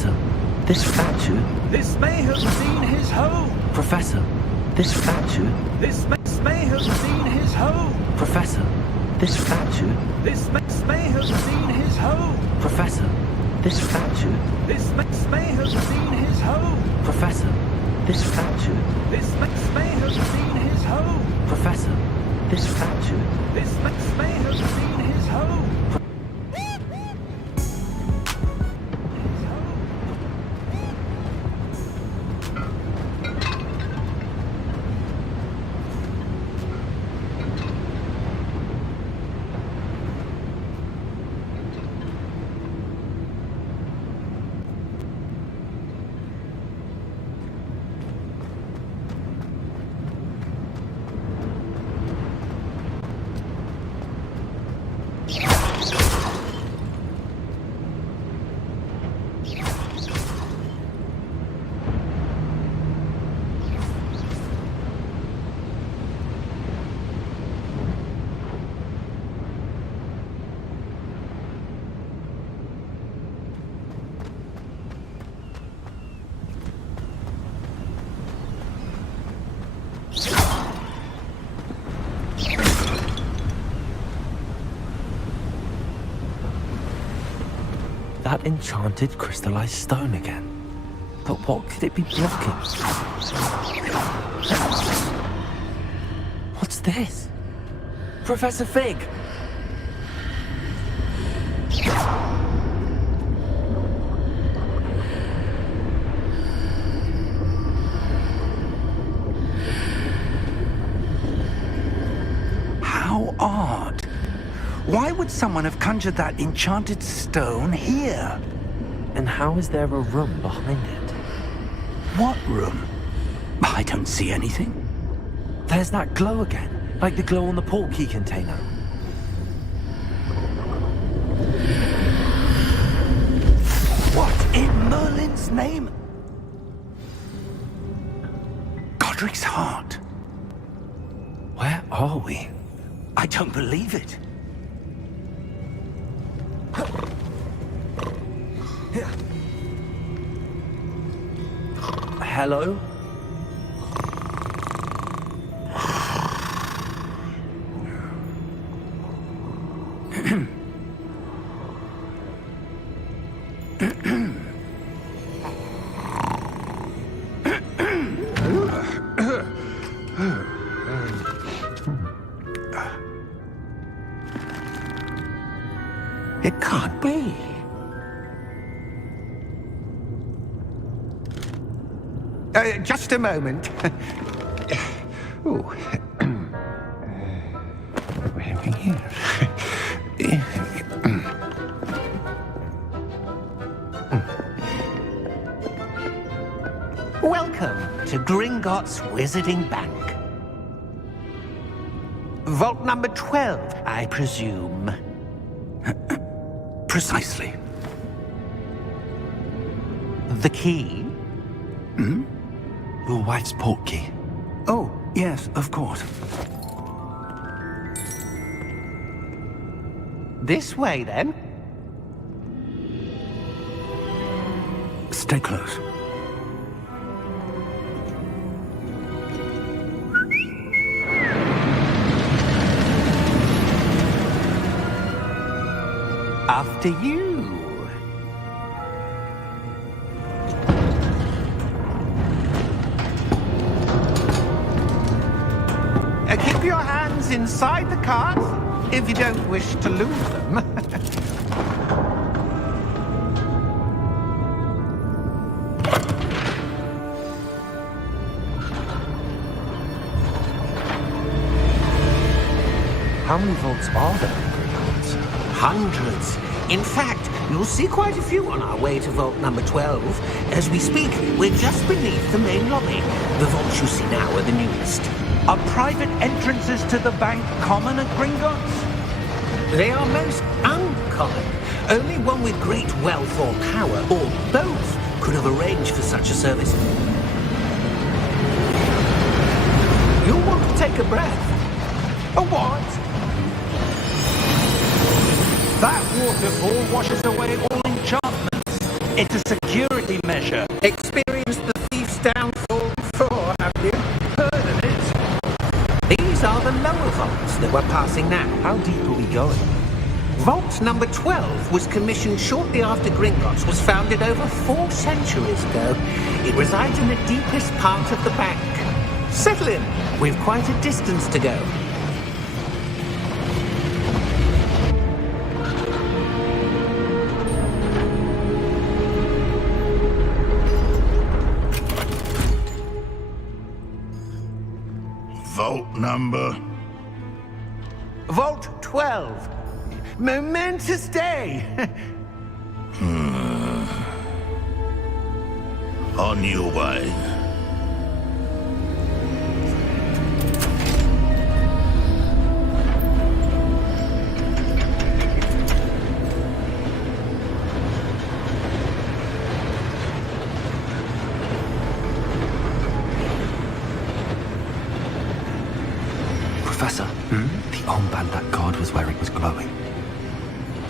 Professor, this statue... This may have seen his home. Professor, this statue... This may have seen his home. Professor, this statue... This may have seen his home. Professor, this statue... This may have seen his home. Professor, this statue... This may have seen his home. Professor, this statue... This may have seen his home. That enchanted crystallized stone again. But what could it be blocking? What's this? Professor Fig! How odd. Why would someone have conjured that enchanted stone here? And how is there a room behind it? What room? I don't see anything. There's that glow again, like the glow on the portkey container. What in Merlin's name? Godric's heart. Where are we? I don't believe it. Hello? It can't be. Just a moment. Ooh. Welcome to Gringotts Wizarding Bank. Vault number 12, I presume. Precisely. The key? Hmm? Your wife's portkey. Oh, yes, of course. This way, then. Stay close. After you. Keep your hands inside the cart if you don't wish to lose them. How many vaults are there in Gringotts? Hundreds. In fact, you'll see quite a few on our way to vault number 12. As we speak, we're just beneath the main lobby. The vaults you see now are the newest. Are private entrances to the bank common at Gringotts? They are most uncommon. Only one with great wealth or power, or both, could have arranged for such a service. You'll want to take a breath. A what? That waterfall washes away all enchantments. It's a security Experienced the thief's downfall before, have you? Heard of it? These are the lower vaults that we're passing now. How deep are we going? Vault number 12 was commissioned shortly after Gringotts was founded over 4 centuries ago. It resides in the deepest part of the bank. Settle in. We've quite a distance to go. Vault number? Vault 12. Momentous day. On your way. Professor, the armband that guard was wearing was glowing.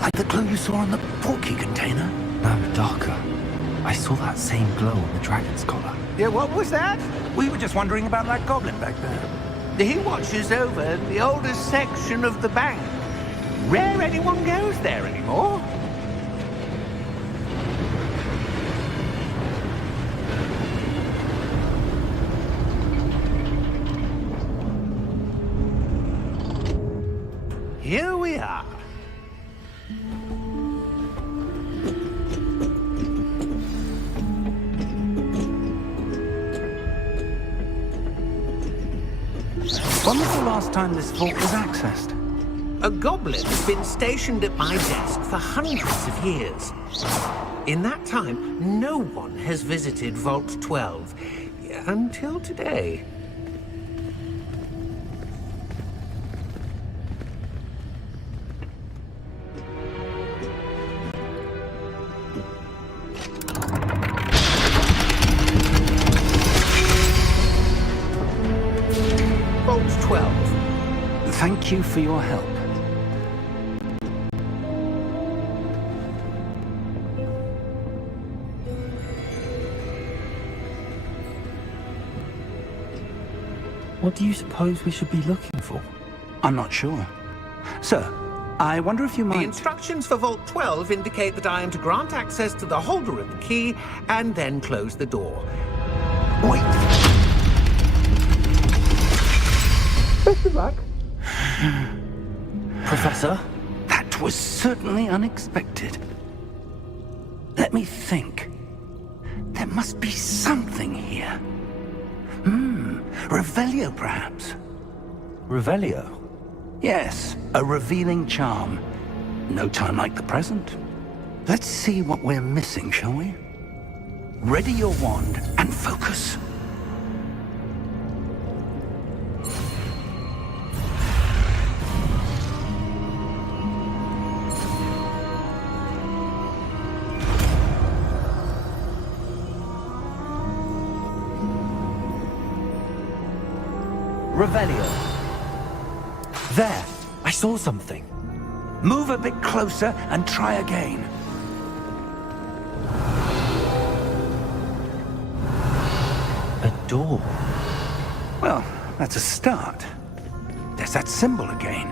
Like the glow you saw on the porky container? No, darker. I saw that same glow on the dragon's collar. Yeah, what was that? We were just wondering about that goblin back there. He watches over the oldest section of the bank. Rare anyone goes there anymore. Here we are. When was the last time this vault was accessed? A goblin's been stationed at my desk for hundreds of years. In that time, no one has visited Vault 12 until today. Vault 12. Thank you for your help. What do you suppose we should be looking for? I'm not sure. Sir, I wonder if you The might... instructions for Vault 12 indicate that I am to grant access to the holder of the key and then close the door. Wait! Best of luck. Professor? That was certainly unexpected. Let me think. There must be something here. Revelio, perhaps? Revelio? Yes, a revealing charm. No time like the present. Let's see what we're missing, shall we? Ready your wand and focus. Revelio. There! I saw something. Move a bit closer and try again. A door. Well, that's a start. There's that symbol again.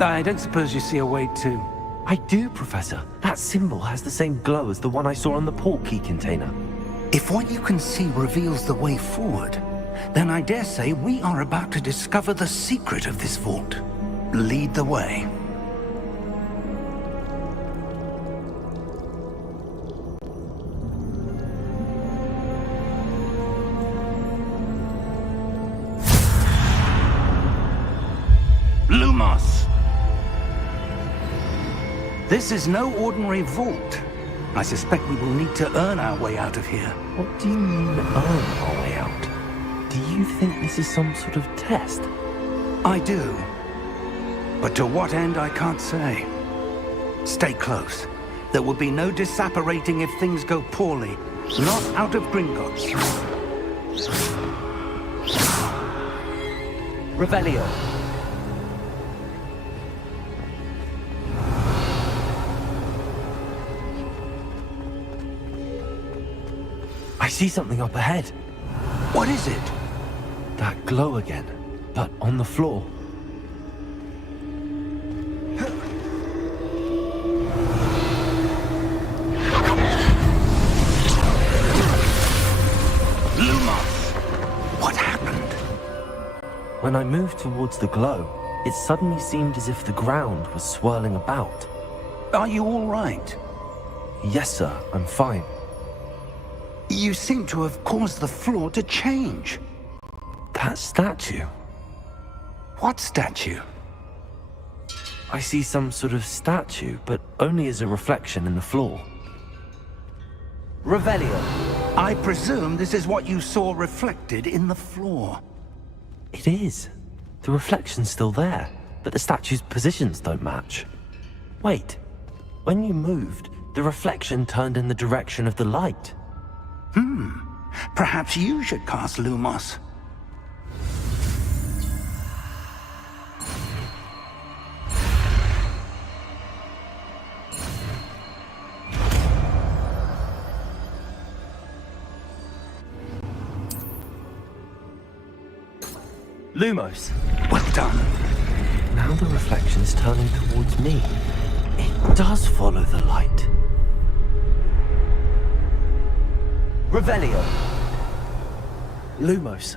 I don't suppose you see a way to... I do, Professor. That symbol has the same glow as the one I saw on the port key container. If what you can see reveals the way forward, then I dare say we are about to discover the secret of this vault. Lead the way. Lumos! This is no ordinary vault. I suspect we will need to earn our way out of here. What do you mean, earn our way out? Do you think this is some sort of test? I do. But to what end, I can't say. Stay close. There will be no disapparating if things go poorly. Not out of Gringotts. Revelio. I see something up ahead. What is it? That glow again, but on the floor. Lumos! What happened? When I moved towards the glow, it suddenly seemed as if the ground was swirling about. Are you all right? Yes, sir, I'm fine. You seem to have caused the floor to change. That statue. What statue? I see some sort of statue, but only as a reflection in the floor. Revelio. I presume this is what you saw reflected in the floor. It is. The reflection's still there, but the statue's positions don't match. Wait. When you moved, the reflection turned in the direction of the light. Perhaps you should cast Lumos. Lumos. Well done. Now the reflection's turning towards me. It does follow the light. Revelio. Lumos.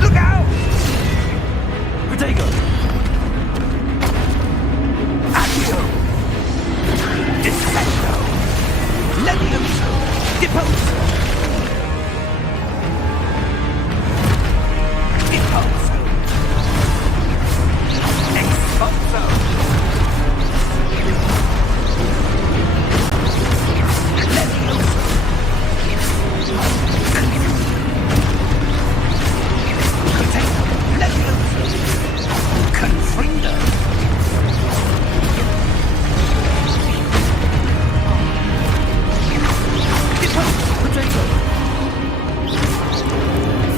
Look out! Protego. Accio! Descendo! Levioso! Deposo! Deposo! Expulso! Levioso! Protego! Levioso! Confrido!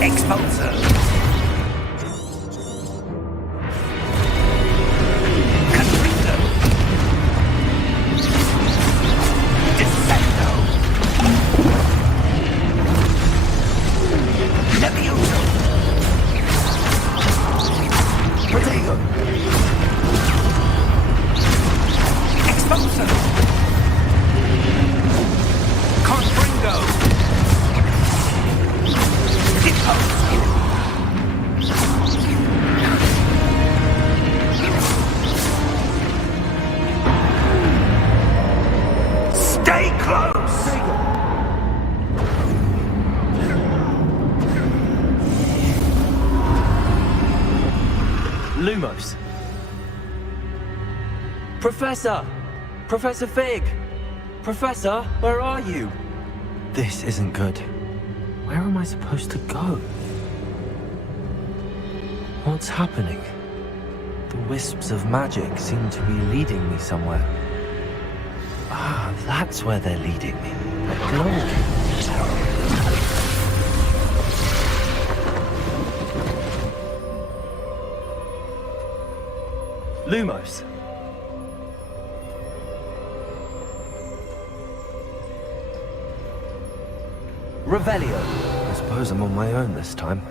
Expulso! Confrido! Descendo! Levioso! Protego! Expulso! Confrido! Deposo! Stay close! Lumos. Professor! Professor Fig! Professor, where are you? This isn't good. Where am I supposed to go? What's happening? The wisps of magic seem to be leading me somewhere. Ah, that's where they're leading me. That glow. Lumos. Revelio. I suppose I'm on my own this time.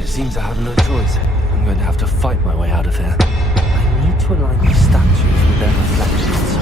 It seems I have no choice. I'm going to have to fight my way out of here. I need to align these statues with their reflections.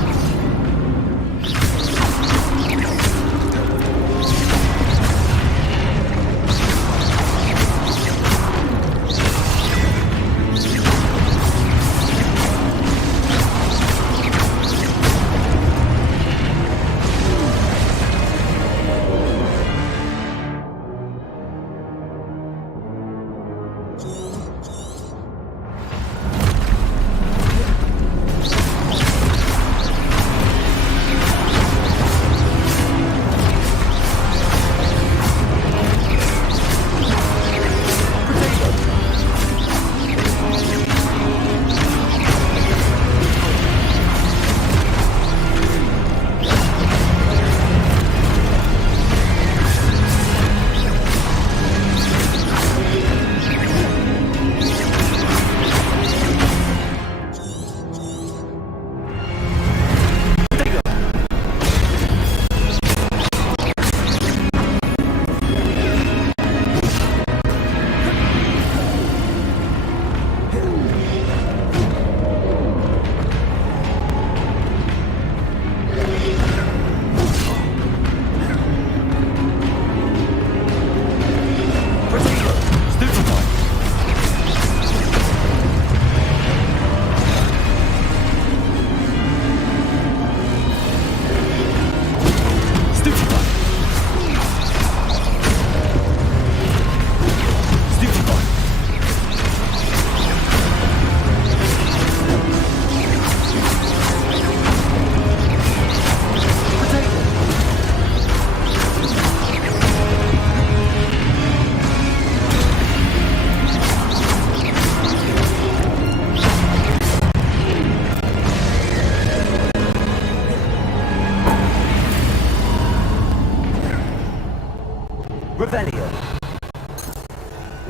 Revelio.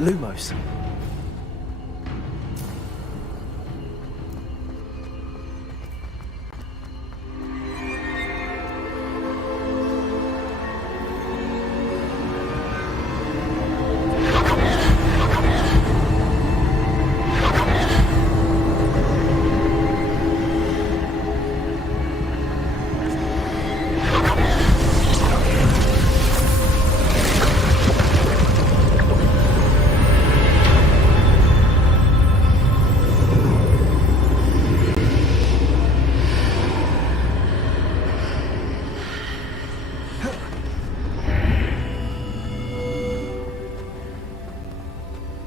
Lumos.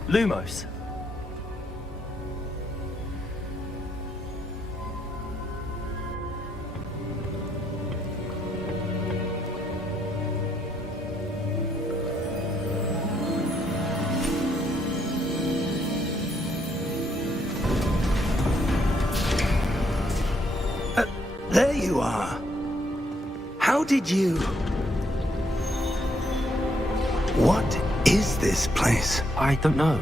Lumos. There you are. How did you... What is this place? I don't know.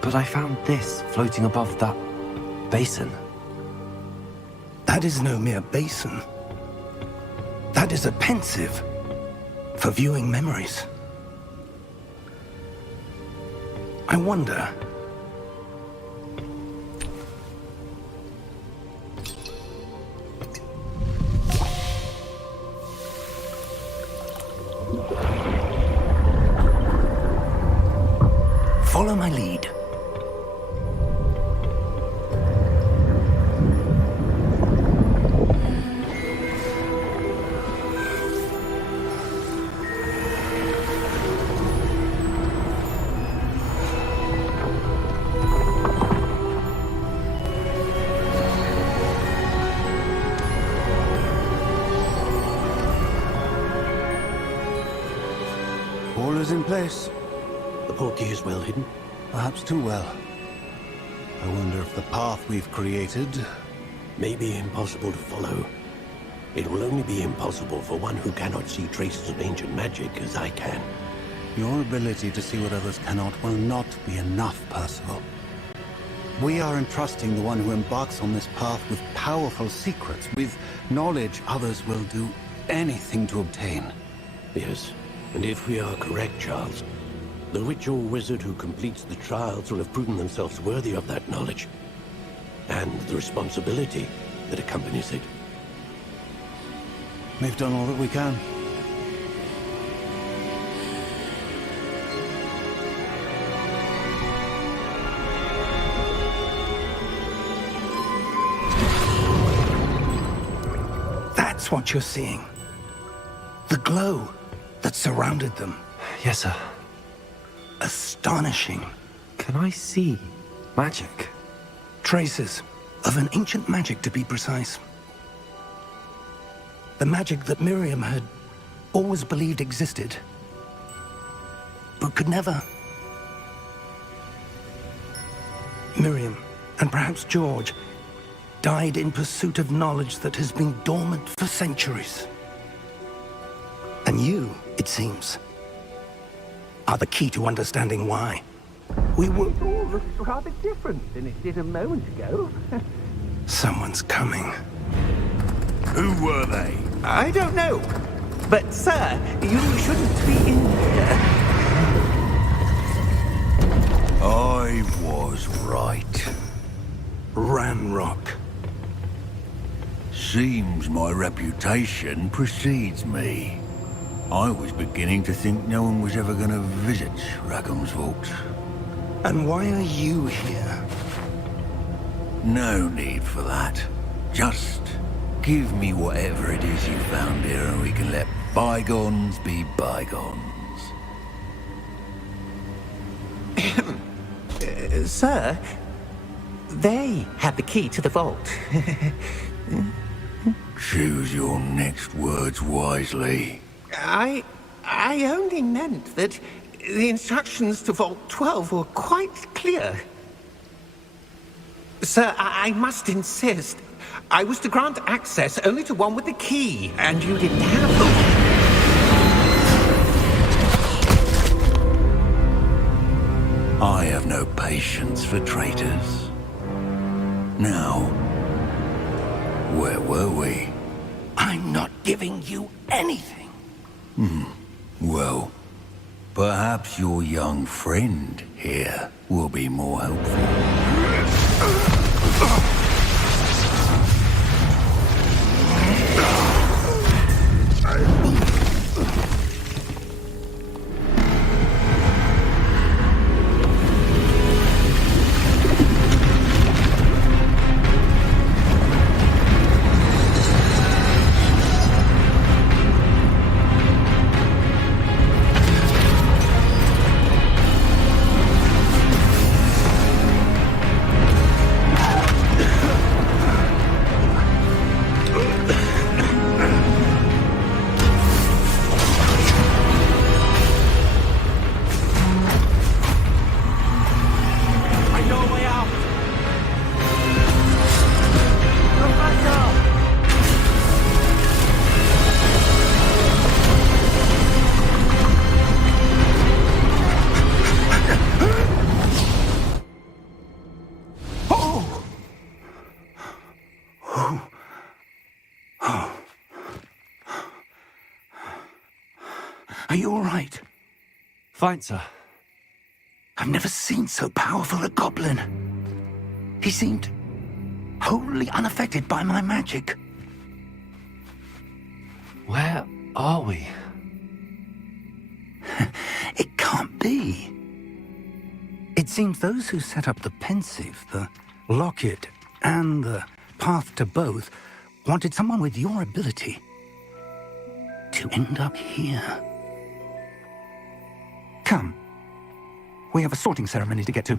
But I found this floating above that basin. That is no mere basin. That is a pensive for viewing memories. I wonder... Follow my lead. All is in place. The portkey is well hidden. Perhaps too well. I wonder if the path we've created... May be impossible to follow. It will only be impossible for one who cannot see traces of ancient magic as I can. Your ability to see what others cannot will not be enough, Percival. We are entrusting the one who embarks on this path with powerful secrets, with knowledge others will do anything to obtain. Yes, and if we are correct, Charles, the witch or wizard who completes the trials will have proven themselves worthy of that knowledge, and the responsibility that accompanies it. We've done all that we can. That's what you're seeing. The glow that surrounded them. Yes, sir. Astonishing. Can I see magic? Traces of an ancient magic, to be precise. The magic that Miriam had always believed existed, but could never. Miriam, and perhaps George, died in pursuit of knowledge that has been dormant for centuries. And you, it seems, are the key to understanding why. We were... It all looks rather different than it did a moment ago. Someone's coming. Who were they? I don't know. But, sir, you shouldn't be in here. I was right. Ranrock. Seems my reputation precedes me. I was beginning to think no one was ever going to visit Rackham's vault. And why are you here? No need for that. Just give me whatever it is you found here and we can let bygones be bygones. Sir, they had the key to the vault. Choose your next words wisely. I only meant that the instructions to Vault 12 were quite clear. Sir, I must insist. I was to grant access only to one with the key, and you didn't have them. no patience for traitors. Now, where were we? I'm not giving you anything. Well, perhaps your young friend here will be more helpful. Are you all right? Fine, sir. I've never seen so powerful a goblin. He seemed wholly unaffected by my magic. Where are we? It can't be. It seems those who set up the pensive, the locket, and the path to both wanted someone with your ability to end up here. Come. We have a sorting ceremony to get to.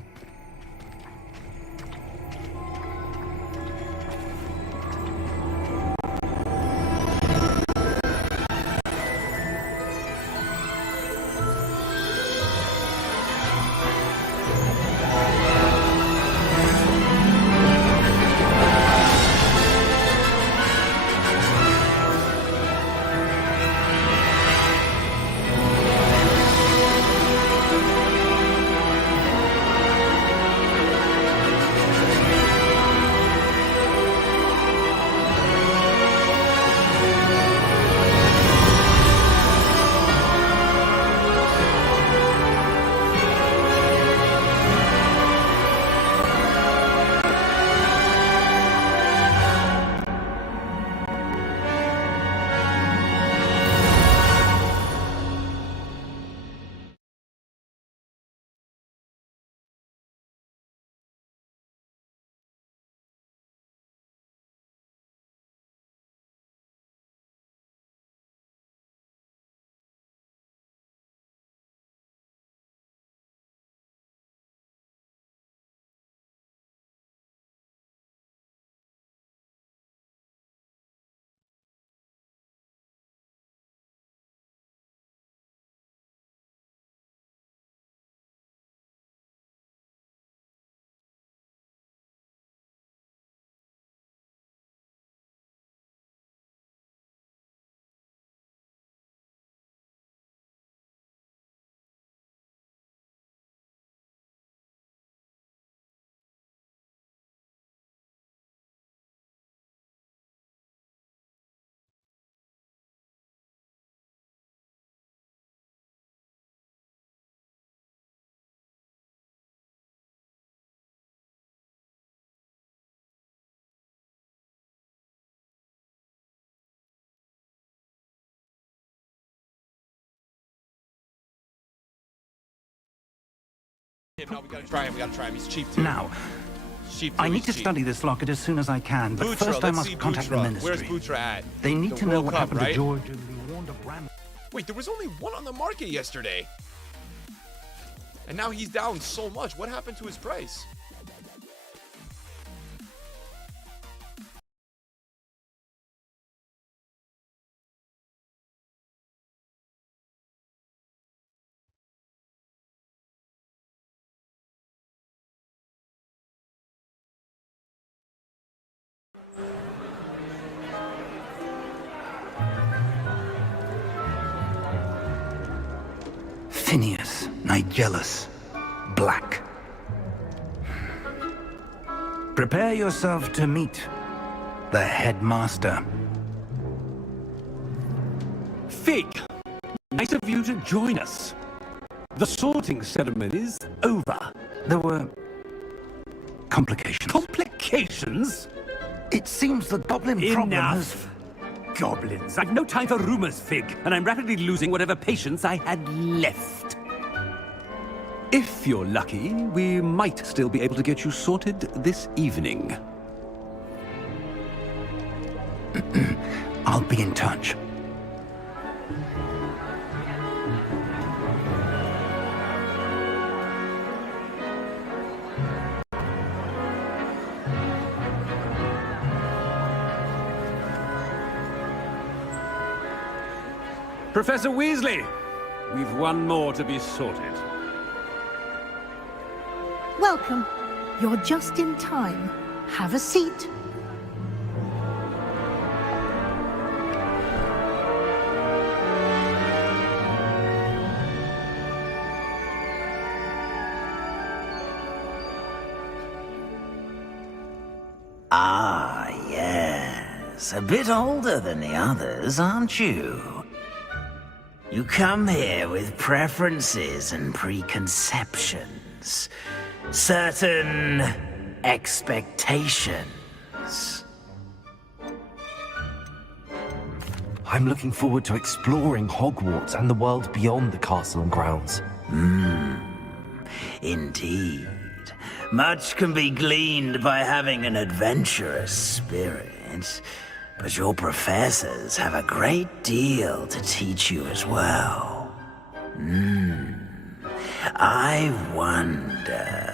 No, we gotta try him. We gotta try him. He's cheap too. Now, He's cheap, I dude. need He's to cheap. study this locket as soon as I can, but Butra, first I let's must see contact the Butra. ministry. Where's Butra at? They need The to know World what Cup, happened right? to George and be warned of Bram. Wait, there was only one on the market yesterday. And now he's down so much. What happened to his price? Phineas, Nigellus, Black. Prepare yourself to meet the headmaster. Fig, nice of you to join us. The sorting ceremony's over. There were complications. Complications? It seems the goblin problem has... Enough! Goblins. I've no time for rumors, Fig, and I'm rapidly losing whatever patience I had left. If you're lucky, we might still be able to get you sorted this evening. I'll be in touch. Professor Weasley, we've one more to be sorted. Welcome. You're just in time. Have a seat. Ah, yes. A bit older than the others, aren't you? You come here with preferences and preconceptions. Certain expectations. I'm looking forward to exploring Hogwarts and the world beyond the castle and grounds. Indeed. Much can be gleaned by having an adventurous spirit, but your professors have a great deal to teach you as well. I wonder...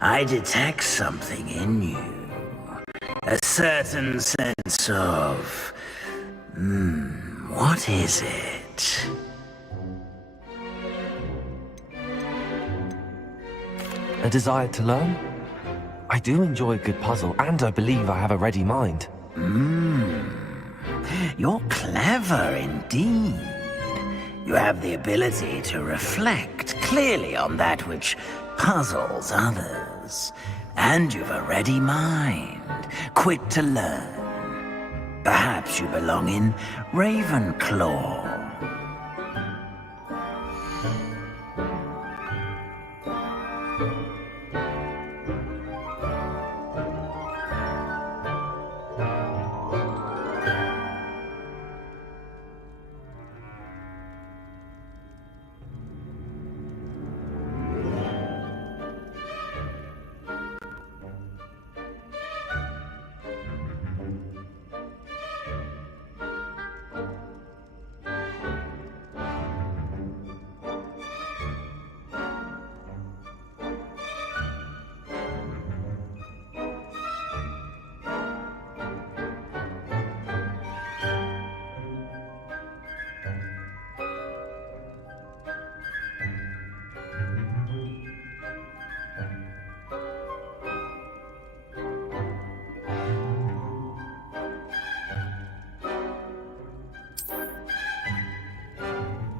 I detect something in you. A certain sense of... what is it? A desire to learn? I do enjoy a good puzzle, and I believe I have a ready mind. You're clever indeed. You have the ability to reflect clearly on that which puzzles others. And you've a ready mind, quick to learn. Perhaps you belong in Ravenclaw.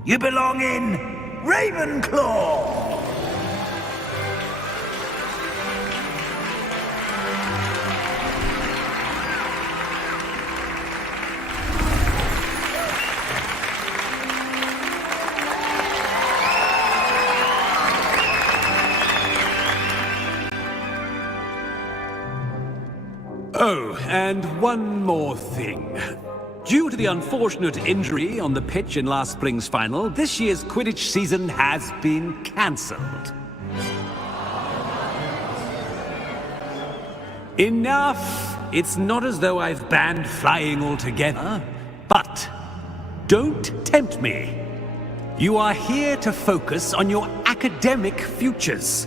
You belong in Ravenclaw! Oh, and one more thing. Due to the unfortunate injury on the pitch in last spring's final, this year's Quidditch season has been cancelled. Enough! It's not as though I've banned flying altogether, but don't tempt me. You are here to focus on your academic futures.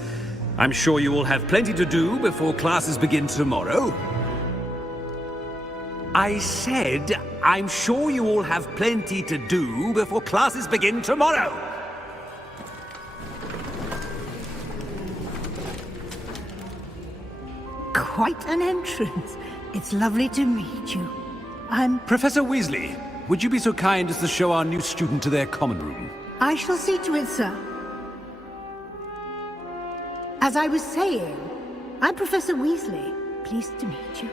I'm sure you will have plenty to do before classes begin tomorrow. I said, I'm sure you all have plenty to do before classes begin tomorrow. Quite an entrance. It's lovely to meet you. Professor Weasley, would you be so kind as to show our new student to their common room? I shall see to it, sir. As I was saying, I'm Professor Weasley. Pleased to meet you.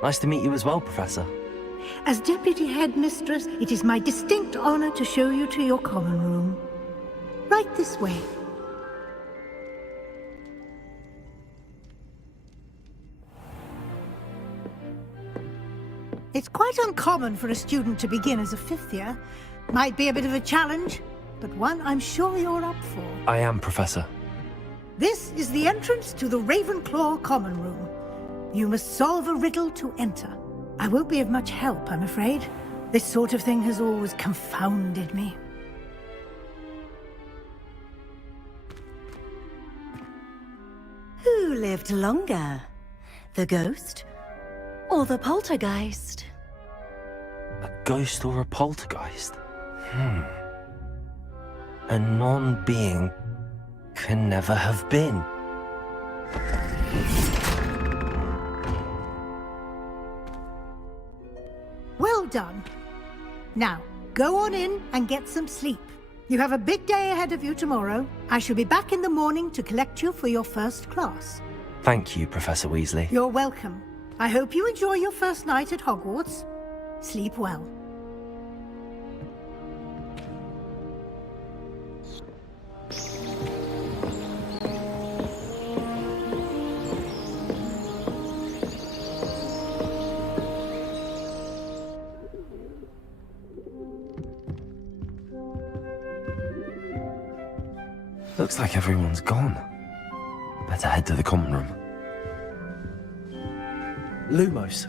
Nice to meet you as well, Professor. As Deputy Headmistress, it is my distinct honor to show you to your common room. Right this way. It's quite uncommon for a student to begin as a fifth year. Might be a bit of a challenge, but one I'm sure you're up for. I am, Professor. This is the entrance to the Ravenclaw common room. You must solve a riddle to enter. I won't be of much help, I'm afraid. This sort of thing has always confounded me. Who lived longer? The ghost or the poltergeist? A ghost or a poltergeist? A non-being can never have been. Well done. Now, go on in and get some sleep. You have a big day ahead of you tomorrow. I shall be back in the morning to collect you for your first class. Thank you, Professor Weasley. You're welcome. I hope you enjoy your first night at Hogwarts. Sleep well. Looks like everyone's gone. Better head to the common room. Lumos.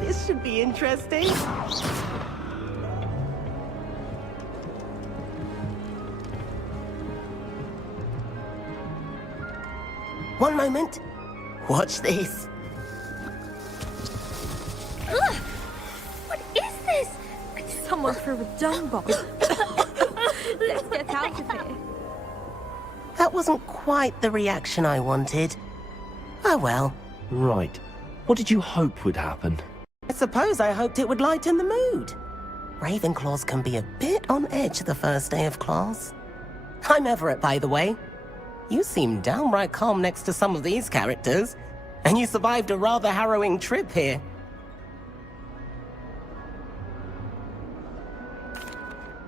This should be interesting. One moment. Watch this. Ugh! What is this? Someone threw a dung bomb. Let's get out of here. That wasn't quite the reaction I wanted. Oh well. Right. What did you hope would happen? I suppose I hoped it would lighten the mood. Ravenclaws can be a bit on edge the first day of class. I'm Everett, by the way. You seem downright calm next to some of these characters, and you survived a rather harrowing trip here.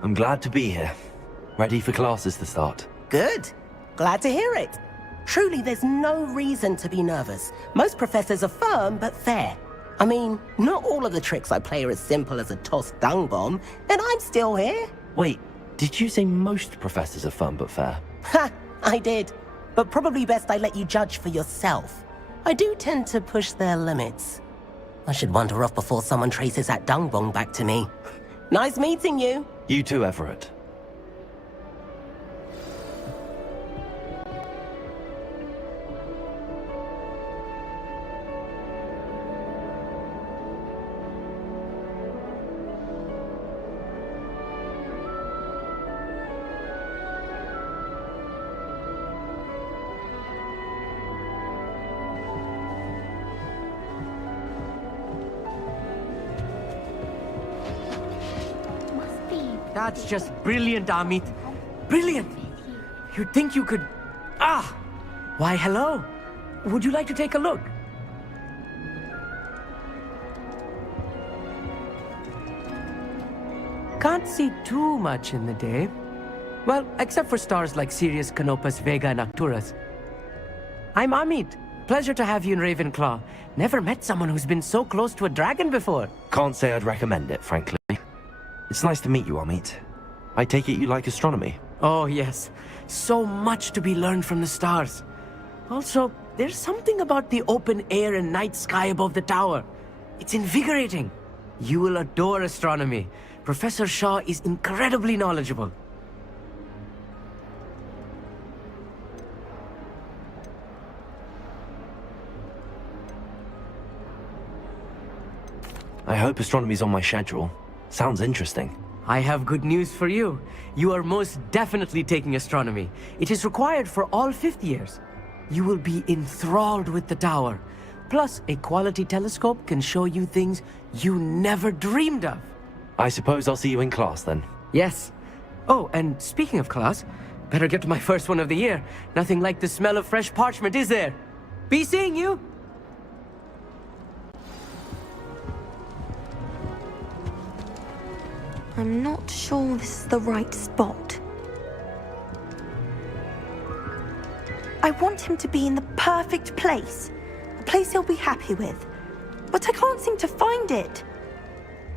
I'm glad to be here. Ready for classes to start. Good. Glad to hear it. Truly, there's no reason to be nervous. Most professors are firm but fair. I mean, not all of the tricks I play are as simple as a tossed dung bomb, and I'm still here. Wait, did you say most professors are fun but fair? Ha! I did. But probably best I let you judge for yourself. I do tend to push their limits. I should wander off before someone traces that dung bomb back to me. Nice meeting you. You too, Everett. That's just brilliant, Amit. Brilliant! You'd think you could... Ah! Why, hello. Would you like to take a look? Can't see too much in the day. Well, except for stars like Sirius, Canopus, Vega, and Arcturus. I'm Amit. Pleasure to have you in Ravenclaw. Never met someone who's been so close to a dragon before. Can't say I'd recommend it, frankly. It's nice to meet you, Amit. I take it you like astronomy? Oh, yes. So much to be learned from the stars. Also, there's something about the open air and night sky above the tower. It's invigorating. You will adore astronomy. Professor Shaw is incredibly knowledgeable. I hope astronomy's on my schedule. Sounds interesting. I have good news for you. You are most definitely taking astronomy. It is required for all fifth years. You will be enthralled with the tower. Plus, a quality telescope can show you things you never dreamed of. I suppose I'll see you in class then. Yes. Oh, and speaking of class, better get to my first one of the year. Nothing like the smell of fresh parchment, is there? Be seeing you! I'm not sure this is the right spot. I want him to be in the perfect place. A place he'll be happy with. But I can't seem to find it.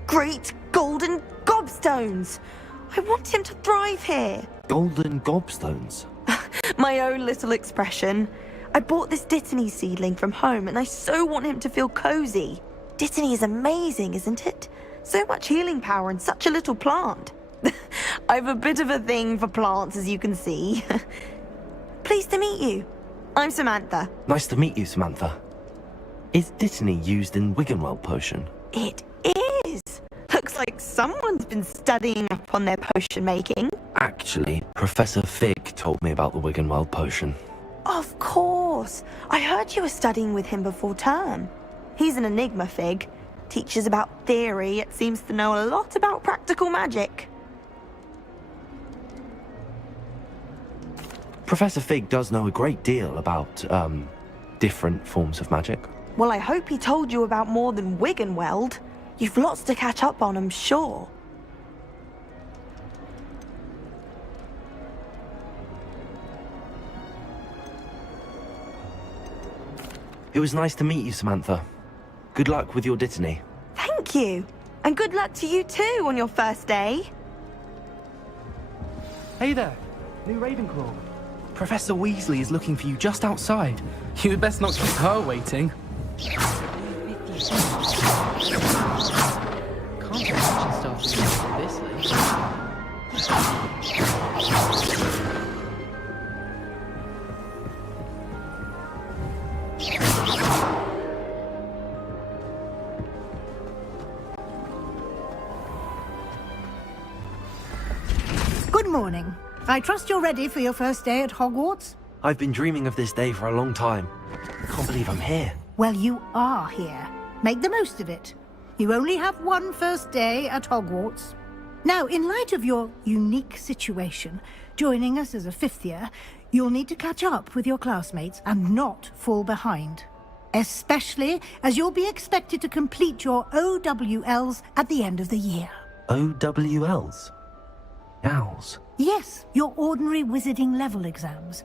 Great golden gobstones! I want him to thrive here. Golden gobstones? My own little expression. I bought this Dittany seedling from home and I so want him to feel cozy. Dittany is amazing, isn't it? So much healing power in such a little plant. I've a bit of a thing for plants, as you can see. Pleased to meet you. I'm Samantha. Nice to meet you, Samantha. Is Dittany used in Wiggenweld potion? It is. Looks like someone's been studying up on their potion making. Actually, Professor Fig told me about the Wiggenweld potion. Of course. I heard you were studying with him before term. He's an enigma, Fig. Teaches about theory, yet seems to know a lot about practical magic. Professor Fig does know a great deal about, different forms of magic. Well, I hope he told you about more than Wiggenweld. You've lots to catch up on, I'm sure. It was nice to meet you, Samantha. Good luck with your Dittany. Thank you. And good luck to you too on your first day. Hey there, new Ravenclaw. Professor Weasley is looking for you just outside. You'd best not keep her waiting. Can't imagine starting this late. Good morning. I trust you're ready for your first day at Hogwarts? I've been dreaming of this day for a long time. I can't believe I'm here. Well, you are here. Make the most of it. You only have one first day at Hogwarts. Now, in light of your unique situation, joining us as a fifth year, you'll need to catch up with your classmates and not fall behind. Especially as you'll be expected to complete your OWLs at the end of the year. OWLs? Owls? Yes, your ordinary wizarding level exams.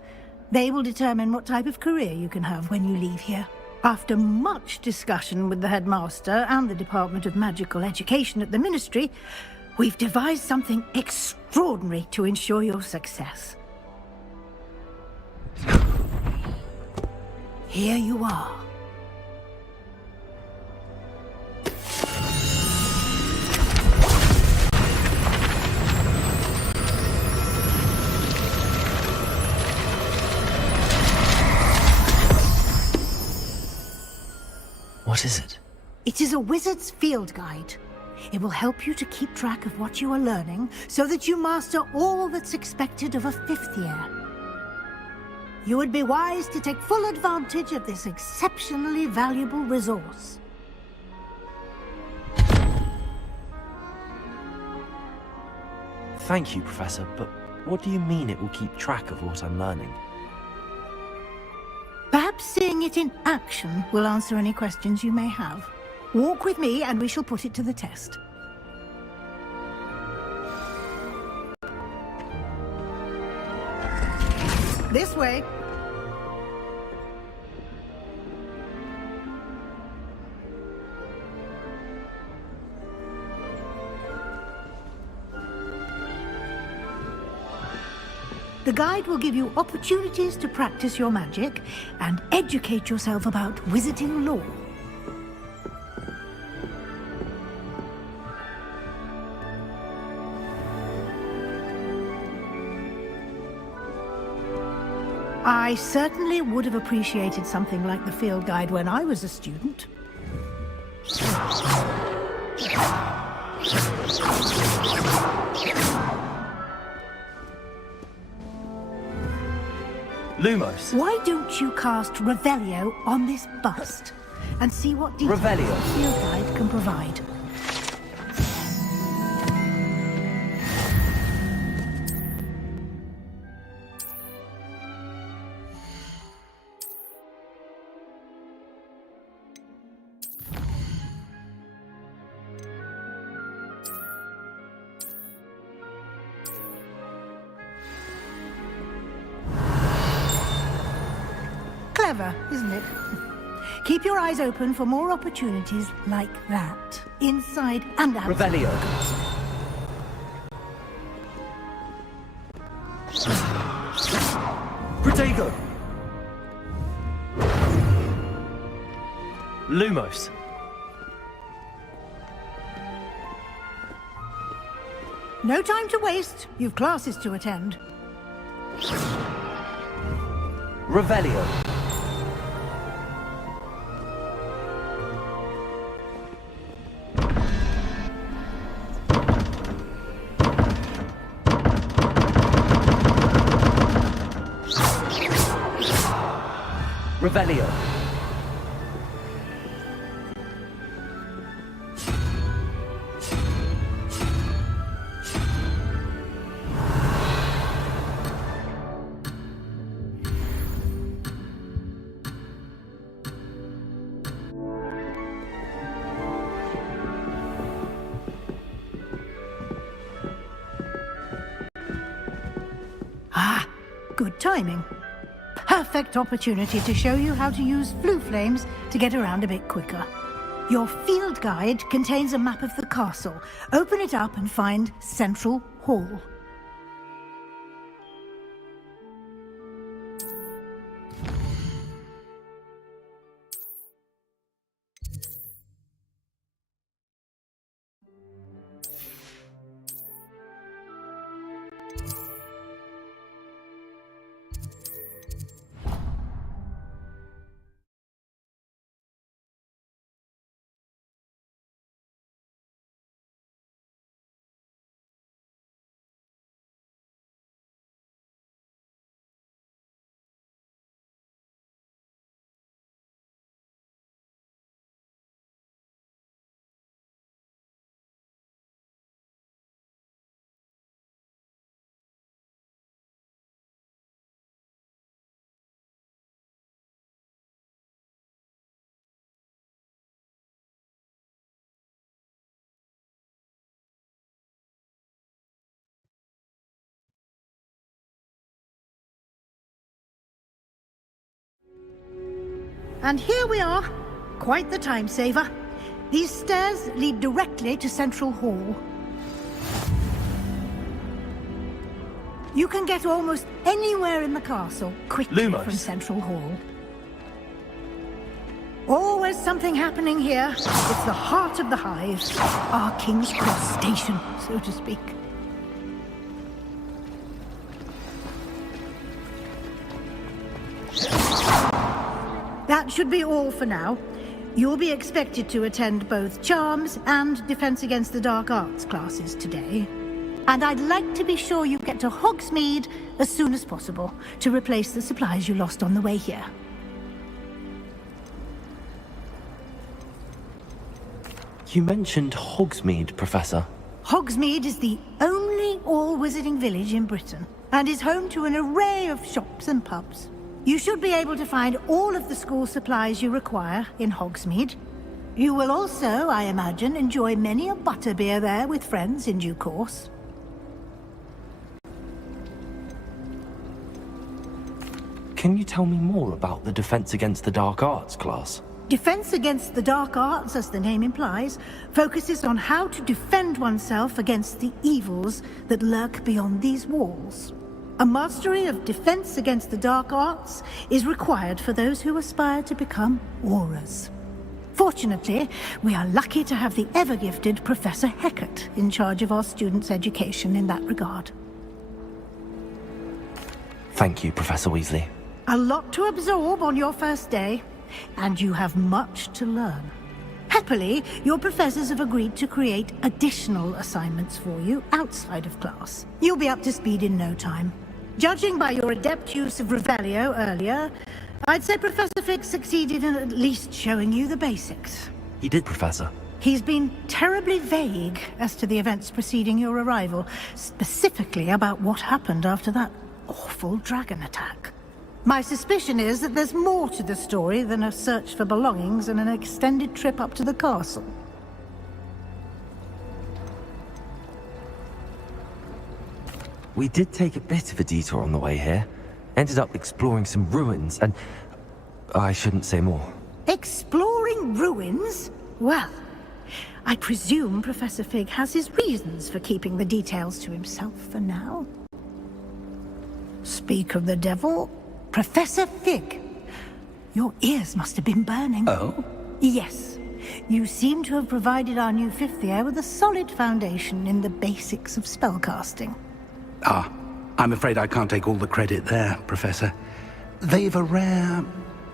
They will determine what type of career you can have when you leave here. After much discussion with the headmaster and the Department of Magical Education at the Ministry, we've devised something extraordinary to ensure your success. Here you are. What is it? It is a wizard's field guide. It will help you to keep track of what you are learning so that you master all that's expected of a fifth year. You would be wise to take full advantage of this exceptionally valuable resource. Thank you, Professor, but what do you mean it will keep track of what I'm learning? Perhaps seeing it in action will answer any questions you may have. Walk with me and we shall put it to the test. This way. The guide will give you opportunities to practice your magic and educate yourself about wizarding lore. I certainly would have appreciated something like the field guide when I was a student. Lumos. Why don't you cast Revelio on this bust and see what details Revelio. the field guide can provide? Clever, isn't it? Keep your eyes open for more opportunities like that, inside and out. Revelio. Protego. Lumos. No time to waste. You've classes to attend. Revelio. Revelio. Ah, good timing. Perfect opportunity to show you how to use flue flames to get around a bit quicker. Your field guide contains a map of the castle. Open it up and find Central Hall. And here we are. Quite the time saver. These stairs lead directly to Central Hall. You can get almost anywhere in the castle quickly Lumos. from Central Hall. Always something happening here. It's the heart of the hive. Our King's Cross station, so to speak. That should be all for now. You'll be expected to attend both Charms and Defense Against the Dark Arts classes today. And I'd like to be sure you get to Hogsmeade as soon as possible to replace the supplies you lost on the way here. You mentioned Hogsmeade, Professor. Hogsmeade is the only all-wizarding village in Britain and is home to an array of shops and pubs. You should be able to find all of the school supplies you require in Hogsmeade. You will also, I imagine, enjoy many a butterbeer there with friends in due course. Can you tell me more about the Defense Against the Dark Arts class? Defense Against the Dark Arts, as the name implies, focuses on how to defend oneself against the evils that lurk beyond these walls. A mastery of Defense Against the Dark Arts is required for those who aspire to become Aurors. Fortunately, we are lucky to have the ever-gifted Professor Hecat in charge of our students' education in that regard. Thank you, Professor Weasley. A lot to absorb on your first day, and you have much to learn. Happily, your professors have agreed to create additional assignments for you outside of class. You'll be up to speed in no time. Judging by your adept use of Revelio earlier, I'd say Professor Fig succeeded in at least showing you the basics. He did, Professor. He's been terribly vague as to the events preceding your arrival, specifically about what happened after that awful dragon attack. My suspicion is that there's more to the story than a search for belongings and an extended trip up to the castle. We did take a bit of a detour on the way here. Ended up exploring some ruins and... I shouldn't say more. Exploring ruins? Well, I presume Professor Fig has his reasons for keeping the details to himself for now. Speak of the devil, Professor Fig. Your ears must have been burning. Oh? Yes. You seem to have provided our new fifth year with a solid foundation in the basics of spellcasting. Ah, I'm afraid I can't take all the credit there, Professor. They've a rare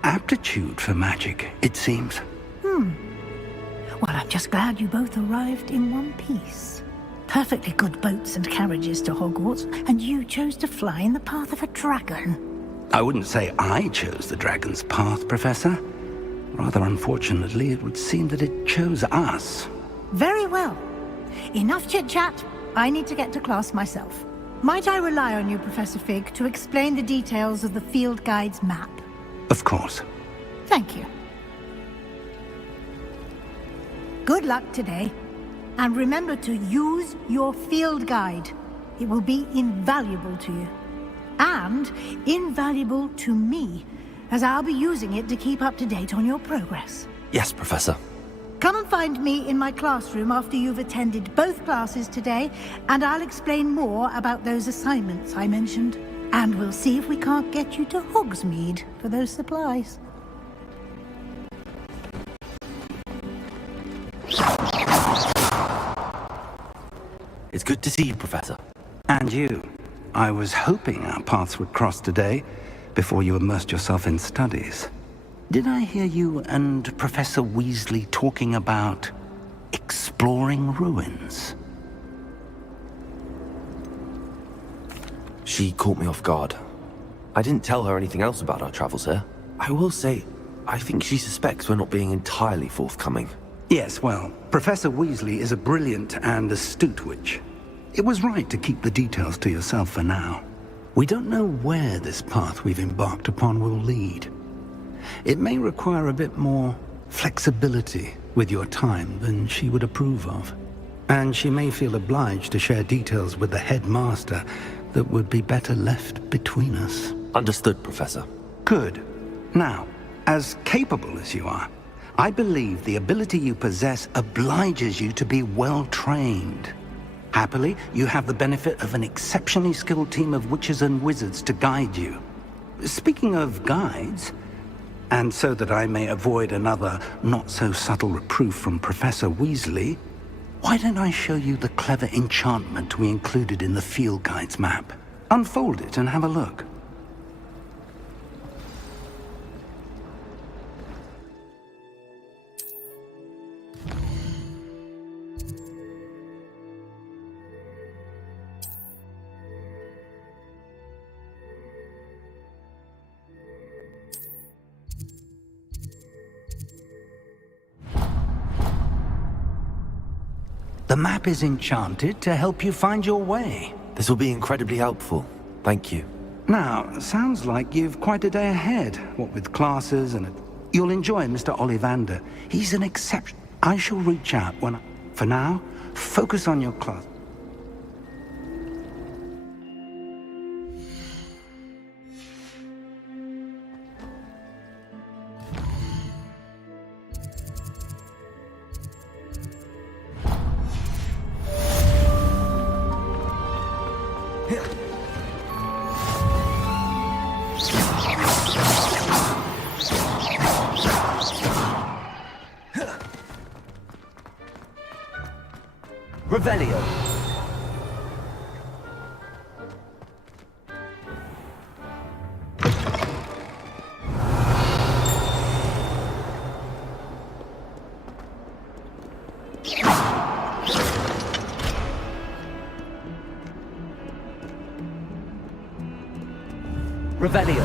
aptitude for magic, it seems. Well, I'm just glad you both arrived in one piece. Perfectly good boats and carriages to Hogwarts, and you chose to fly in the path of a dragon. I wouldn't say I chose the dragon's path, Professor. Rather unfortunately, it would seem that it chose us. Very well. Enough chit-chat. I need to get to class myself. Might I rely on you, Professor Fig, to explain the details of the field guide's map? Of course. Thank you. Good luck today. And remember to use your field guide. It will be invaluable to you. And invaluable to me, as I'll be using it to keep up to date on your progress. Yes, Professor. Come and find me in my classroom after you've attended both classes today, and I'll explain more about those assignments I mentioned. And we'll see if we can't get you to Hogsmeade for those supplies. It's good to see you, Professor. And you. I was hoping our paths would cross today, before you immersed yourself in studies. Did I hear you and Professor Weasley talking about exploring ruins? She caught me off guard. I didn't tell her anything else about our travels here. I will say, I think she suspects we're not being entirely forthcoming. Yes, well, Professor Weasley is a brilliant and astute witch. It was right to keep the details to yourself for now. We don't know where this path we've embarked upon will lead. It may require a bit more flexibility with your time than she would approve of. And she may feel obliged to share details with the headmaster that would be better left between us. Understood, Professor. Good. Now, as capable as you are, I believe the ability you possess obliges you to be well trained. Happily, you have the benefit of an exceptionally skilled team of witches and wizards to guide you. Speaking of guides, and so that I may avoid another not-so-subtle reproof from Professor Weasley, why don't I show you the clever enchantment we included in the field guide's map? Unfold it and have a look. The map is enchanted to help you find your way. This will be incredibly helpful. Thank you. Now, sounds like you've quite a day ahead, what with classes and... You'll enjoy Mr. Ollivander. He's an exception. I shall reach out when... For now, focus on your class. Revelio. Revelio.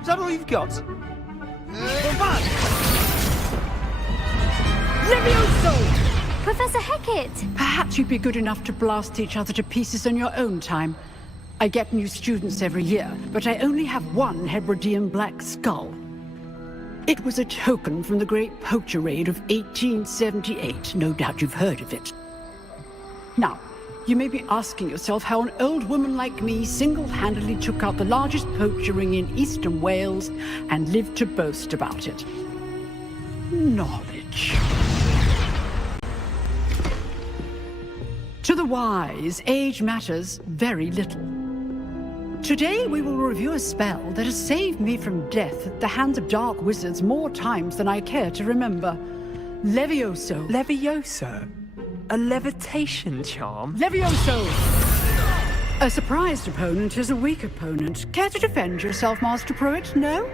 Is that all you've got? Levioso! Professor Hecat! Perhaps you'd be good enough to blast each other to pieces on your own time. I get new students every year, but I only have one Hebridean black skull. It was a token from the Great Poacher Raid of 1878. No doubt you've heard of it. Now, you may be asking yourself how an old woman like me single-handedly took out the largest poacher ring in eastern Wales and lived to boast about it. Knowledge. To the wise, age matters very little. Today we will review a spell that has saved me from death at the hands of dark wizards more times than I care to remember. Levioso. Levioso? A levitation charm? Levioso! A surprised opponent is a weak opponent. Care to defend yourself, Master Pruitt? No?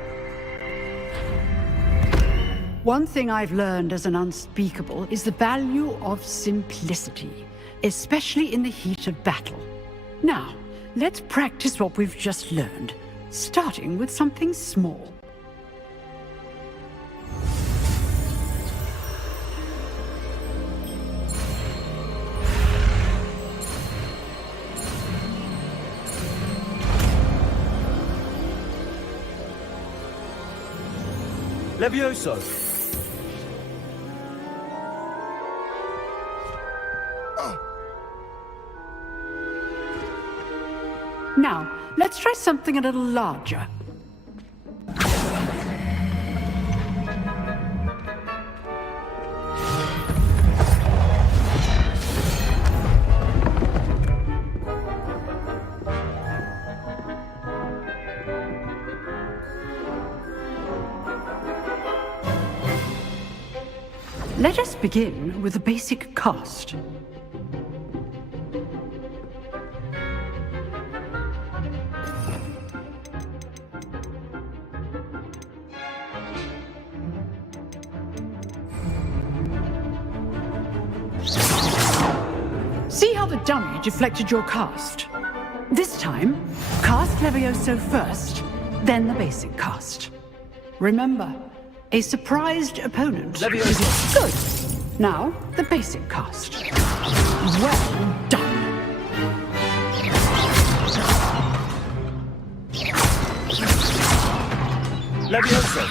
One thing I've learned as an unspeakable is the value of simplicity, especially in the heat of battle. Now, let's practice what we've just learned, starting with something small. Levioso! Now, let's try something a little larger. Let us begin with the basic cast. See how the dummy deflected your cast? This time, cast Levioso first, then the basic cast. Remember, a surprised opponent is good. Now, the basic cast. Well done. Levioso!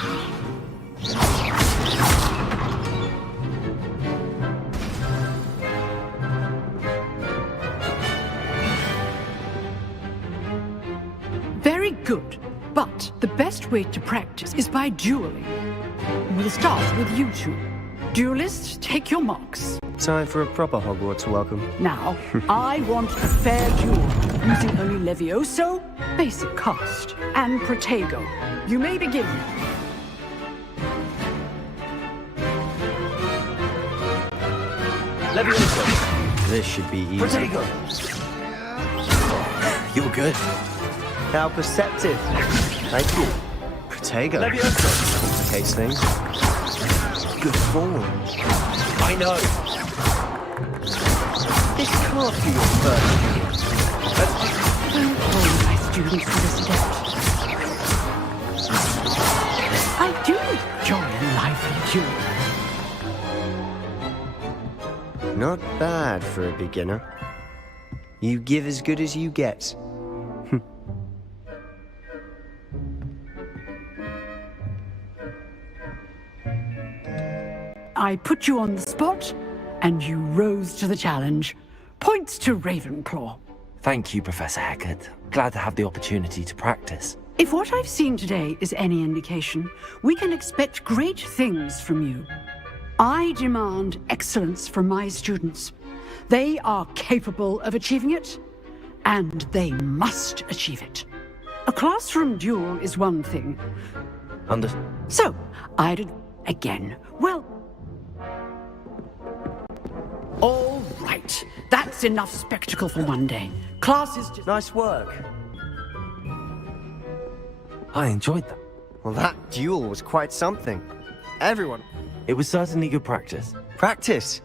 Very good, but the best way to practice is by dueling. We'll start with you two. Duelists, take your marks. Time for a proper Hogwarts welcome. Now, I want a fair duel, using only Levioso, basic cast, and Protego. You may begin. Levioso! This should be easy. Protego! You're good. How perceptive. Thank you. Protego. Levioso! Complicates things. Good form. I know. This can't be your first. Don't hold my students to this debt. I do enjoy a lively duel. Not bad for a beginner. You give as good as you get. I put you on the spot, and you rose to the challenge. Points to Ravenclaw. Thank you, Professor Hecat. Glad to have the opportunity to practice. If what I've seen today is any indication, we can expect great things from you. I demand excellence from my students. They are capable of achieving it, and they must achieve it. A classroom duel is one thing. So, again. Well, all right. That's enough spectacle for one day. Class is just... Nice work. I enjoyed that. Well, that duel was quite something. Everyone... It was certainly good practice. Practice?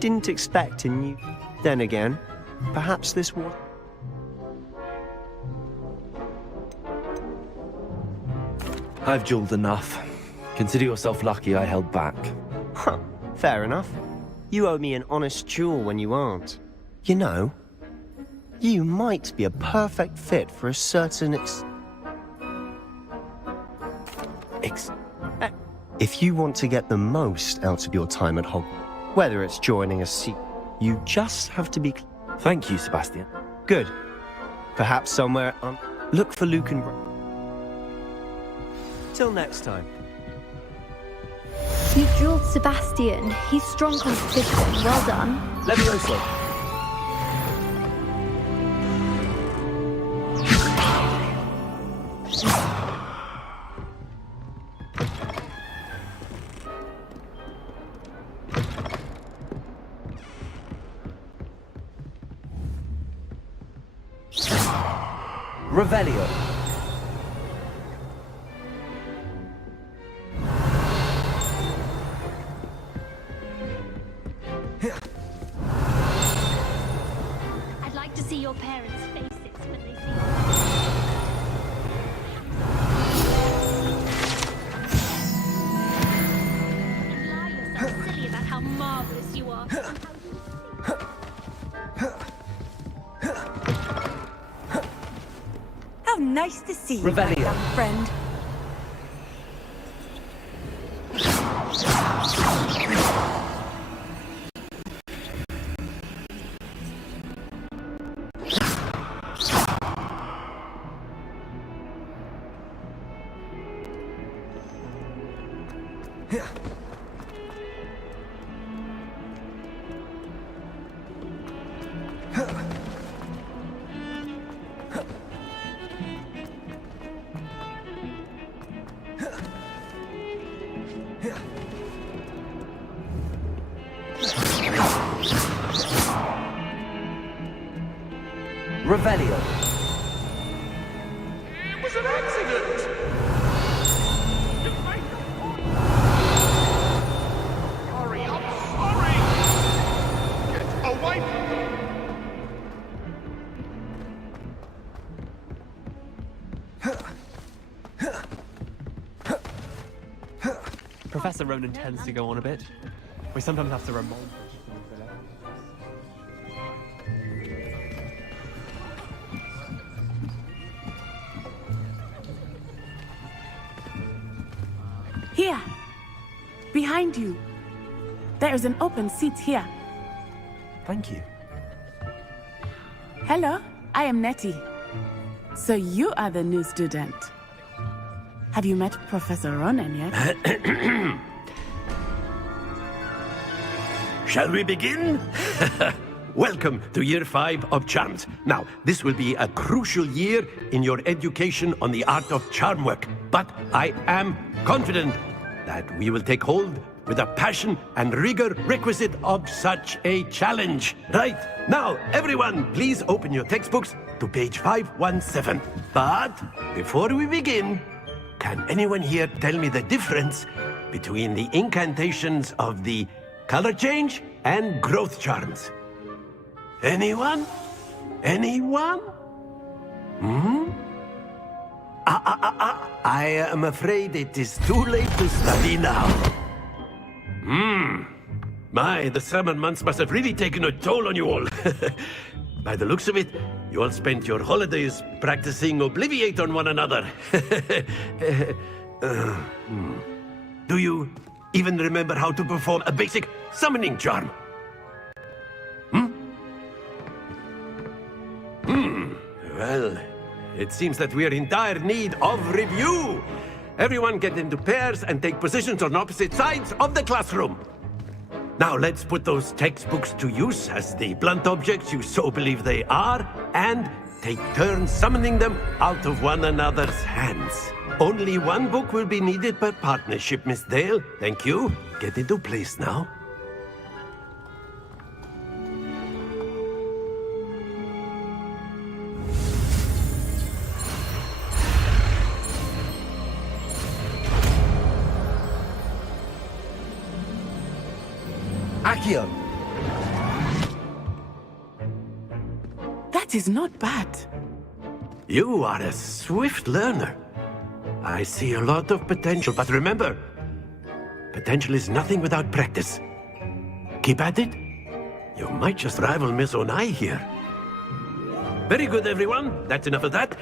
Didn't expect a new... Then again, perhaps this was... I've dueled enough. Consider yourself lucky I held back. Huh, fair enough. You owe me an honest duel when you aren't. You know, you might be a perfect fit for a certain If you want to get the most out of your time at Hogwarts, whether it's joining a seat, you just have to be... Thank you, Sebastian. Good. Perhaps somewhere look for Luke and... Till next time. You drilled Sebastian. He's strong competition. Well done. Levioso. Revelio. I'd like to see your parents' faces when they see you. And lie yourself silly about how marvelous you are. How nice to see you, my Revelio. young friend. Revelio. It was an accident! Sorry, I'm sorry! Get away from me! Professor Ronan tends to go on a bit. We sometimes have to remind him. Here, behind you. There is an open seat here. Thank you. Hello, I am Nettie. So you are the new student. Have you met Professor Ronan yet? Shall we begin? Welcome to Year 5 of Charms. Now, this will be a crucial year in your education on the art of charm work, but I am confident that we will take hold with the passion and rigor requisite of such a challenge. Right, now, everyone, please open your textbooks to page 517. But before we begin, can anyone here tell me the difference between the incantations of the color change and growth charms? Anyone? Anyone? I am afraid it is too late to study now. My, the summer months must have really taken a toll on you all. By the looks of it, you all spent your holidays practicing Obliviate on one another. Do you even remember how to perform a basic summoning charm? Well, it seems that we are in dire need of review. Everyone get into pairs and take positions on opposite sides of the classroom. Now let's put those textbooks to use as the blunt objects you so believe they are, and take turns summoning them out of one another's hands. Only one book will be needed per partnership, Miss Dale. Thank you. Get into place now. Accio! That is not bad. You are a swift learner. I see a lot of potential, but remember, potential is nothing without practice. Keep at it. You might just rival Miss Onai here. Very good, everyone. That's enough of that.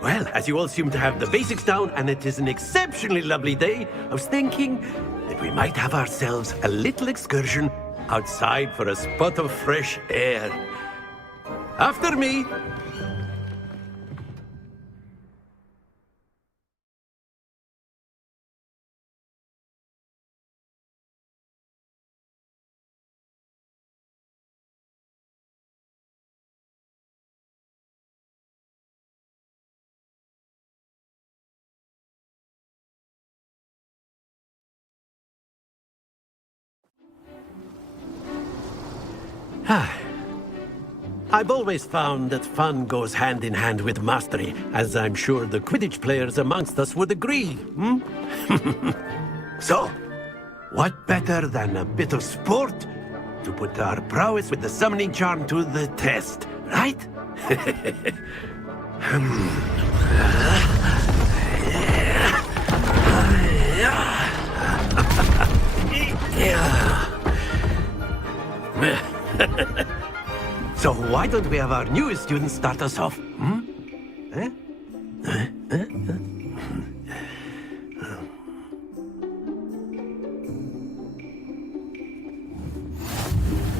Well, as you all seem to have the basics down, and it is an exceptionally lovely day, I was thinking that we might have ourselves a little excursion outside for a spot of fresh air. After me. I've always found that fun goes hand in hand with mastery, as I'm sure the Quidditch players amongst us would agree, hmm? So, what better than a bit of sport to put our prowess with the summoning charm to the test, right? So why don't we have our newest student start us off? Hmm?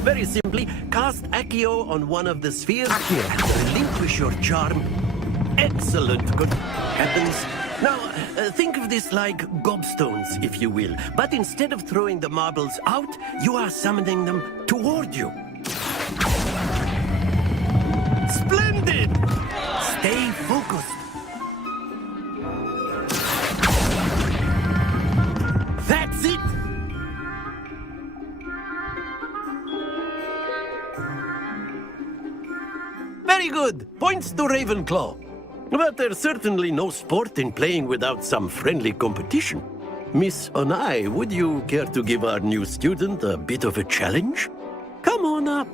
Very simply, cast Accio on one of the spheres and relinquish your charm. Excellent, good heavens. Now, think of this like gobstones, if you will. But instead of throwing the marbles out, you are summoning them toward you. Splendid! Stay focused. That's it! Very good. Points to Ravenclaw. But there's certainly no sport in playing without some friendly competition. Miss Onai, would you care to give our new student a bit of a challenge? Come on up.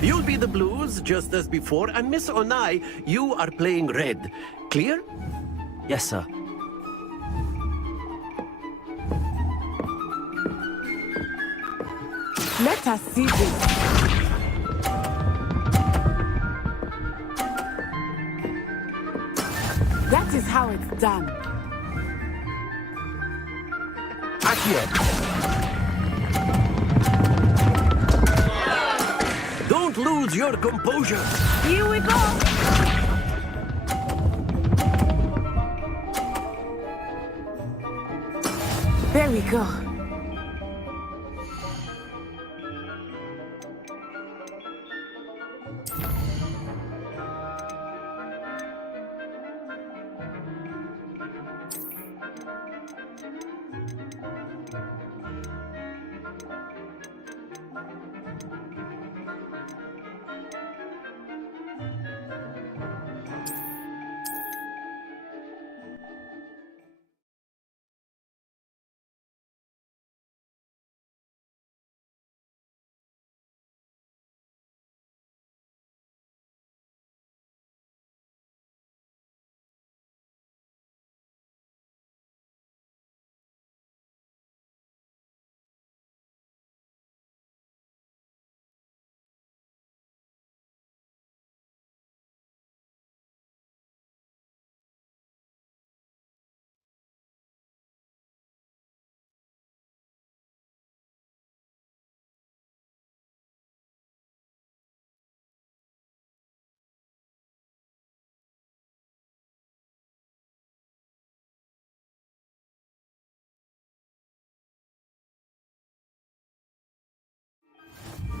You'll be the blues, just as before, and Miss Onai, you are playing red. Clear? Yes, sir. Let us see this. That is how it's done. Don't lose your composure. Here we go. There we go.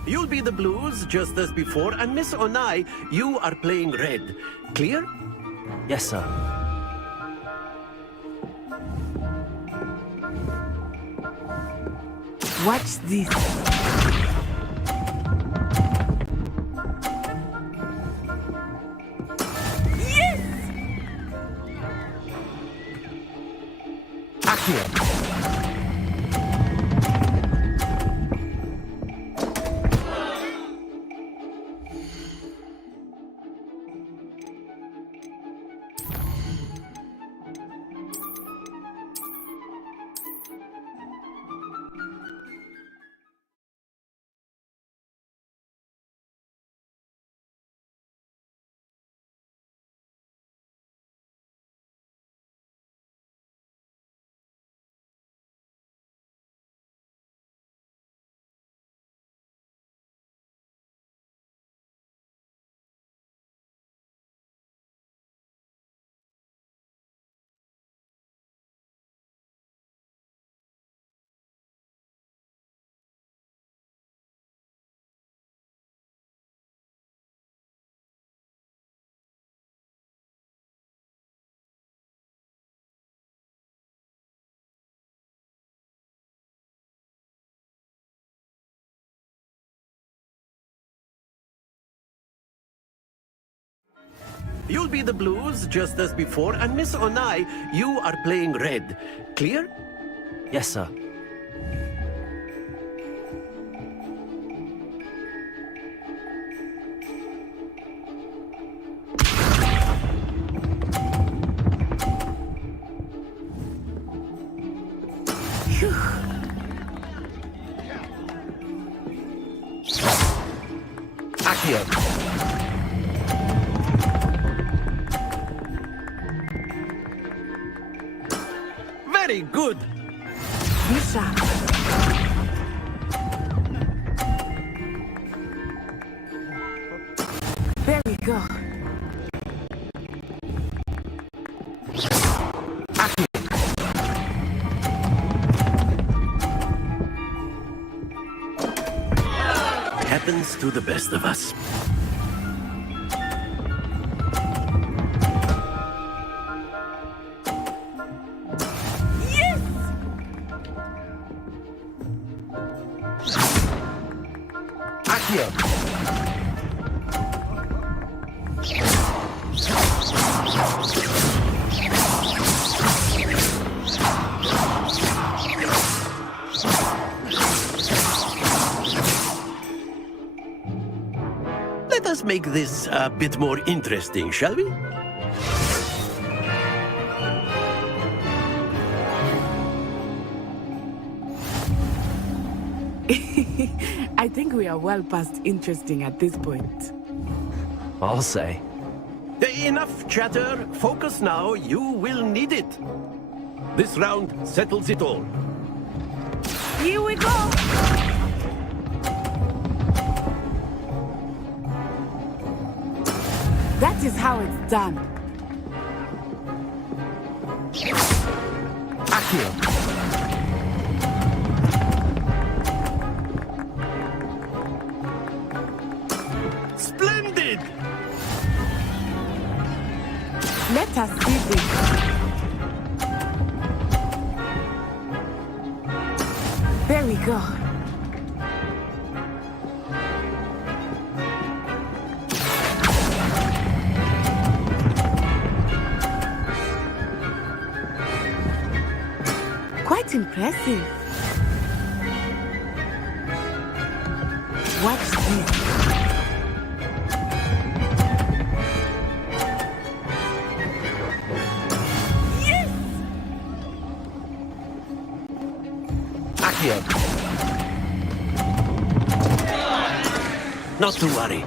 You'll be the blues, just as before, and Miss Onai, you are playing red. Clear? Yes, sir. Watch this. Yes! Accio. You'll be the blues, just as before, and Miss Onai, you are playing red. Clear? Yes, sir. Accio. Very good. Misha. There we go. Happens to the best of us. Yes! Accio. Let us make this a bit more interesting, shall we? I think we are well past interesting at this point. I'll say. Enough chatter. Focus now. You will need it. This round settles it all. Here we go! That is how it's done. Accio. Splendid! Let us see this. There we go. Quite impressive. Watch this. Yes! Accio. Not to worry.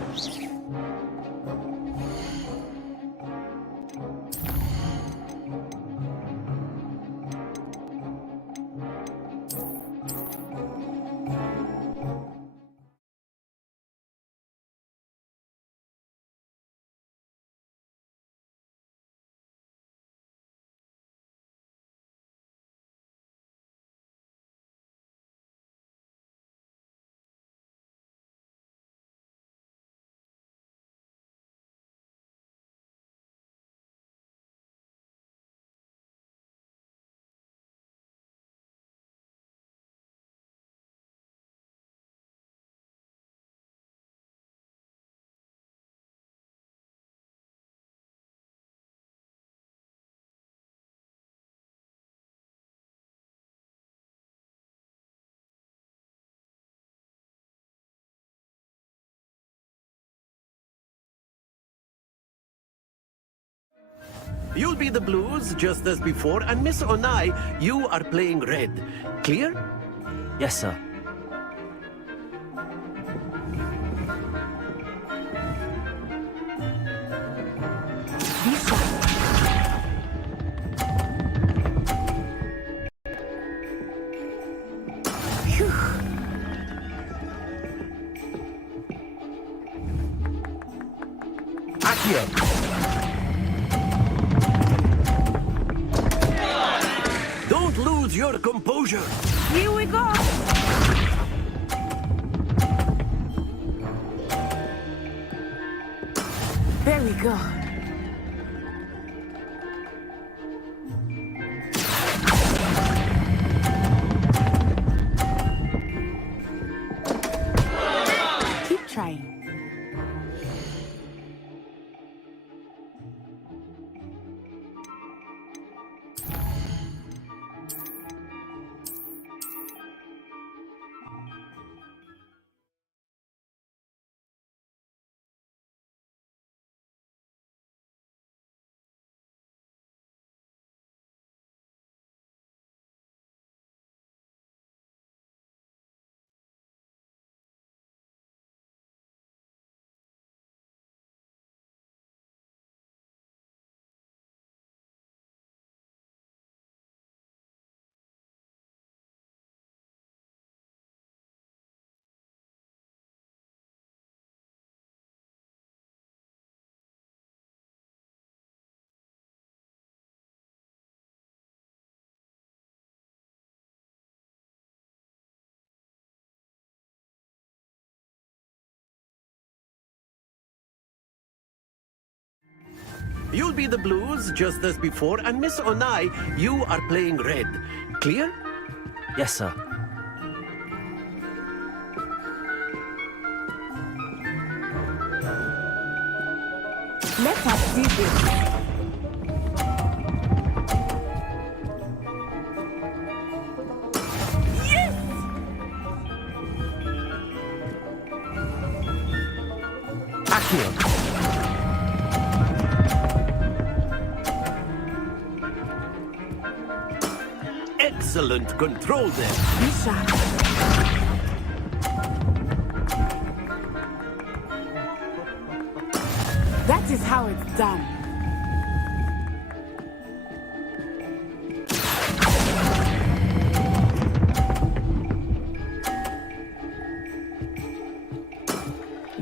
You'll be the blues, just as before, and Miss Onai, you are playing red. Clear? Yes, sir. Accio! Don't lose your composure! Here we go! There we go. Keep trying. You'll be the blues, just as before, and Miss Onai, you are playing red. Clear? Yes, sir. Let us see this. Accio! Excellent control there. Be sharp. That is how it's done.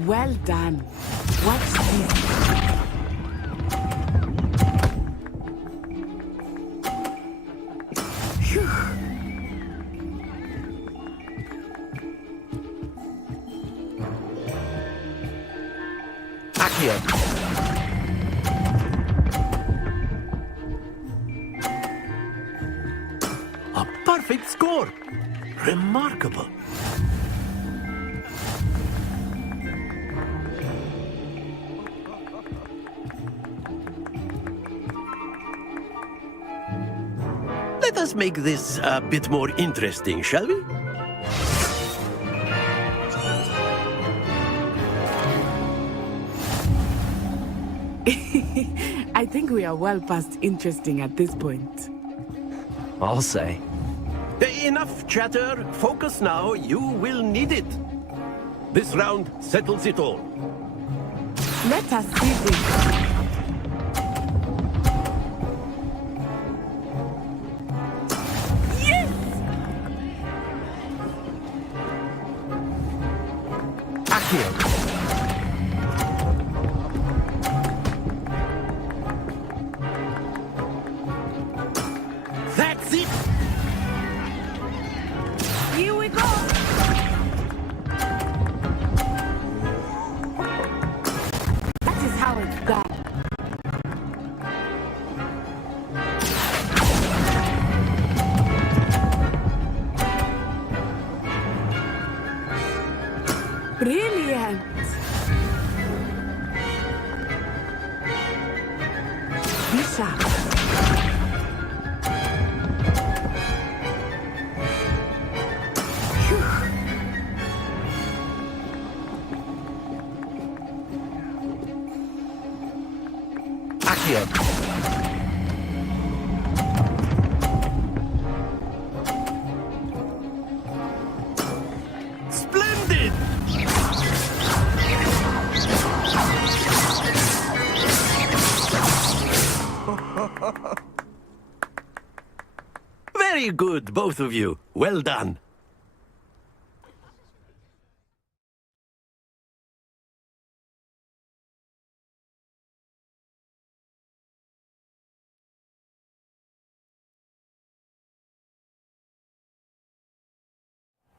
Well done. Watch this. A perfect score! Remarkable! Let us make this a bit more interesting, shall we? I think we are well past interesting at this point. I'll say. Enough chatter. Focus now. You will need it. This round settles it all. Let us see this. That's it! Here we go! That is how it's done. Brilliant! Be sharp. Accio. Very good, both of you. Well done.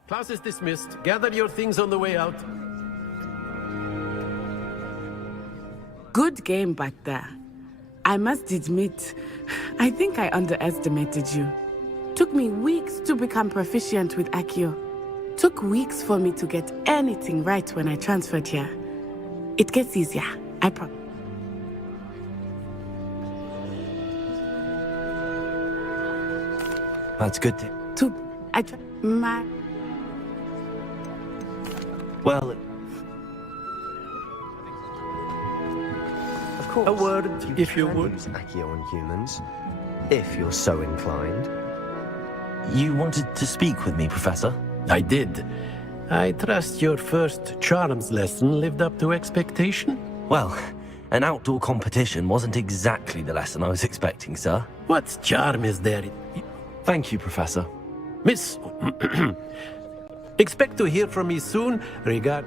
Class is dismissed. Gather your things on the way out. Good game back there. I must admit, I think I underestimated you. Took me weeks to become proficient with Accio. Took weeks for me to get anything right when I transferred here. It gets easier, I promise. That's good. Well, Of course. A word, if you would. Accio on humans, if you're so inclined. You wanted to speak with me, Professor? I did. I trust your first charms lesson lived up to expectation? Well, an outdoor competition wasn't exactly the lesson I was expecting, sir. What charm is there? Thank you, Professor. Miss, expect to hear from me soon. Regard.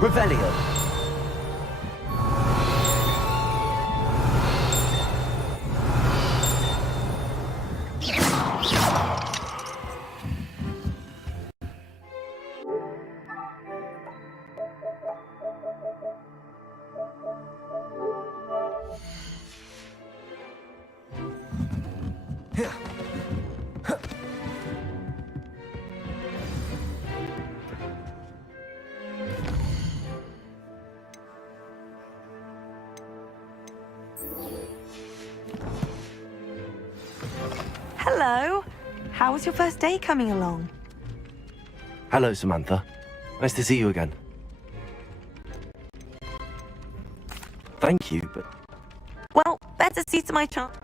Revelio. Hello. How was your first day coming along? Hello, Samantha. Nice to see you again. Thank you, but... Well, better see to my chance.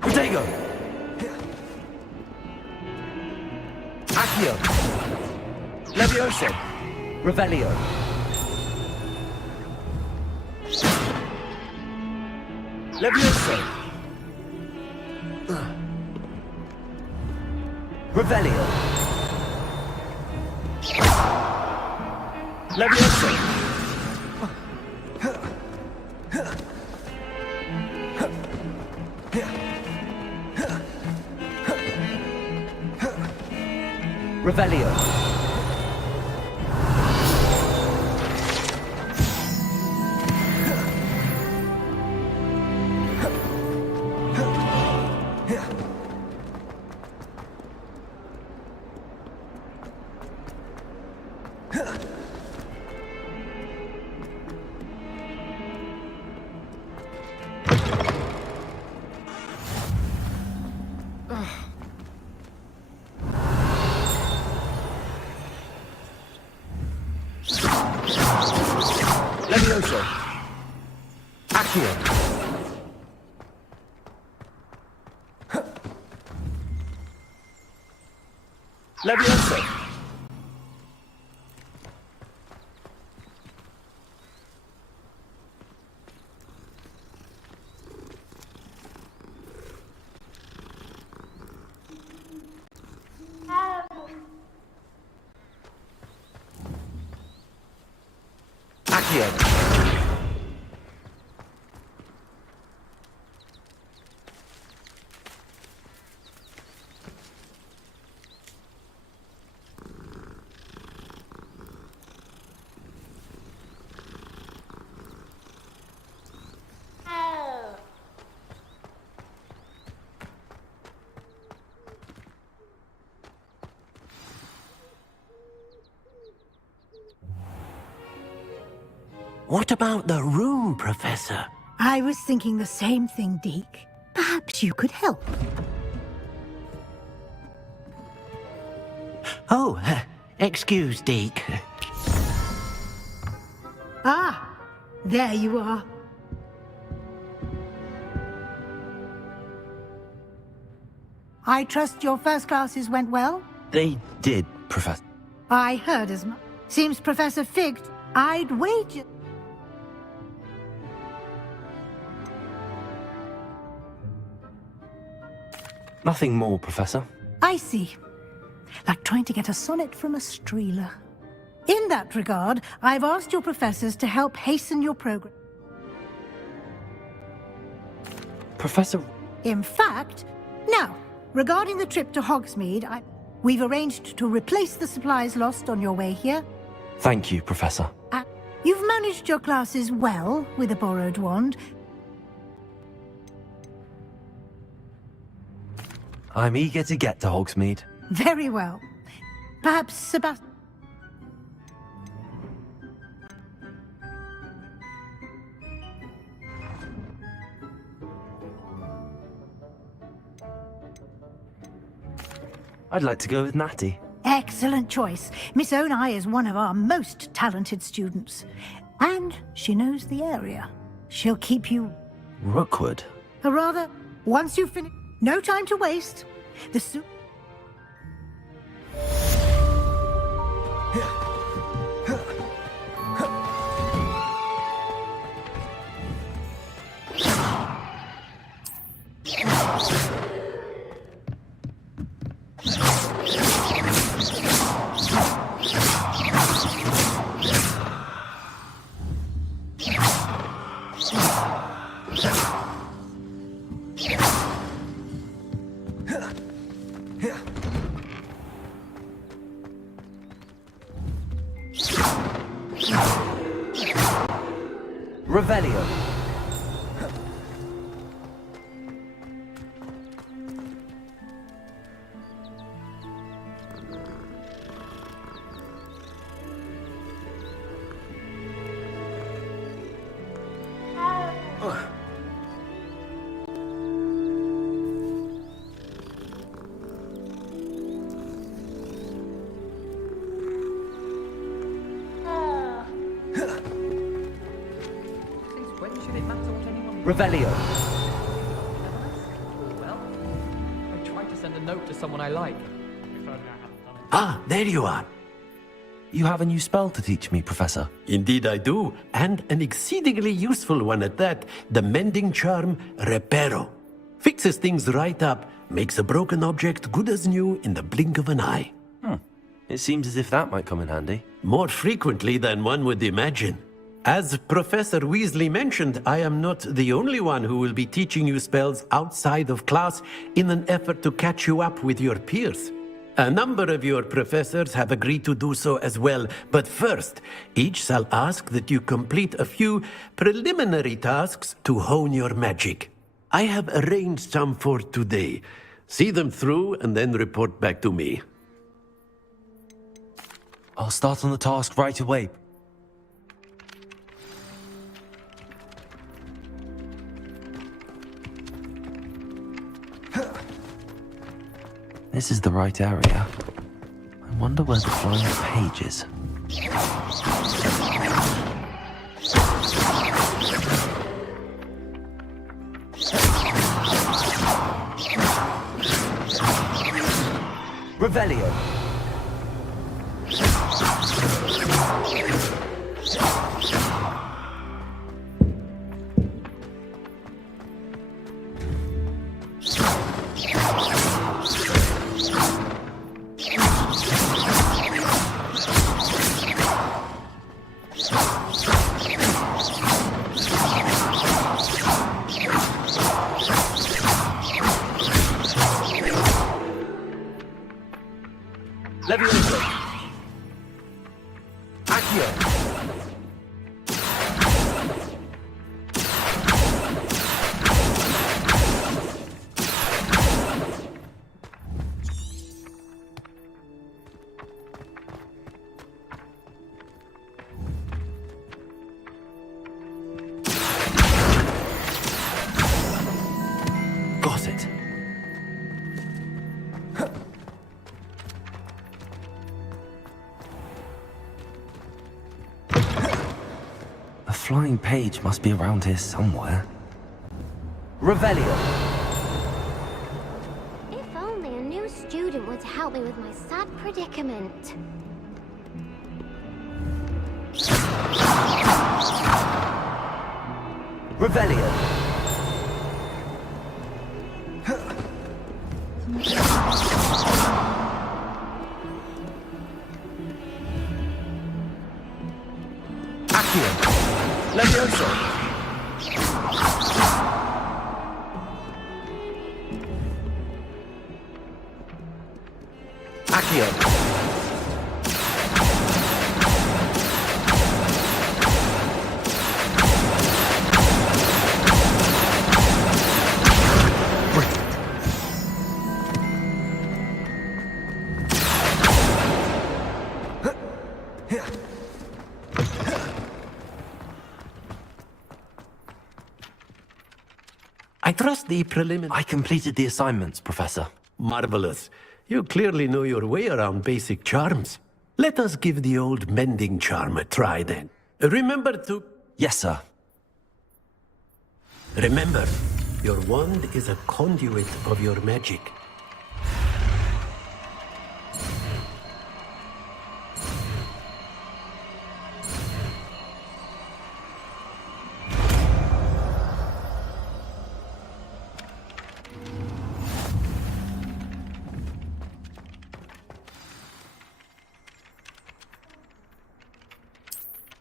Protego! Accio! Levioso! Revelio! Levioso! Revelio! Levioso! Revelio. Levioso. Accio. Levioso. Accio. What about the room, Professor? I was thinking the same thing, Deke. Perhaps you could help. Oh, excuse, Deke. Ah, there you are. I trust your first classes went well? They did, Professor. I heard as much. Seems Professor Fig, I'd wager... Nothing more, Professor. I see. Like trying to get a sonnet from a streeler. In that regard, I've asked your professors to help hasten your progress. Professor... In fact, now, regarding the trip to Hogsmeade, we've arranged to replace the supplies lost on your way here. Thank you, Professor. You've managed your classes well with a borrowed wand. I'm eager to get to Hogsmeade. Very well. Perhaps Sebastian... I'd like to go with Natty. Excellent choice. Miss Onai is one of our most talented students. And she knows the area. She'll keep you... Rookwood? Or rather, once you've finished... No time to waste. The suit... Revelio. Revelio. Well, I tried to send a note to someone I like. Ah, there you are. You have a new spell to teach me, Professor. Indeed I do, and an exceedingly useful one at that. The mending charm, Reparo. Fixes things right up, makes a broken object good as new in the blink of an eye. It seems as if that might come in handy. More frequently than one would imagine. As Professor Weasley mentioned, I am not the only one who will be teaching you spells outside of class in an effort to catch you up with your peers. A number of your professors have agreed to do so as well, but first, each shall ask that you complete a few preliminary tasks to hone your magic. I have arranged some for today. See them through and then report back to me. I'll start on the task right away. This is the right area. I wonder where the flying page is. Revelio. Levioso. Accio. flying page must be around here somewhere. Revelio. If only a new student would help me with my sad predicament. Revelio. Accio. Levioso. Accio. I trust the preliminary... I completed the assignments, Professor. Marvelous. You clearly know your way around basic charms. Let us give the old mending charm a try then. Remember to... Yes, sir. Remember, your wand is a conduit of your magic.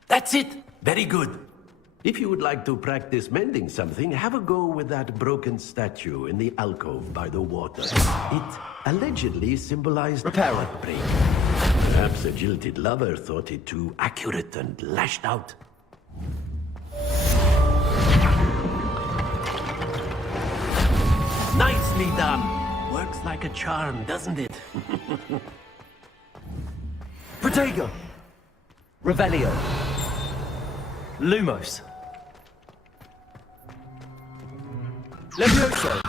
That's it! Very good. If you would like to practice mending something, have a go with that broken statue in the alcove by the water. It allegedly symbolized heartbreak. Perhaps a jilted lover thought it too accurate and lashed out. Nicely done! Works like a charm, doesn't it? Protego. Revelio. Lumos. Levioso.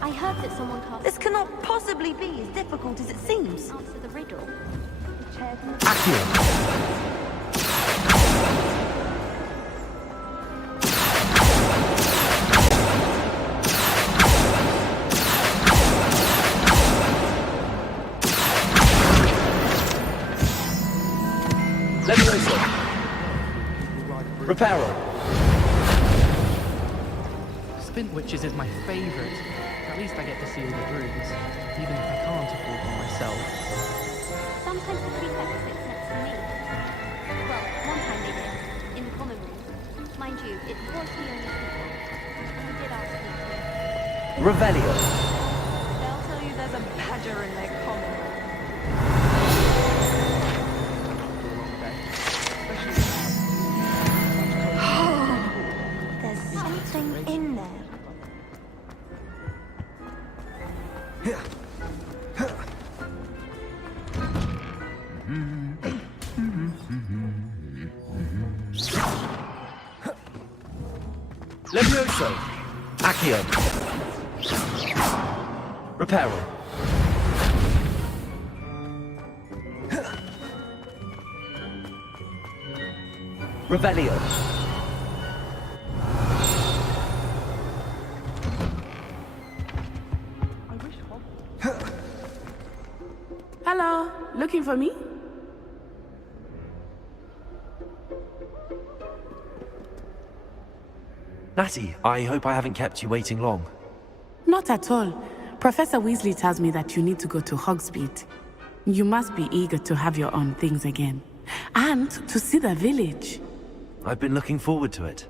I heard that someone cast... This cannot possibly be as difficult as it seems. Answer the riddle. Levioso. Reparo. Spin Witches is my favourite. At least I get to see all the rooms, even if I can't afford one myself. Sometimes the prefect sits next to me. Well, one time they did, in the common room. Mind you, it was the only people. I did ask them to. Revelio. They'll tell you there's a badger in their common room. There's something in there. Levioso. Accio. Reparo. Revelio. Hello, looking for me? Natty, I hope I haven't kept you waiting long. Not at all. Professor Weasley tells me that you need to go to Hogsmeade. You must be eager to have your own things again. And to see the village. I've been looking forward to it.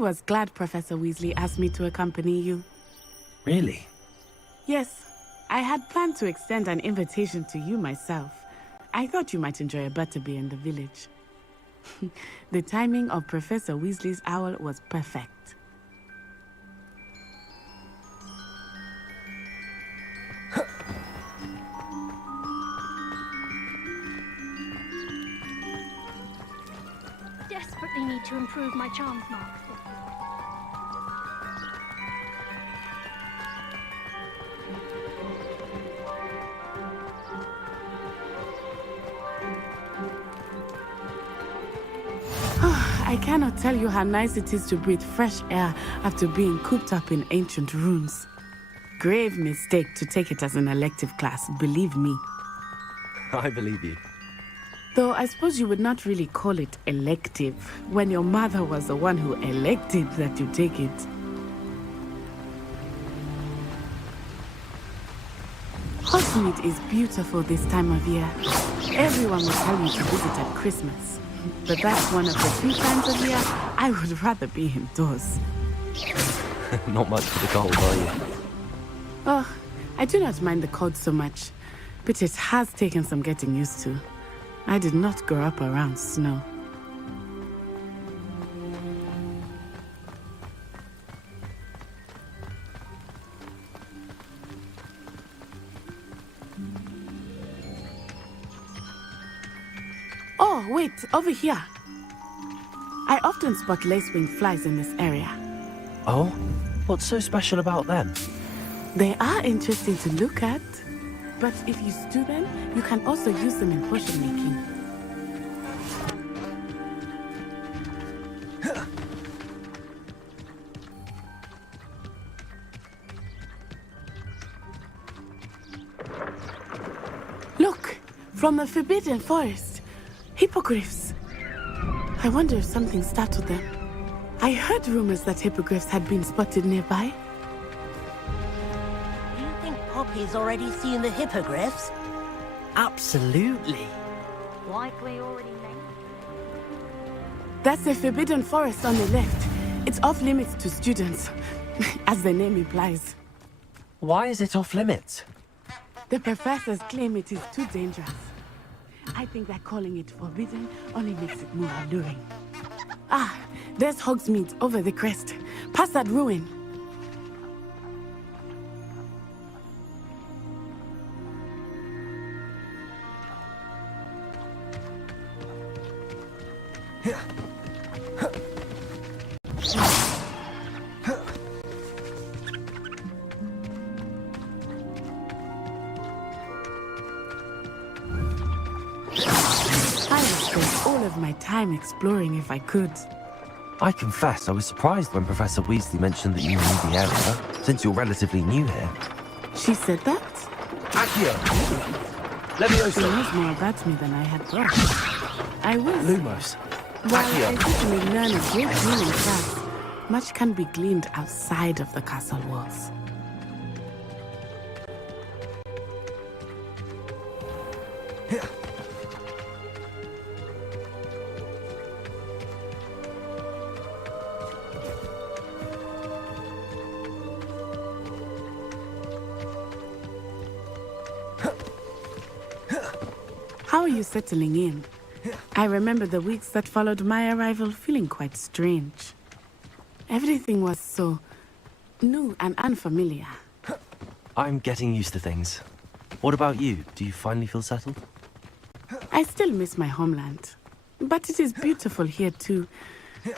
was glad Professor Weasley asked me to accompany you. Really? Yes, I had planned to extend an invitation to you myself. I thought you might enjoy a butterbeer in the village. The timing of Professor Weasley's owl was perfect. Desperately need to improve my charms marks. I cannot tell you how nice it is to breathe fresh air after being cooped up in ancient rooms. Grave mistake to take it as an elective class, believe me. I believe you. Though I suppose you would not really call it elective when your mother was the one who elected that you take it. Hogsmeade is beautiful this time of year. Everyone will tell you to visit at Christmas. But that's one of the few times of year I would rather be indoors. Not much for the cold, are you? Oh, I do not mind the cold so much, but it has taken some getting used to. I did not grow up around snow. Oh, wait, over here. I often spot lacewing flies in this area. Oh? What's so special about them? They are interesting to look at, but if you stew them, you can also use them in potion making. Look, from the Forbidden Forest. Hippogriffs. I wonder if something startled them. I heard rumors that hippogriffs had been spotted nearby. Do you think Poppy's already seen the hippogriffs? Absolutely. Likely already named. That's the Forbidden Forest on the left. It's off limits to students, as the name implies. Why is it off limits? The professors claim it is too dangerous. I think that calling it forbidden only makes it more alluring. Ah, there's Hogsmeade over the crest. Past that ruin. My time exploring if I could. I confess I was surprised when Professor Weasley mentioned that you knew the area, since you're relatively new here. She said that? Accio! She knows more about me than I had thought. I was. Lumos. While I certainly learn a great deal in class, much can be gleaned outside of the castle walls. How are you settling in? I remember the weeks that followed my arrival feeling quite strange. Everything was so new and unfamiliar. I'm getting used to things. What about you? Do you finally feel settled? I still miss my homeland, but it is beautiful here too.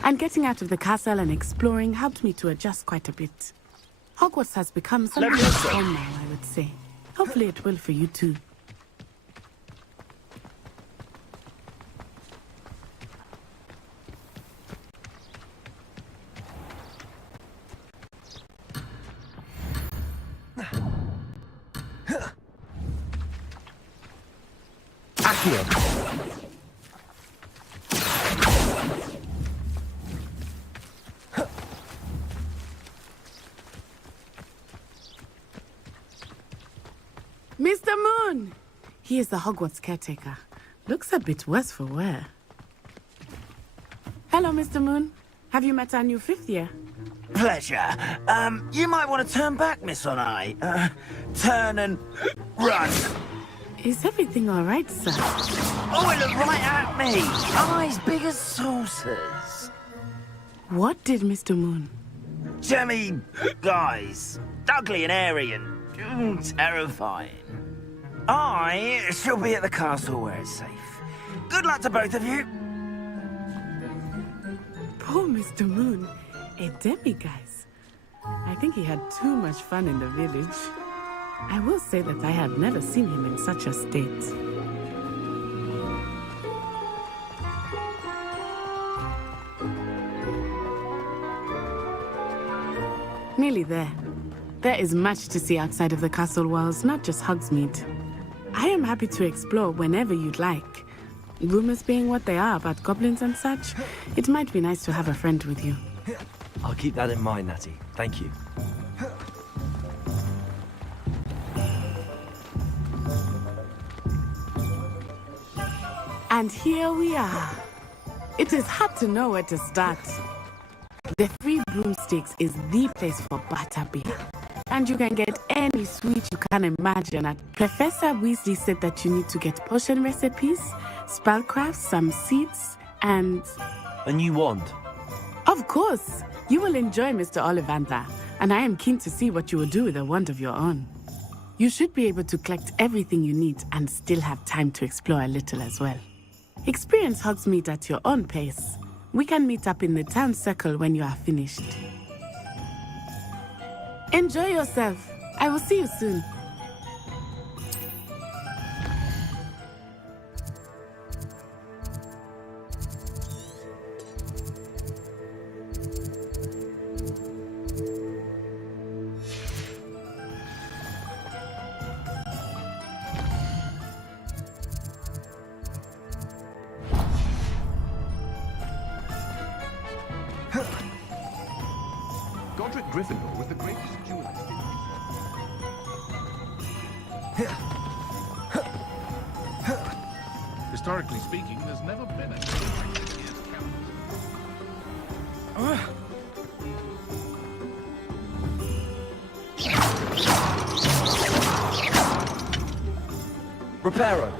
And getting out of the castle and exploring helped me to adjust quite a bit. Hogwarts has become something like home now, I would say. Hopefully it will for you too. Mr. Moon! He is the Hogwarts caretaker. Looks a bit worse for wear. Hello, Mr. Moon. Have you met our new fifth year? Pleasure. You might want to turn back, Miss Onai. Turn and run. Is everything all right, sir? Oh, it looked right at me. Eyes big as saucers. What did Mr. Moon? Jemmy, guys. Ugly and airy and terrifying. I shall be at the castle where it's safe. Good luck to both of you. Poor Mr. Moon. A demiguise. I think he had too much fun in the village. I will say that I have never seen him in such a state. Nearly there. There is much to see outside of the castle walls, not just Hogsmeade. I am happy to explore whenever you'd like. Rumors being what they are about goblins and such, it might be nice to have a friend with you. I'll keep that in mind, Natty. Thank you. And here we are. It is hard to know where to start. The Three Broomsticks is the place for butterbeer. And you can get any sweet you can imagine. Professor Weasley said that you need to get potion recipes, spellcrafts, some seeds, and... A new wand. Of course! You will enjoy Mr. Ollivander, and I am keen to see what you will do with a wand of your own. You should be able to collect everything you need and still have time to explore a little as well. Experience Hogsmeade at your own pace. We can meet up in the town circle when you are finished. Enjoy yourself. I will see you soon. Godric Gryffindor was the greatest duelist in Historically speaking, there's never been a duel like this Reparo.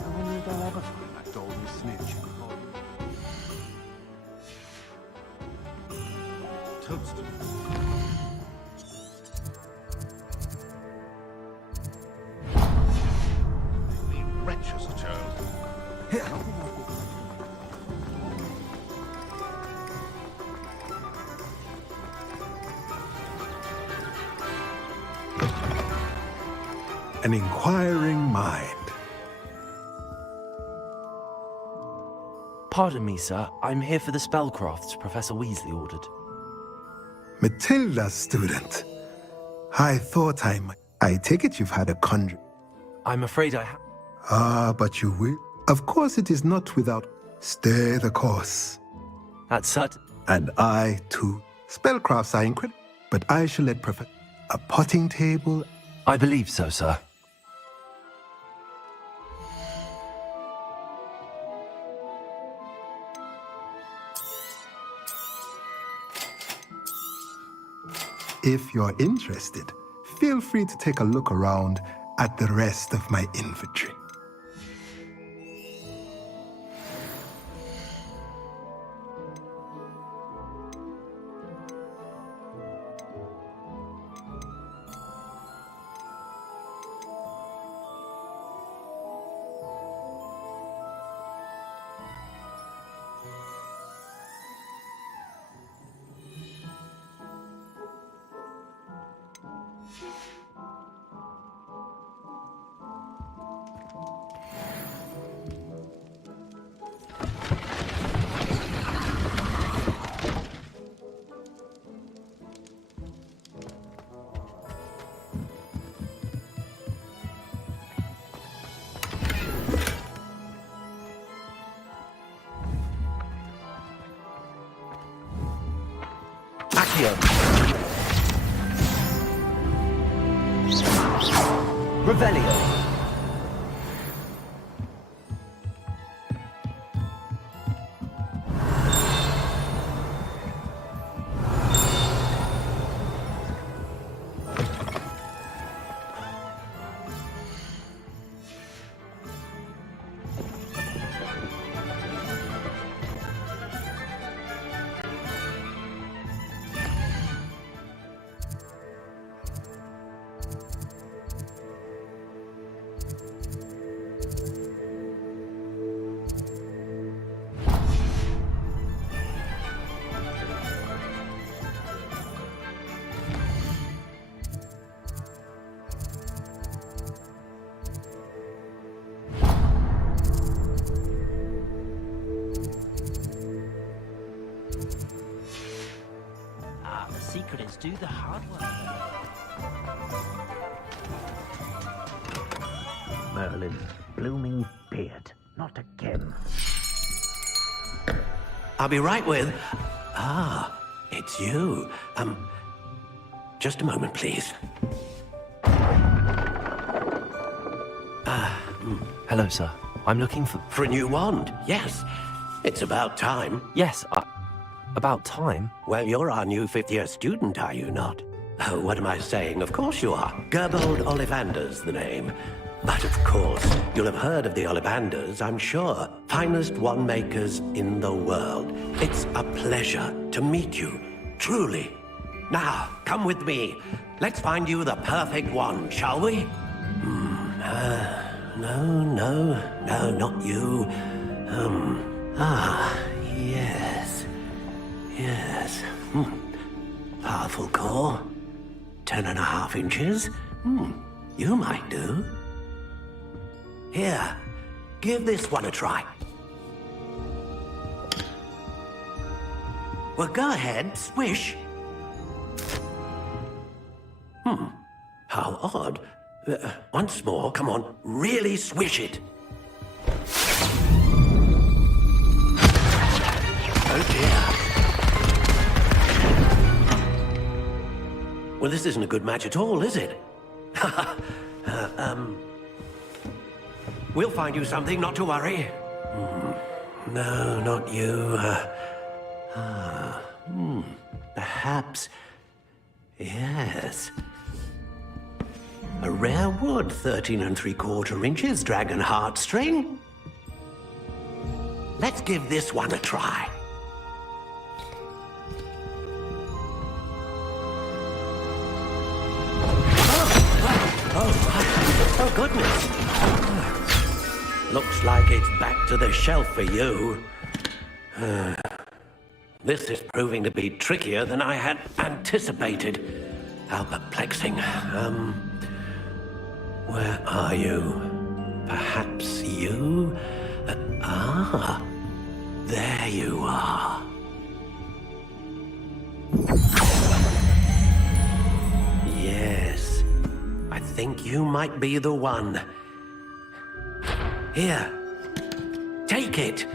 I wonder if they'll ever find that golden snitch. Toast. The wretches, child. An inquiring mind. Pardon me, sir. I'm here for the spellcrafts Professor Weasley ordered. Matilda's student. I thought I might. I take it you've had a conjure. I'm afraid I have. Ah, but you will. Of course it is not without. Stay the course. That's certain. And I, too. Spellcrafts are incredible. But I shall let Professor... A potting table... I believe so, sir. If you're interested, feel free to take a look around at the rest of my inventory. Accio. Revelio. do the hard work. Merlin, blooming beard. Not again. I'll be right with... Ah, it's you. Just a moment, please. Hello, sir. I'm looking for... For a new wand, yes. It's about time. Yes, about time? Well, you're our new fifth-year student, are you not? Oh, what am I saying? Of course you are. Gerbold Ollivander's the name. But of course, you'll have heard of the Ollivanders, I'm sure. Finest wand makers in the world. It's a pleasure to meet you, truly. Now, come with me. Let's find you the perfect wand, shall we? No, not you. Yes. Powerful core. 10.5 inches. You might do. Here, give this one a try. Well, go ahead, swish. How odd. Once more, come on, really swish it. Oh dear. Well, this isn't a good match at all, is it? We'll find you something, not to worry. No, not you. Perhaps... Yes. A rare wood, 13 3/4 inches, dragon heartstring. Let's give this one a try. Oh, goodness. Looks like it's back to the shelf for you. This is proving to be trickier than I had anticipated. How perplexing. Where are you? Perhaps you? There you are. Yes, I think you might be the one. Here, take it.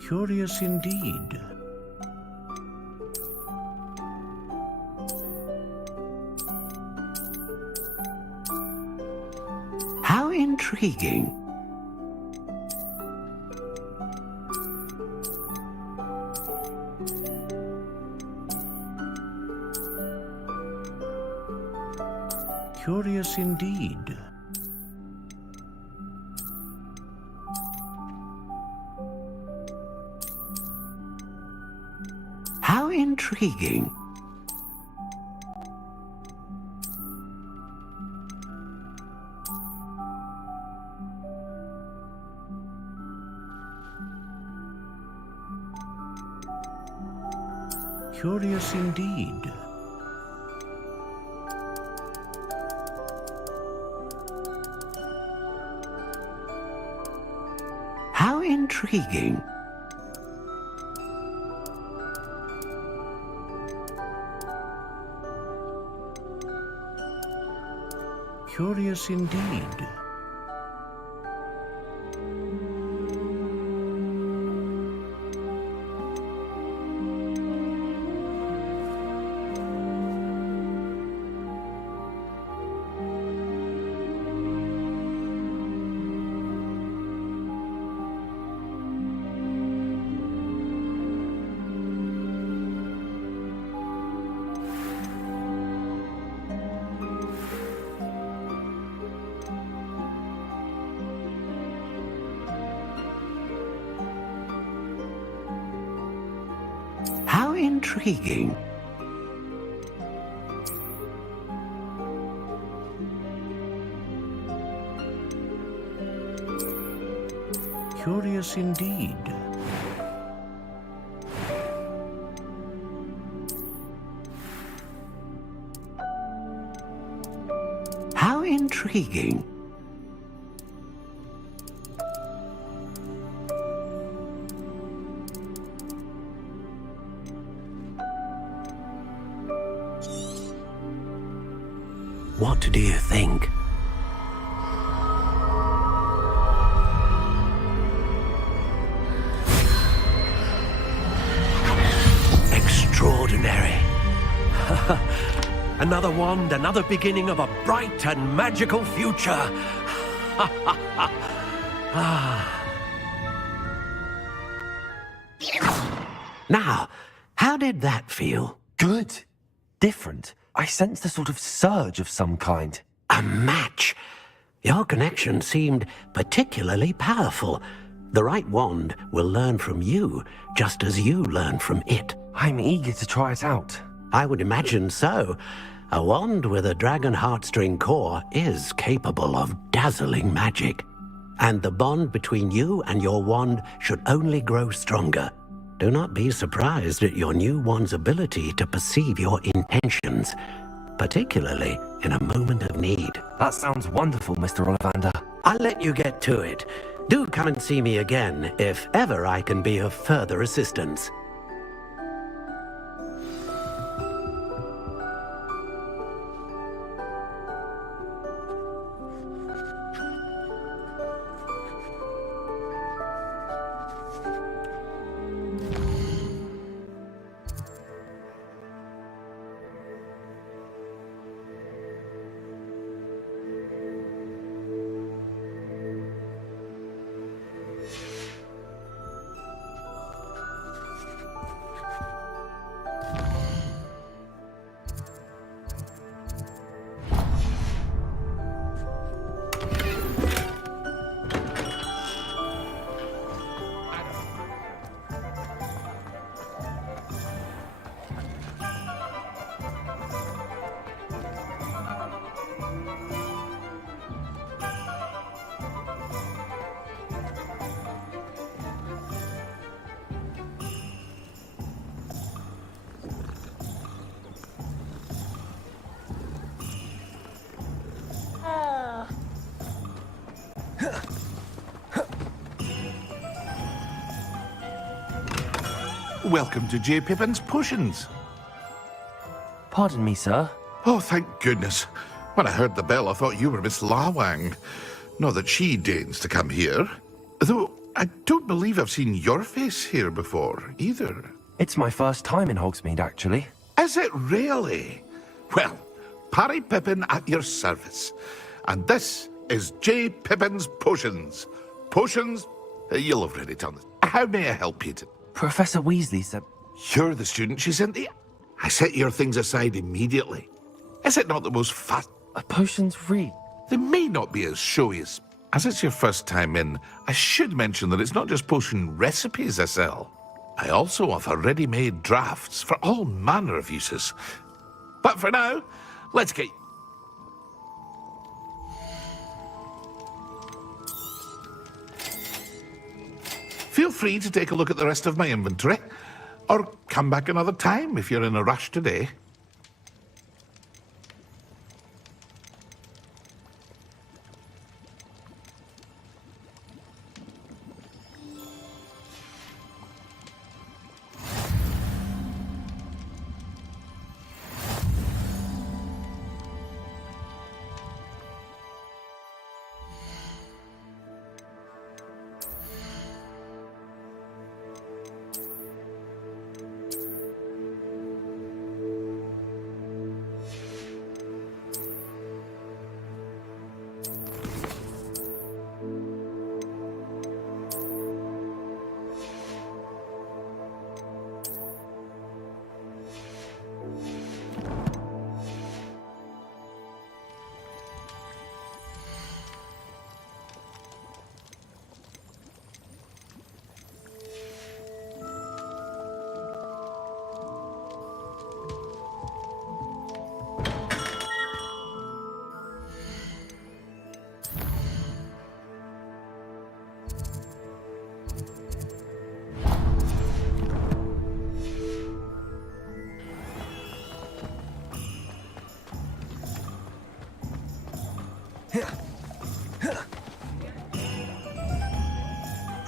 Curious indeed. How intriguing. Curious indeed. How intriguing. Curious indeed. How intriguing. Curious indeed. How intriguing. Curious indeed. intriguing. What do you think? Extraordinary. Another wand, another beginning of a bright and magical future. Now, how did that feel? Good. Different. I sensed a sort of surge of some kind. A match. Your connection seemed particularly powerful. The right wand will learn from you, just as you learn from it. I'm eager to try it out. I would imagine so. A wand with a dragon heartstring core is capable of dazzling magic. And the bond between you and your wand should only grow stronger. Do not be surprised at your new wand's ability to perceive your intentions, particularly in a moment of need. That sounds wonderful, Mr. Ollivander. I'll let you get to it. Do come and see me again if ever I can be of further assistance. Welcome to J. Pippin's Potions. Pardon me, sir. Oh, thank goodness. When I heard the bell, I thought you were Miss Lawang. Not that she deigns to come here. Though, I don't believe I've seen your face here before, either. It's my first time in Hogsmeade, actually. Is it really? Well, Parry Pippin at your service. And this is J. Pippin's Potions. Potions? You'll have already done it. How may I help you? Professor Weasley said... You're the student she sent you? I set your things aside immediately. Is it not the most fast... Potions read? They may not be as showy as it's your first time in. I should mention that it's not just potion recipes I sell. I also offer ready-made drafts for all manner of uses. But for now, let's get... Feel free to take a look at the rest of my inventory, or come back another time if you're in a rush today.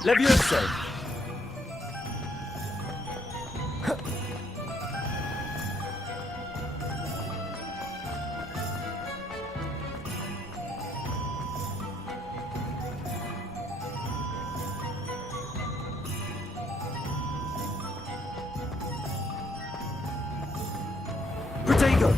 Levioso! Protego!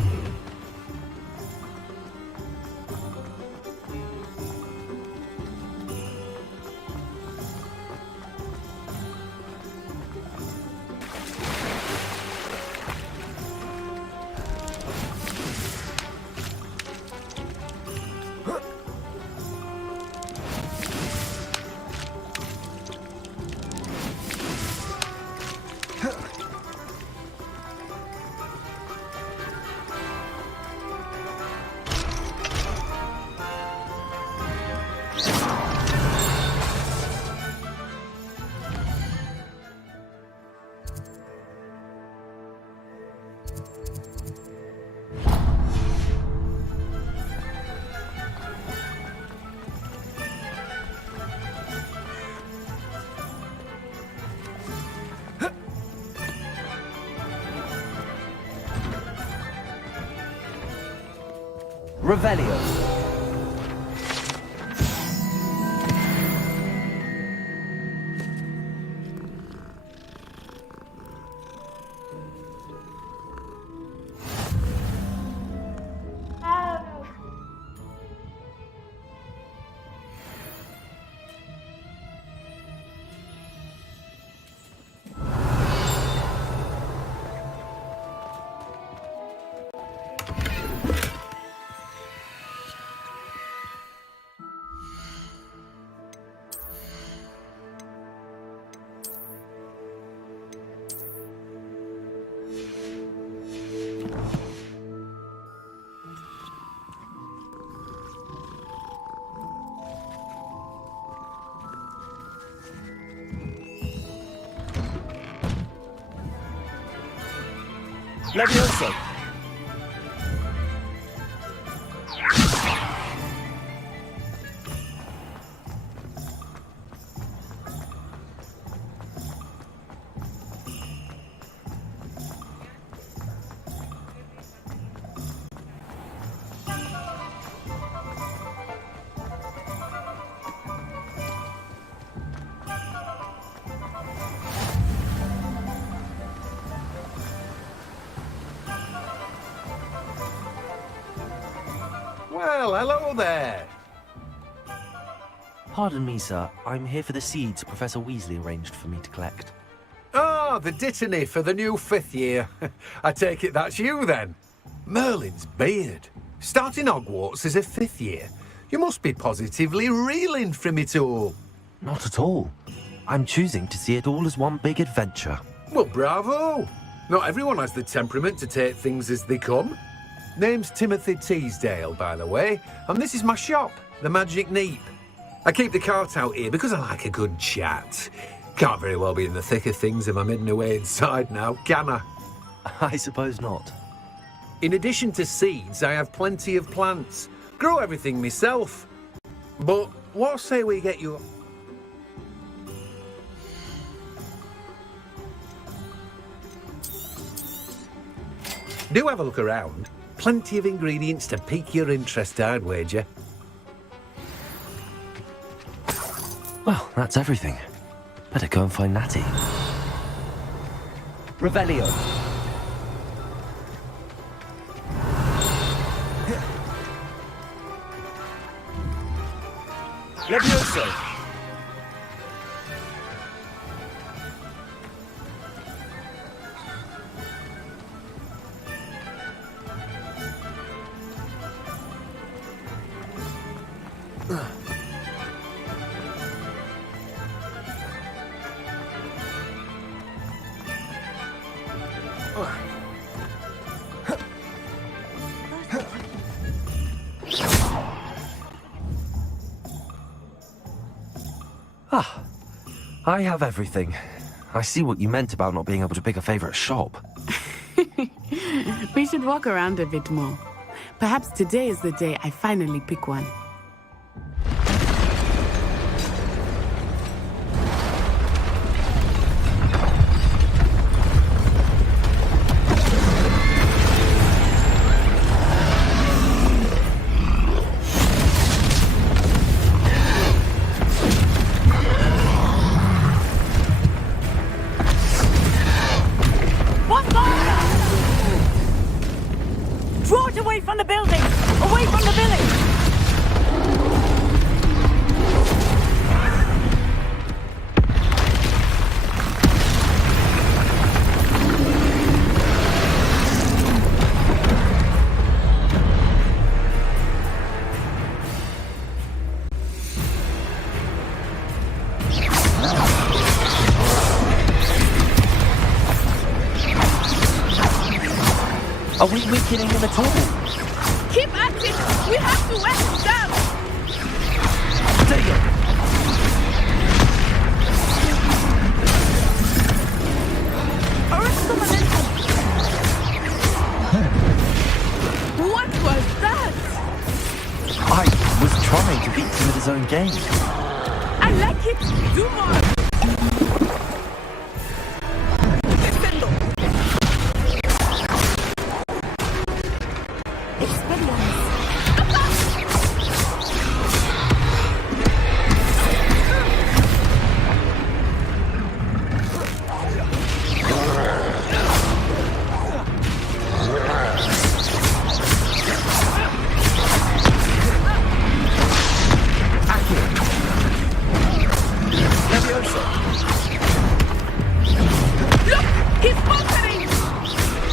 Revelio. Levioso! Well, hello there. Pardon me, sir. I'm here for the seeds Professor Weasley arranged for me to collect. Ah, the dittany for the new 5th year. I take it that's you, then. Merlin's beard. Starting Hogwarts as a 5th year. You must be positively reeling from it all. Not at all. I'm choosing to see it all as one big adventure. Well, bravo. Not everyone has the temperament to take things as they come. Name's Timothy Teasdale, by the way, and this is my shop, the Magic Neep. I keep the cart out here because I like a good chat. Can't very well be in the thick of things if I'm hidden away inside now, can I? I suppose not. In addition to seeds, I have plenty of plants. Grow everything myself. But what say we get you... Do have a look around. Plenty of ingredients to pique your interest, I'd wager. Well, that's everything. Better go and find Natty. Revelio. Levioso. Ah, I have everything. I see what you meant about not being able to pick a favourite shop. We should walk around a bit more. Perhaps today is the day I finally pick one. Are we weakening him at all? Keep at it! We have to wear him down! Take it! Arrest the momentum! What was that? I was trying to beat him at his own game. I like it! Do more!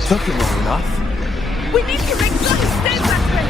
Took him long enough. We need to make sure he stays that way!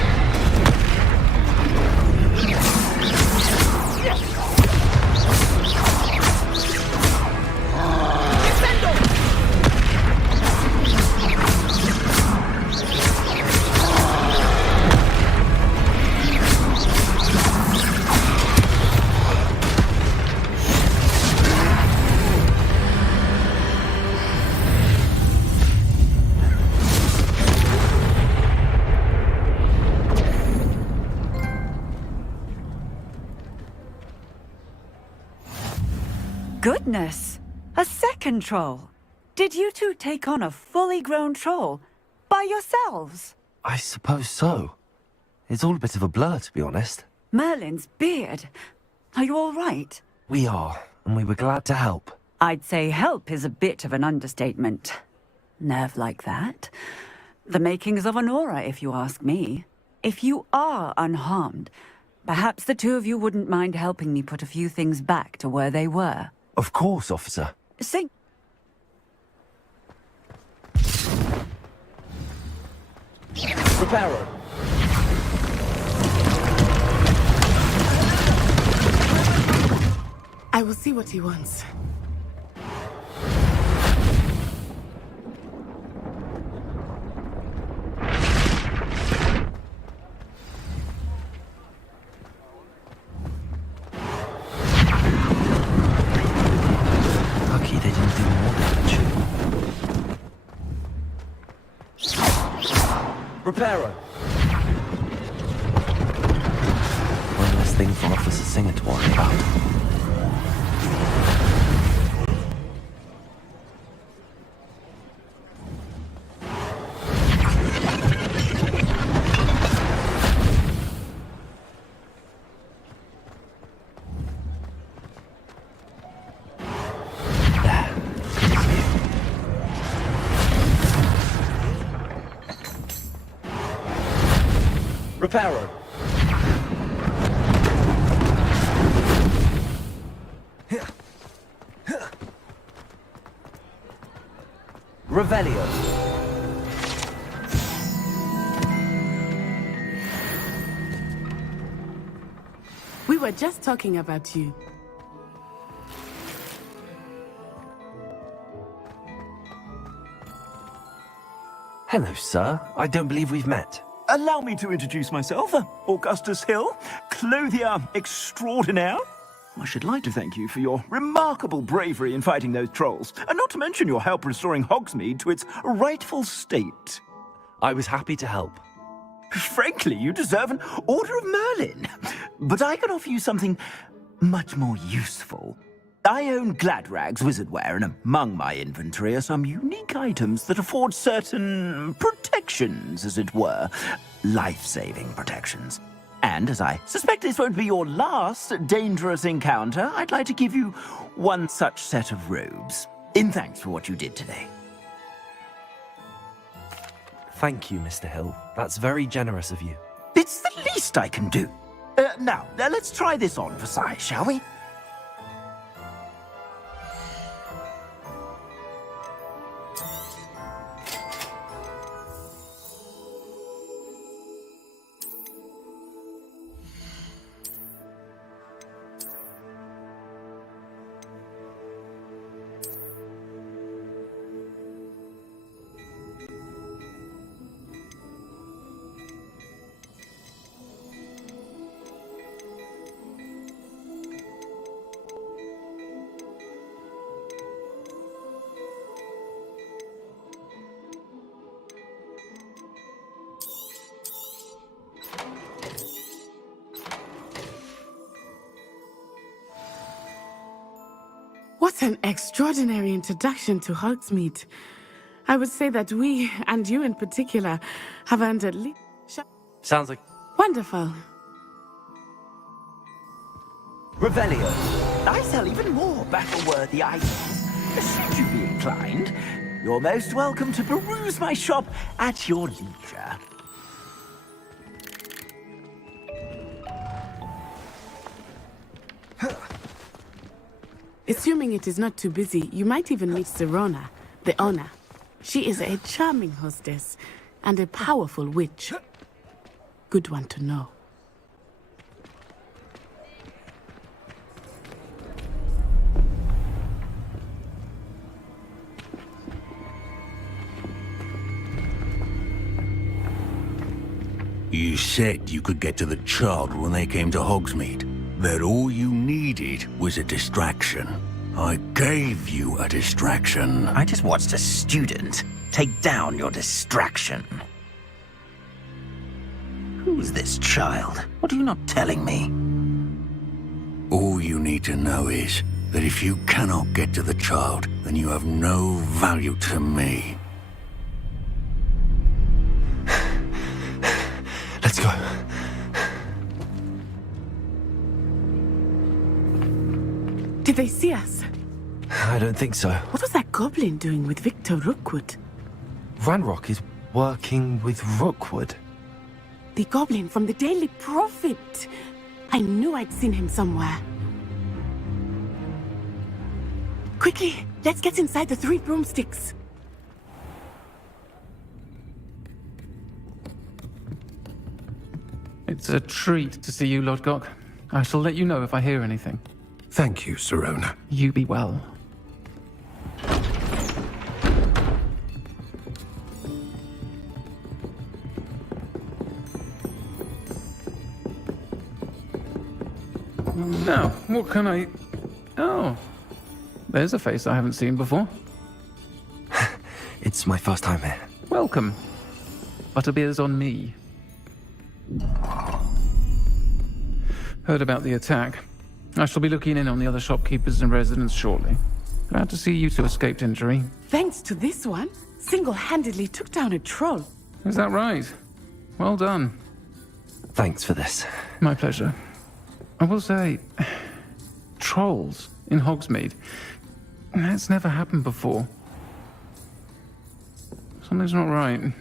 Goodness! A second troll! Did you two take on a fully grown troll? By yourselves? I suppose so. It's all a bit of a blur, to be honest. Merlin's beard. Are you all right? We are, and we were glad to help. I'd say help is a bit of an understatement. Nerve like that. The makings of an aura, if you ask me. If you are unharmed, perhaps the two of you wouldn't mind helping me put a few things back to where they were. Of course, officer. Say... Reparo. I will see what he wants. Lucky they didn't do more damage. Reparo. One less thing for Officer Singer to worry about. Reparo. Revelio. We were just talking about you. Hello, sir. I don't believe we've met. Allow me to introduce myself, Augustus Hill, clothier extraordinaire. I should like to thank you for your remarkable bravery in fighting those trolls, and not to mention your help restoring Hogsmeade to its rightful state. I was happy to help. Frankly, you deserve an Order of Merlin. But I can offer you something much more useful. I own Gladrag's wizardware, and among my inventory are some unique items that afford certain protections, as it were. Life-saving protections. And as I suspect this won't be your last dangerous encounter, I'd like to give you one such set of robes, in thanks for what you did today. Thank you, Mr. Hill. That's very generous of you. It's the least I can do. Now, let's try this on for size, shall we? What an extraordinary introduction to Hogsmeade. I would say that we, and you in particular, have earned at least... Sounds like... Wonderful. Revelio. I sell even more battle-worthy items. Should you be inclined, you're most welcome to peruse my shop at your leisure. Assuming it is not too busy, you might even meet Sirona, the owner. She is a charming hostess and a powerful witch. Good one to know. You said you could get to the child when they came to Hogsmeade. That all you needed was a distraction. I gave you a distraction. I just watched a student take down your distraction. Who's this child? What are you not telling me? All you need to know is that if you cannot get to the child, then you have no value to me. Let's go. Did they see us? I don't think so. What was that goblin doing with Victor Rookwood? Ranrock is working with Rookwood. The goblin from the Daily Prophet. I knew I'd seen him somewhere. Quickly, let's get inside the 3 broomsticks. It's a treat to see you, Lodgok. I shall let you know if I hear anything. Thank you, Sirona. You be well. Now, what can I... Oh, there's a face I haven't seen before. It's my first time here. Welcome. Butterbeer's on me. Heard about the attack. I shall be looking in on the other shopkeepers and residents shortly. Glad to see you two escaped injury. Thanks to this one, single-handedly took down a troll. Is that right? Well done. Thanks for this. My pleasure. I will say, trolls in Hogsmeade. That's never happened before. Something's not right.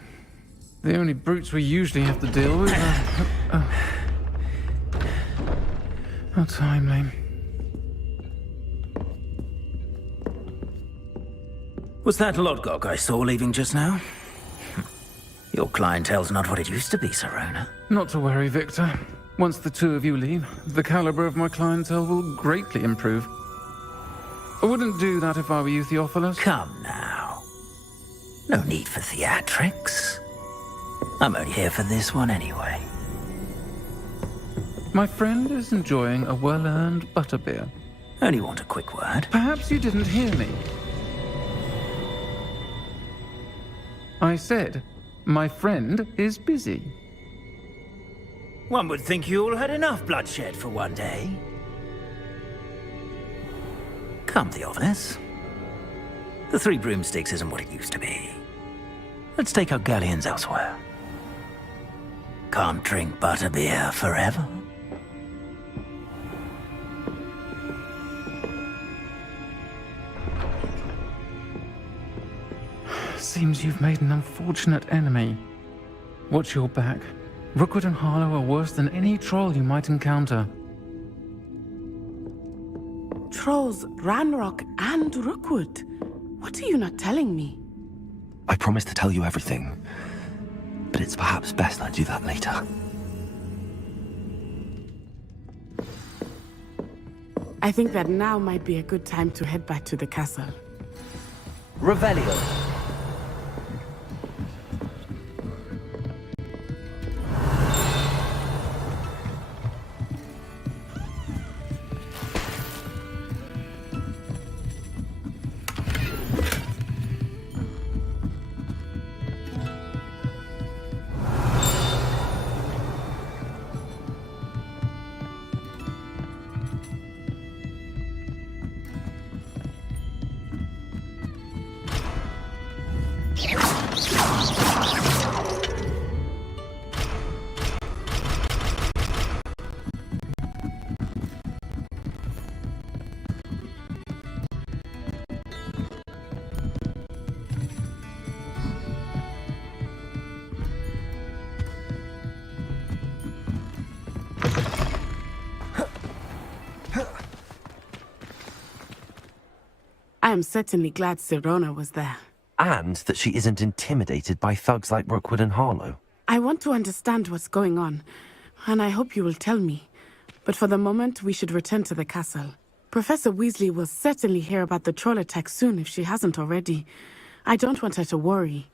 The only brutes we usually have to deal with are... How timely. Was that Lodgok I saw leaving just now? Your clientele's not what it used to be, Sirona. Not to worry, Victor. Once the two of you leave, the caliber of my clientele will greatly improve. I wouldn't do that if I were you, Theophilus. Come now. No need for theatrics. I'm only here for this one anyway. My friend is enjoying a well-earned butterbeer. Only want a quick word. Perhaps you didn't hear me. I said, my friend is busy. One would think you all had enough bloodshed for one day. Come, Theophilus. The 3 broomsticks isn't what it used to be. Let's take our galleons elsewhere. Can't drink butterbeer forever. Seems you've made an unfortunate enemy. Watch your back. Rookwood and Harlow are worse than any troll you might encounter. Trolls, Ranrock, and Rookwood. What are you not telling me? I promised to tell you everything, but it's perhaps best I do that later. I think that now might be a good time to head back to the castle. Revelio. am certainly glad Sirona was there. And that she isn't intimidated by thugs like Rookwood and Harlow. I want to understand what's going on, and I hope you will tell me. But for the moment, we should return to the castle. Professor Weasley will certainly hear about the troll attack soon if she hasn't already. I don't want her to worry.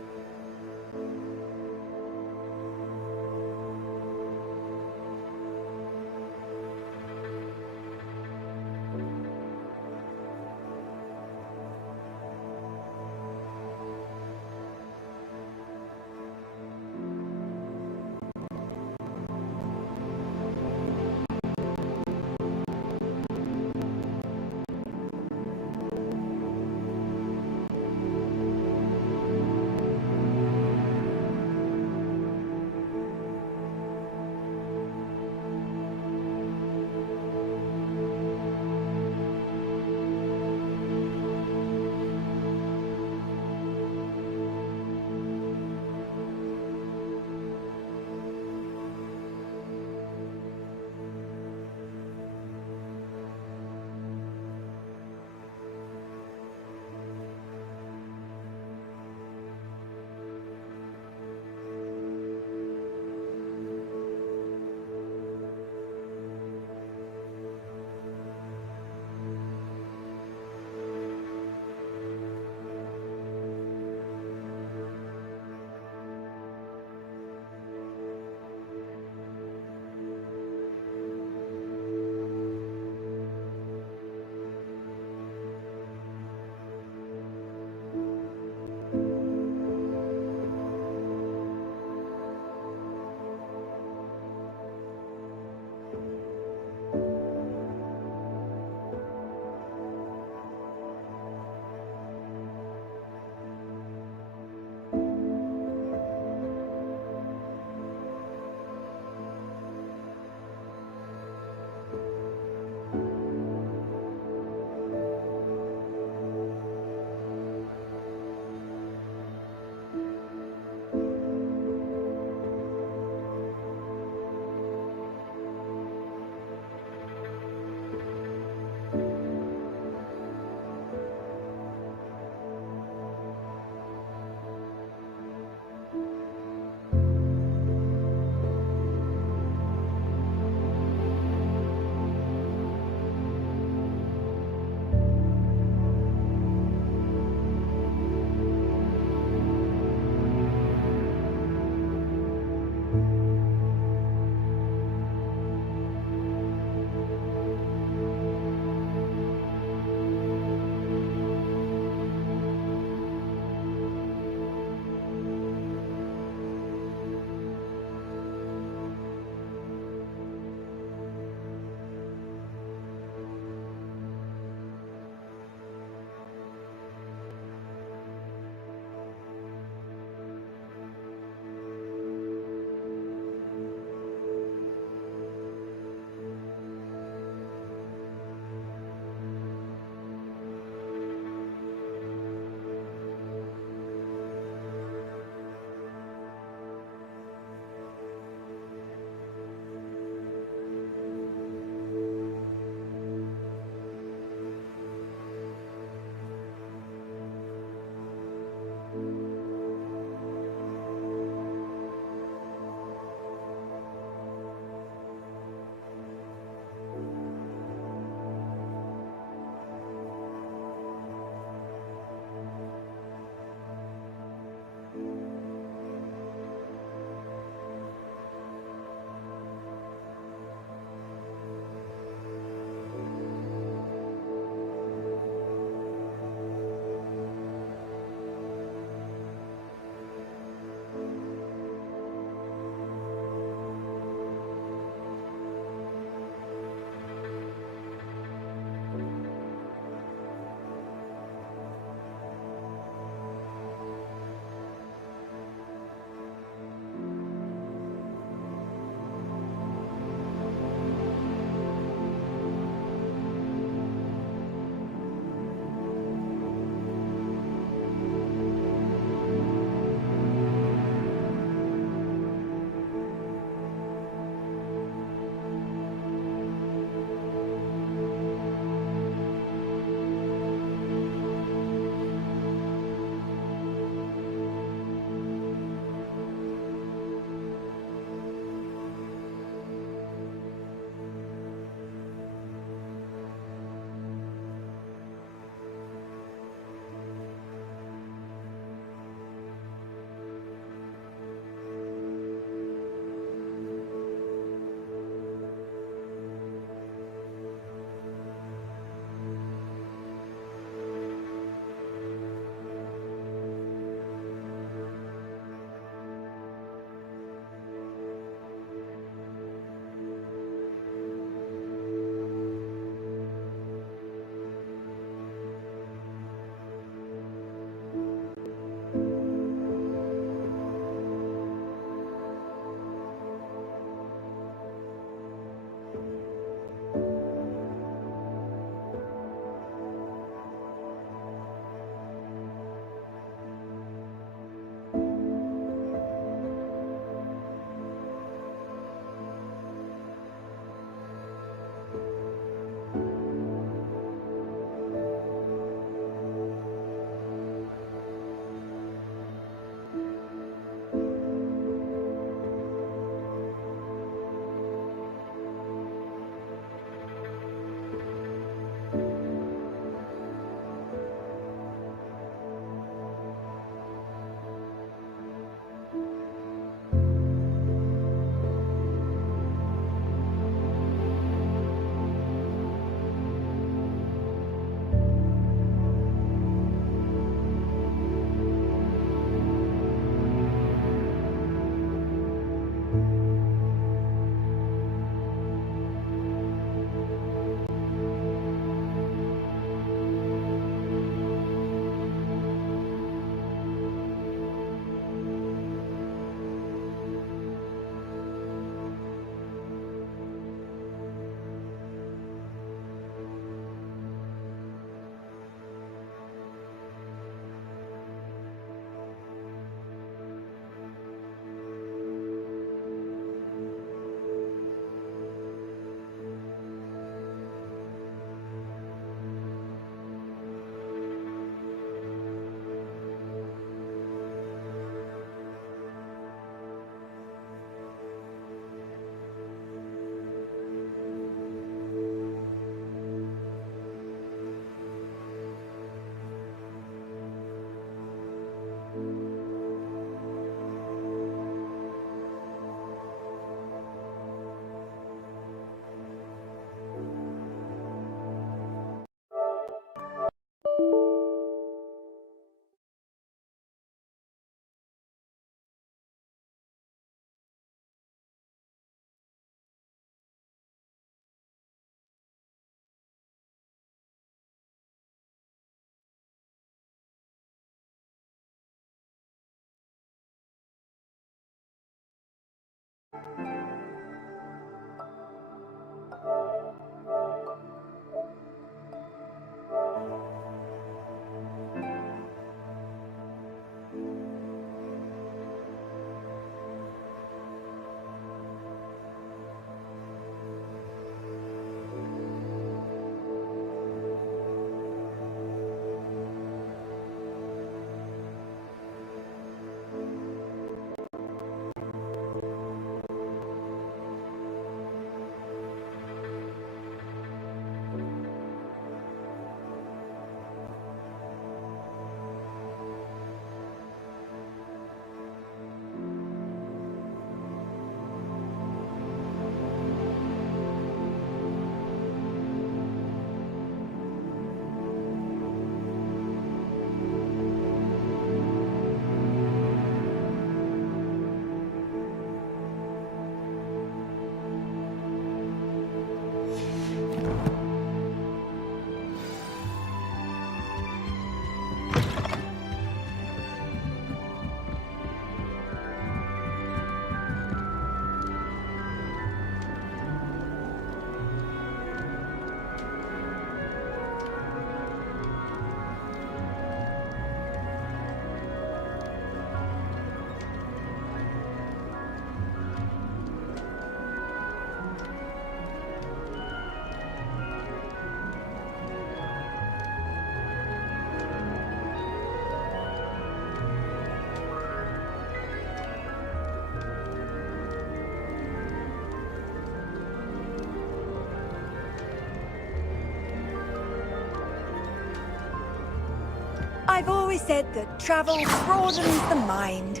I've always said that travel broadens the mind.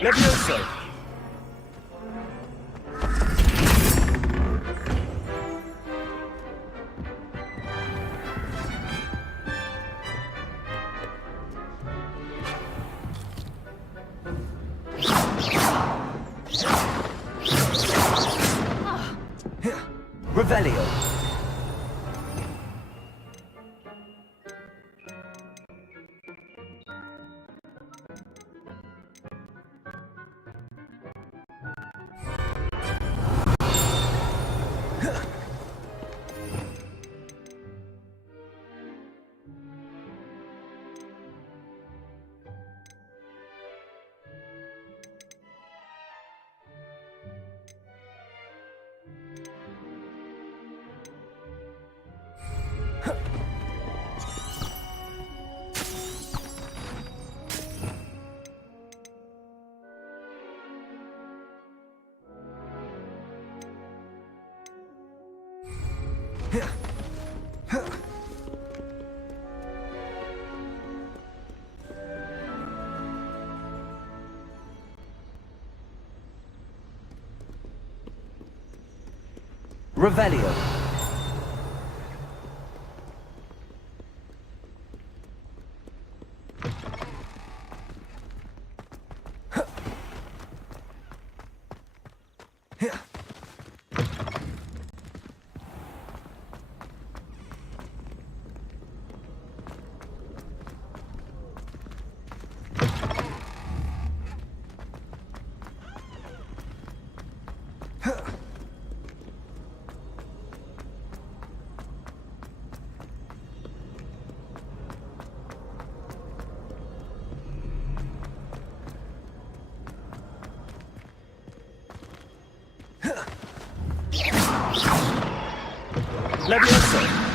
Levioso! Revelio. Revelio. Levioso!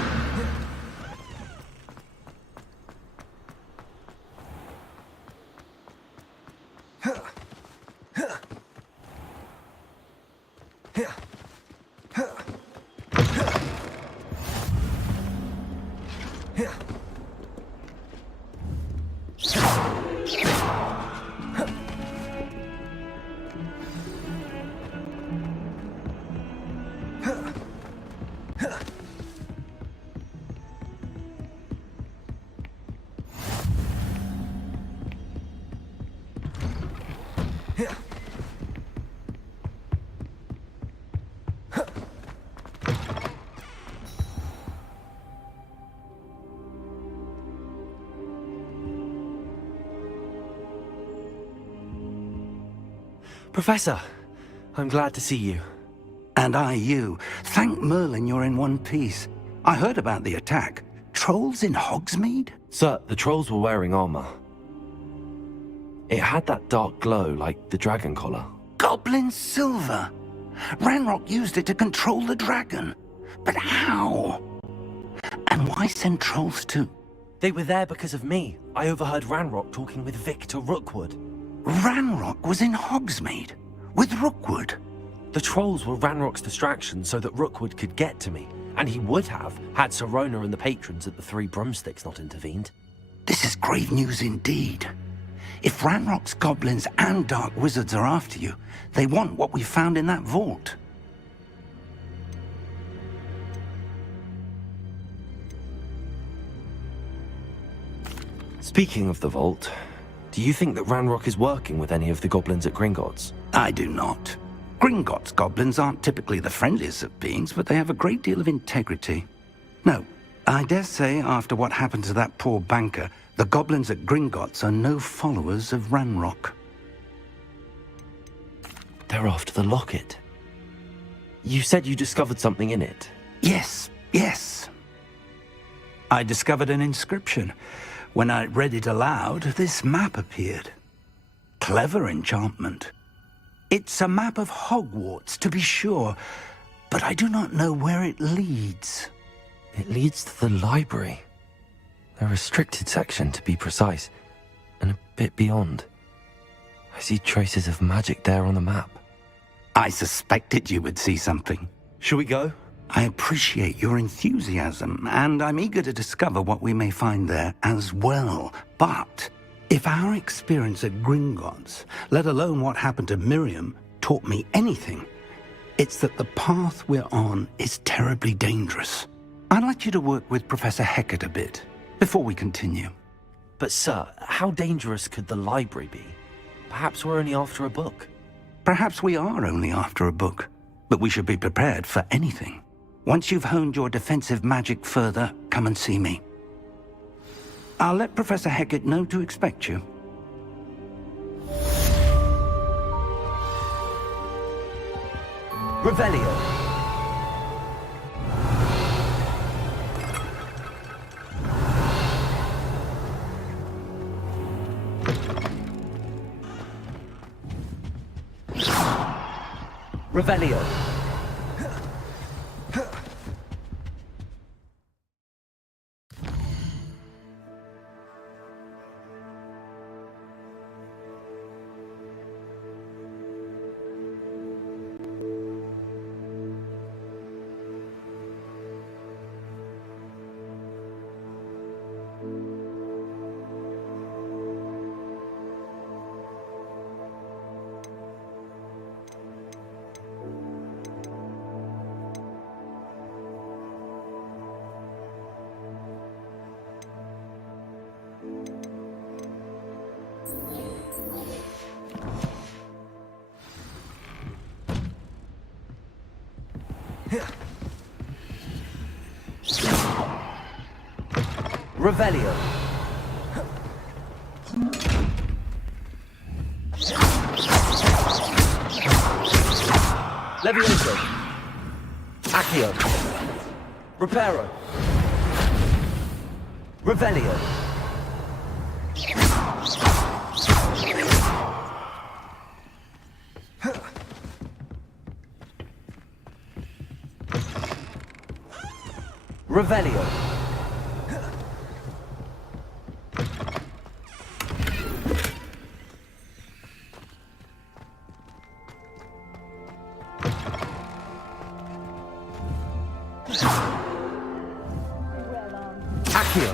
Professor, I'm glad to see you. And I you. Thank Merlin you're in one piece. I heard about the attack. Trolls in Hogsmeade? Sir, the trolls were wearing armor. It had that dark glow like the dragon collar. Goblin silver! Ranrock used it to control the dragon. But how? And why send trolls to... They were there because of me. I overheard Ranrock talking with Victor Rookwood. Ranrock was in Hogsmeade? With Rookwood? The trolls were Ranrock's distraction so that Rookwood could get to me. And he would have, had Sirona and the patrons at the Three Broomsticks not intervened. This is grave news indeed. If Ranrock's goblins and dark wizards are after you, they want what we found in that vault. Speaking of the vault, do you think that Ranrock is working with any of the goblins at Gringotts? I do not. Gringotts goblins aren't typically the friendliest of beings, but they have a great deal of integrity. No, I dare say after what happened to that poor banker, the goblins at Gringotts are no followers of Ranrock. They're after the locket. You said you discovered something in it. Yes. I discovered an inscription. When I read it aloud, this map appeared. Clever enchantment. It's a map of Hogwarts, to be sure, but I do not know where it leads. It leads to the library. A restricted section, to be precise, and a bit beyond. I see traces of magic there on the map. I suspected you would see something. Shall we go? I appreciate your enthusiasm, and I'm eager to discover what we may find there as well. But if our experience at Gringotts, let alone what happened to Miriam, taught me anything, it's that the path we're on is terribly dangerous. I'd like you to work with Professor Hecat a bit before we continue. But sir, how dangerous could the library be? Perhaps we're only after a book. Perhaps we are only after a book, but we should be prepared for anything. Once you've honed your defensive magic further, come and see me. I'll let Professor Hecat know to expect you. Revelio. Revelio. Revelio. Levioso. Accio. Reparo. Revelio. Revelio. Accio.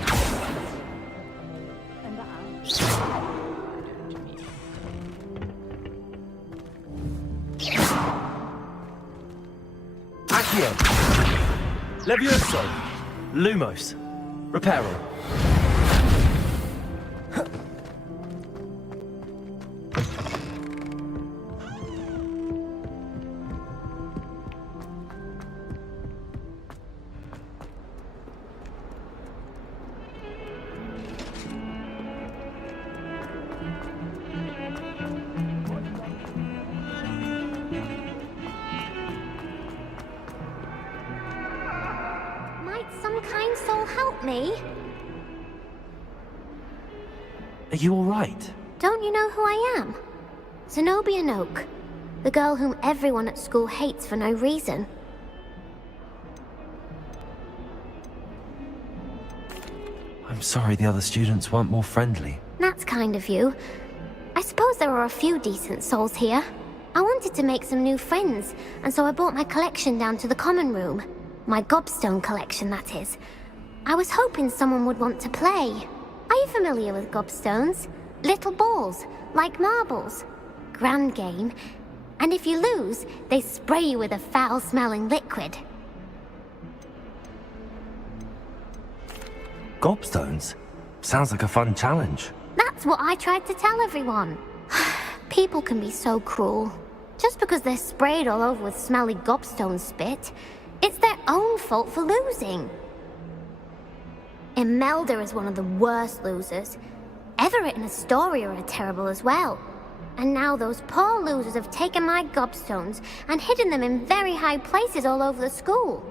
Accio. Levioso. Lumos. Reparo. Some kind soul help me? Are you all right? Don't you know who I am? Zenobia Noak, the girl whom everyone at school hates for no reason. I'm sorry the other students weren't more friendly. That's kind of you. I suppose there are a few decent souls here. I wanted to make some new friends, and so I brought my collection down to the common room. My gobstone collection, that is. I was hoping someone would want to play. Are you familiar with gobstones? Little balls, like marbles. Grand game. And if you lose, they spray you with a foul-smelling liquid. Gobstones? Sounds like a fun challenge. That's what I tried to tell everyone. People can be so cruel. Just because they're sprayed all over with smelly gobstone spit, it's their own fault for losing. Imelda is one of the worst losers. Everett and Astoria are terrible as well. And now those poor losers have taken my gobstones and hidden them in very high places all over the school.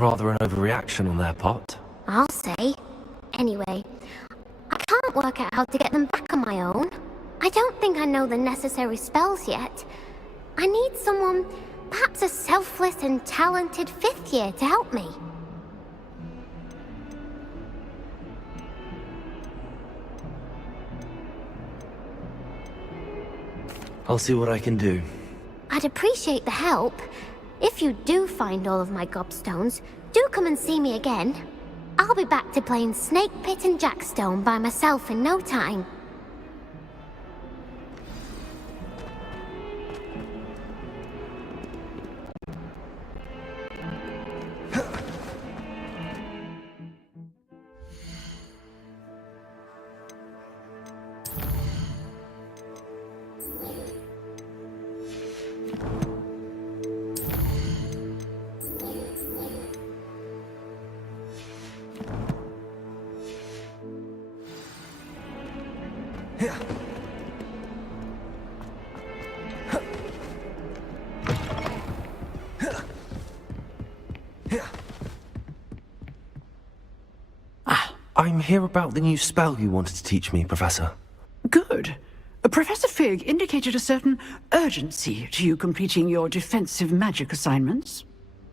Rather an overreaction on their part. I'll say. Anyway, I can't work out how to get them back on my own. I don't think I know the necessary spells yet. I need someone, perhaps a selfless and talented 5th year to help me. I'll see what I can do. I'd appreciate the help. If you do find all of my gobstones, do come and see me again. I'll be back to playing Snake Pit and Jackstone by myself in no time. I'm here about the new spell you wanted to teach me, Professor. Good. Professor Fig indicated a certain urgency to you completing your defensive magic assignments.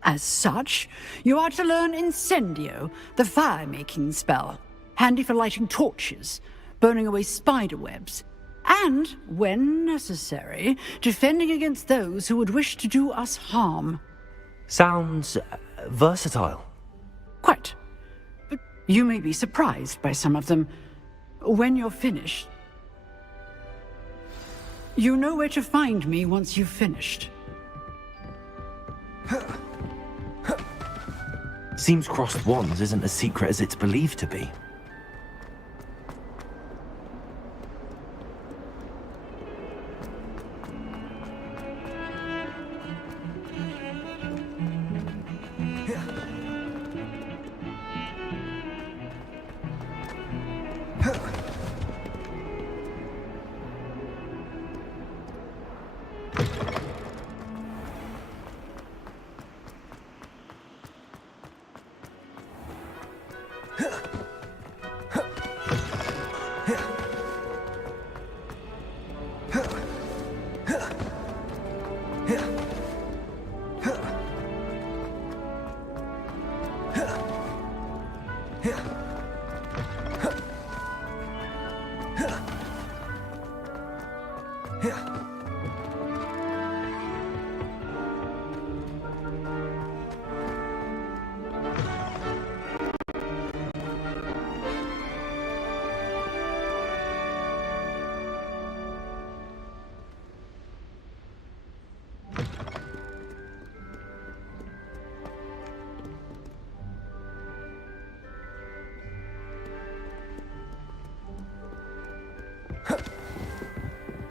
As such, you are to learn Incendio, the fire-making spell, handy for lighting torches, burning away spider webs, and, when necessary, defending against those who would wish to do us harm. Sounds versatile. Quite. But you may be surprised by some of them. When you're finished, you know where to find me once you've finished. Seems crossed wands isn't as secret as it's believed to be.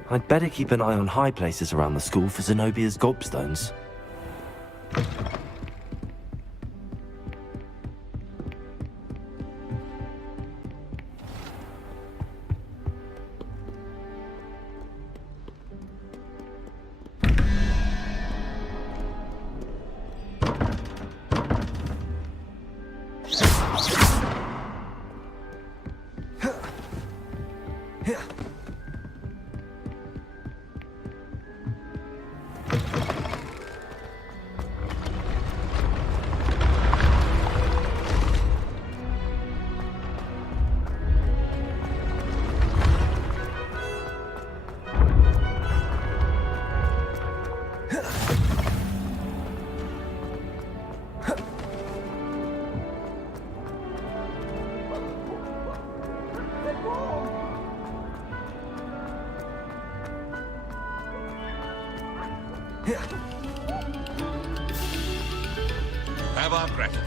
I'd better keep an eye on high places around the school for Zenobia's gobstones. Have our gratitude.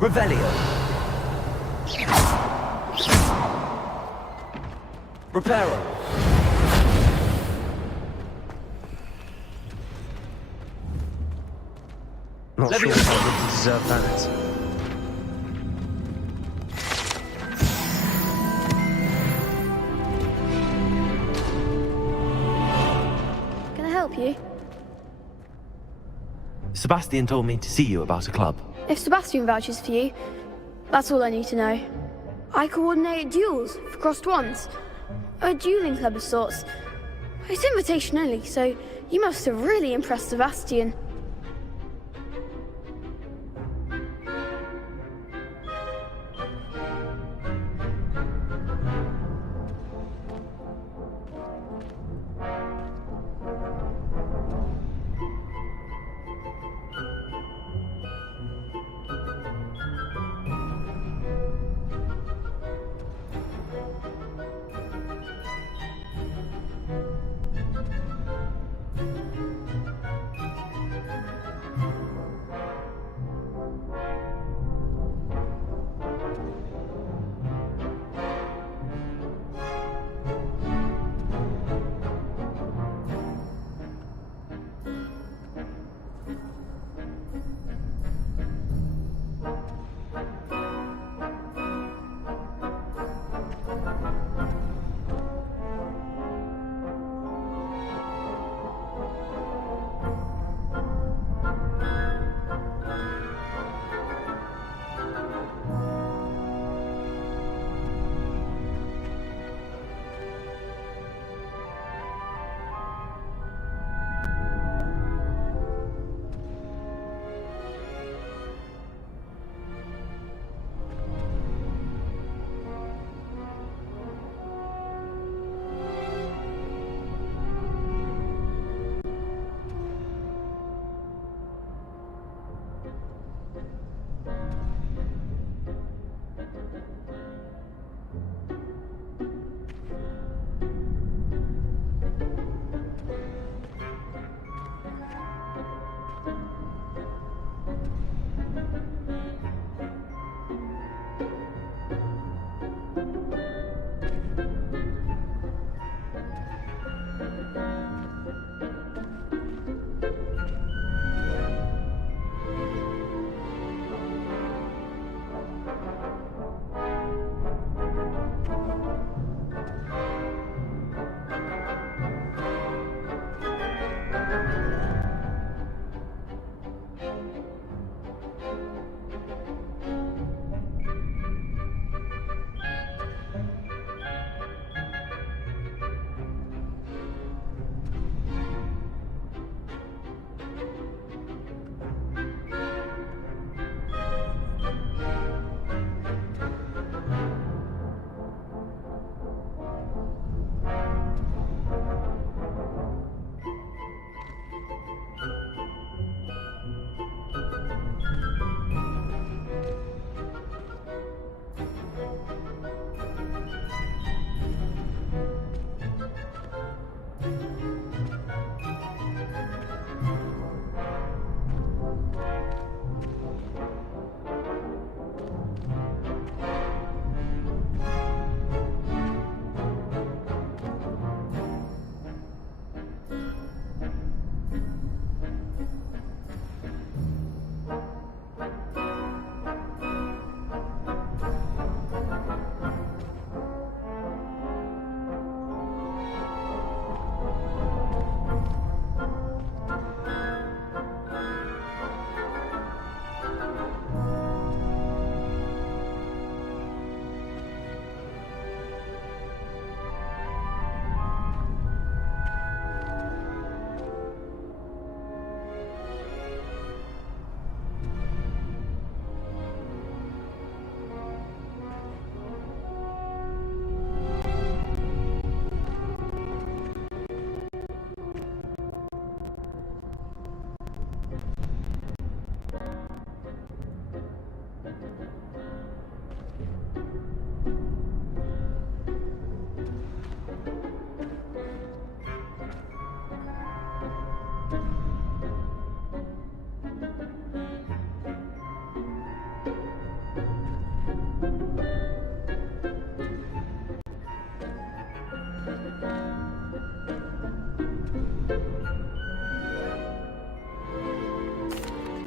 Revelio. Reparo. Not sure if I would deserve that. Can I help you? Sebastian told me to see you about a club. If Sebastian vouches for you, that's all I need to know. I coordinate duels for crossed wands. A dueling club of sorts. It's invitation only, so you must have really impressed Sebastian.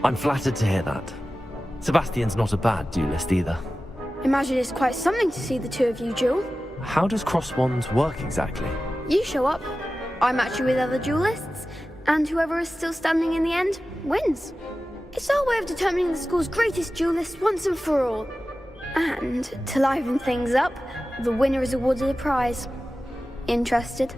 I'm flattered to hear that. Sebastian's not a bad duelist either. Imagine it's quite something to see the two of you duel. How does cross wands work exactly? You show up, I match you with other duelists, and whoever is still standing in the end wins. It's our way of determining the school's greatest duelist once and for all. And to liven things up, the winner is awarded a prize. Interested?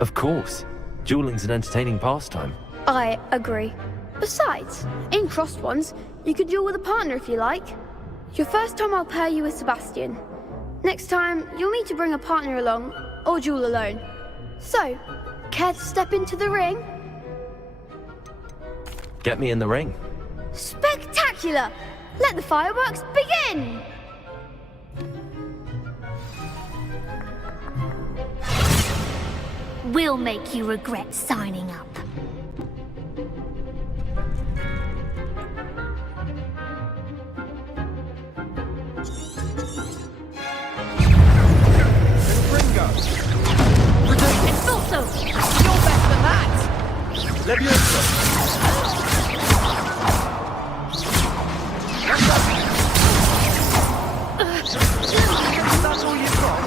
Of course. Dueling's an entertaining pastime. I agree. Besides, in crossed ones, you could duel with a partner if you like. Your first time I'll pair you with Sebastian. Next time, you'll need to bring a partner along, or duel alone. So, care to step into the ring? Get me in the ring. Spectacular! Let the fireworks begin! We'll make you regret signing up. Expulso! You're better than that! That's all you've got?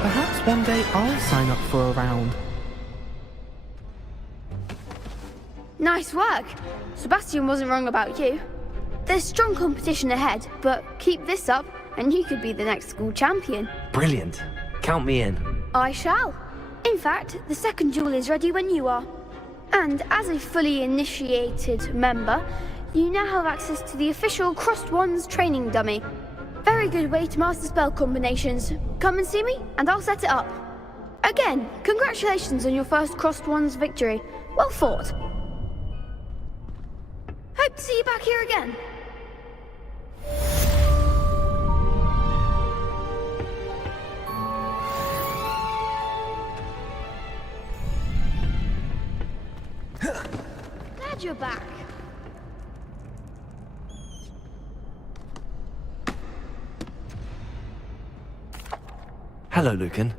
Perhaps one day I'll sign up for a round. Nice work. Sebastian wasn't wrong about you. There's strong competition ahead, but keep this up and you could be the next school champion. Brilliant. Count me in. I shall. In fact, the second duel is ready when you are. And as a fully initiated member, you now have access to the official Crossed Wands training dummy. Very good way to master spell combinations. Come and see me, and I'll set it up. Again, congratulations on your first Crossed Wands victory. Well fought. Hope to see you back here again. Glad you're back. Hello, Lucan.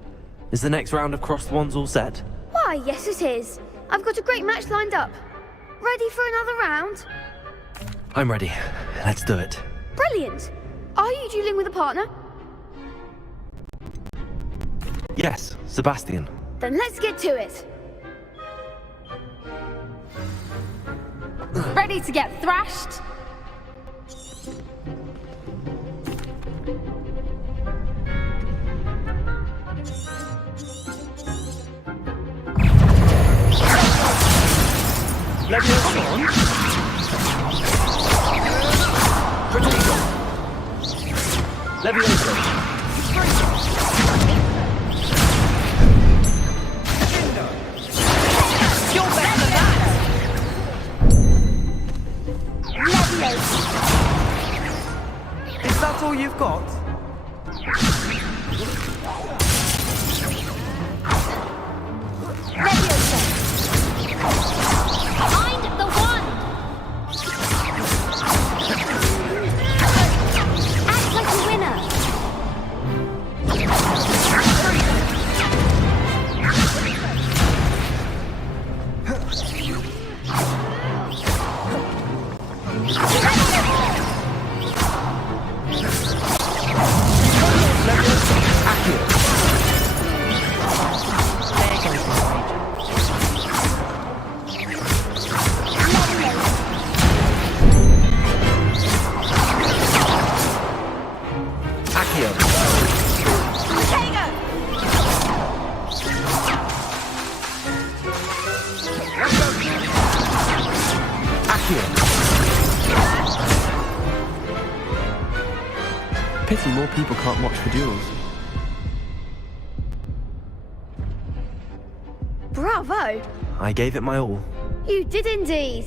Is the next round of crossed wands all set? Why, yes it is. I've got a great match lined up. Ready for another round? I'm ready. Let's do it. Brilliant. Are you dueling with a partner? Yes, Sebastian. Then let's get to it. Ready to get thrashed? You're better than that! Is that all you've got? Find the one! Act like a winner! Pity more people can't watch the duels. Bravo! I gave it my all. You did indeed.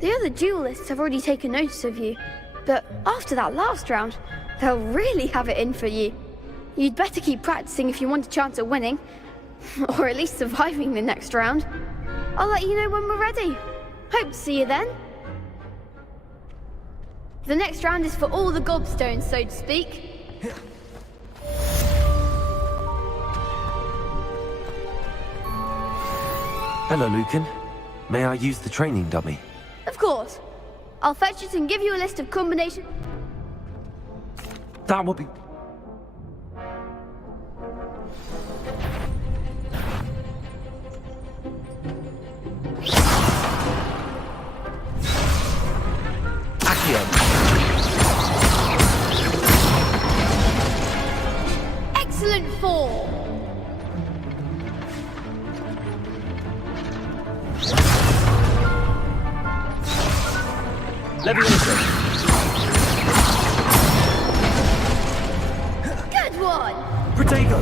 The other duelists have already taken notice of you, but after that last round, they'll really have it in for you. You'd better keep practicing if you want a chance at winning, or at least surviving the next round. I'll let you know when we're ready. Hope to see you then. The next round is for all the gobstones, so to speak. Hello, Lucan. May I use the training dummy? Of course. I'll fetch it and give you a list of combinations. That would be... Excellent form. Leviosa. Good one. Protego.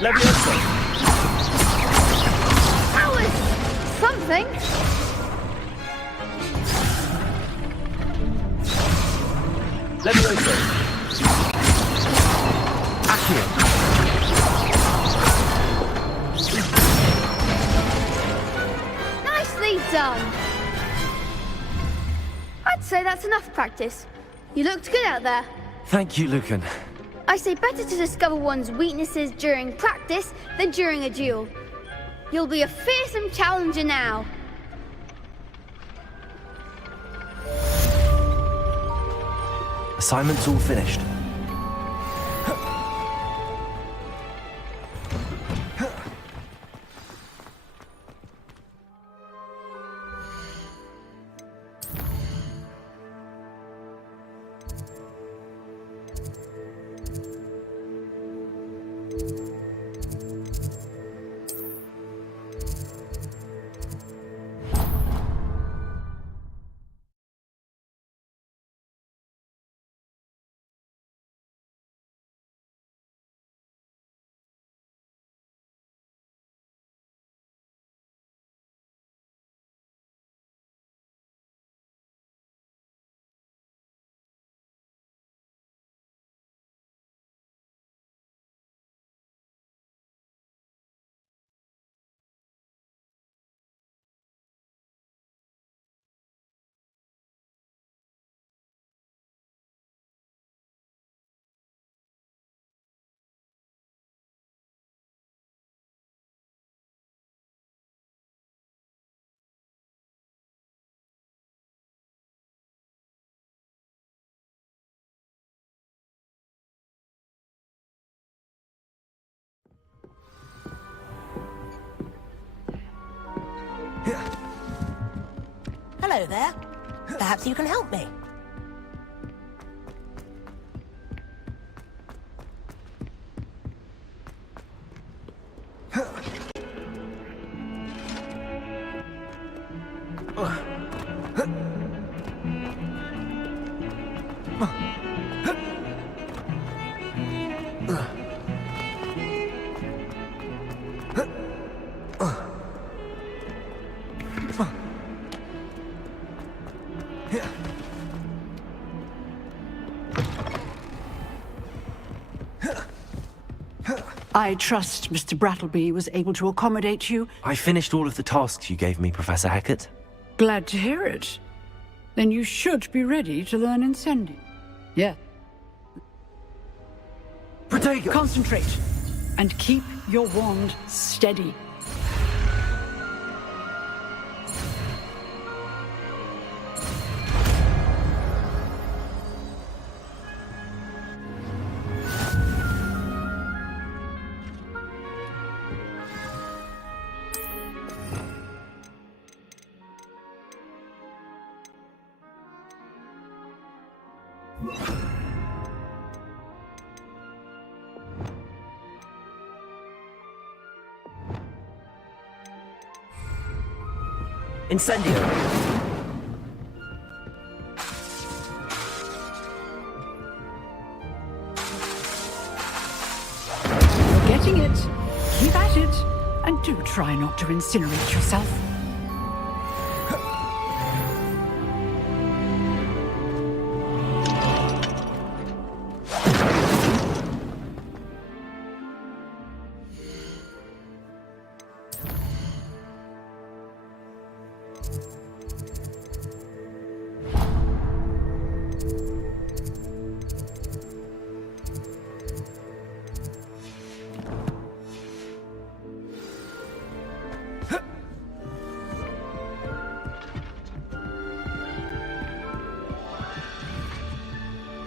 Leviosa. That was something. Leviosa. Accio. Nicely done. I'd say that's enough practice. You looked good out there. Thank you, Lucan. I say better to discover one's weaknesses during practice than during a duel. You'll be a fearsome challenger now. Assignment's all finished. Hello there. Perhaps you can help me. I trust Mr. Brattleby was able to accommodate you. I finished all of the tasks you gave me, Professor Hackett. Glad to hear it. Then you should be ready to learn Incendium. Yeah. Protego! Concentrate and keep your wand steady. Incendio! You're getting it. Keep at it. And do try not to incinerate yourself.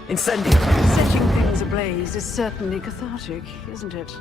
Incendio! Setting things ablaze is certainly cathartic, isn't it?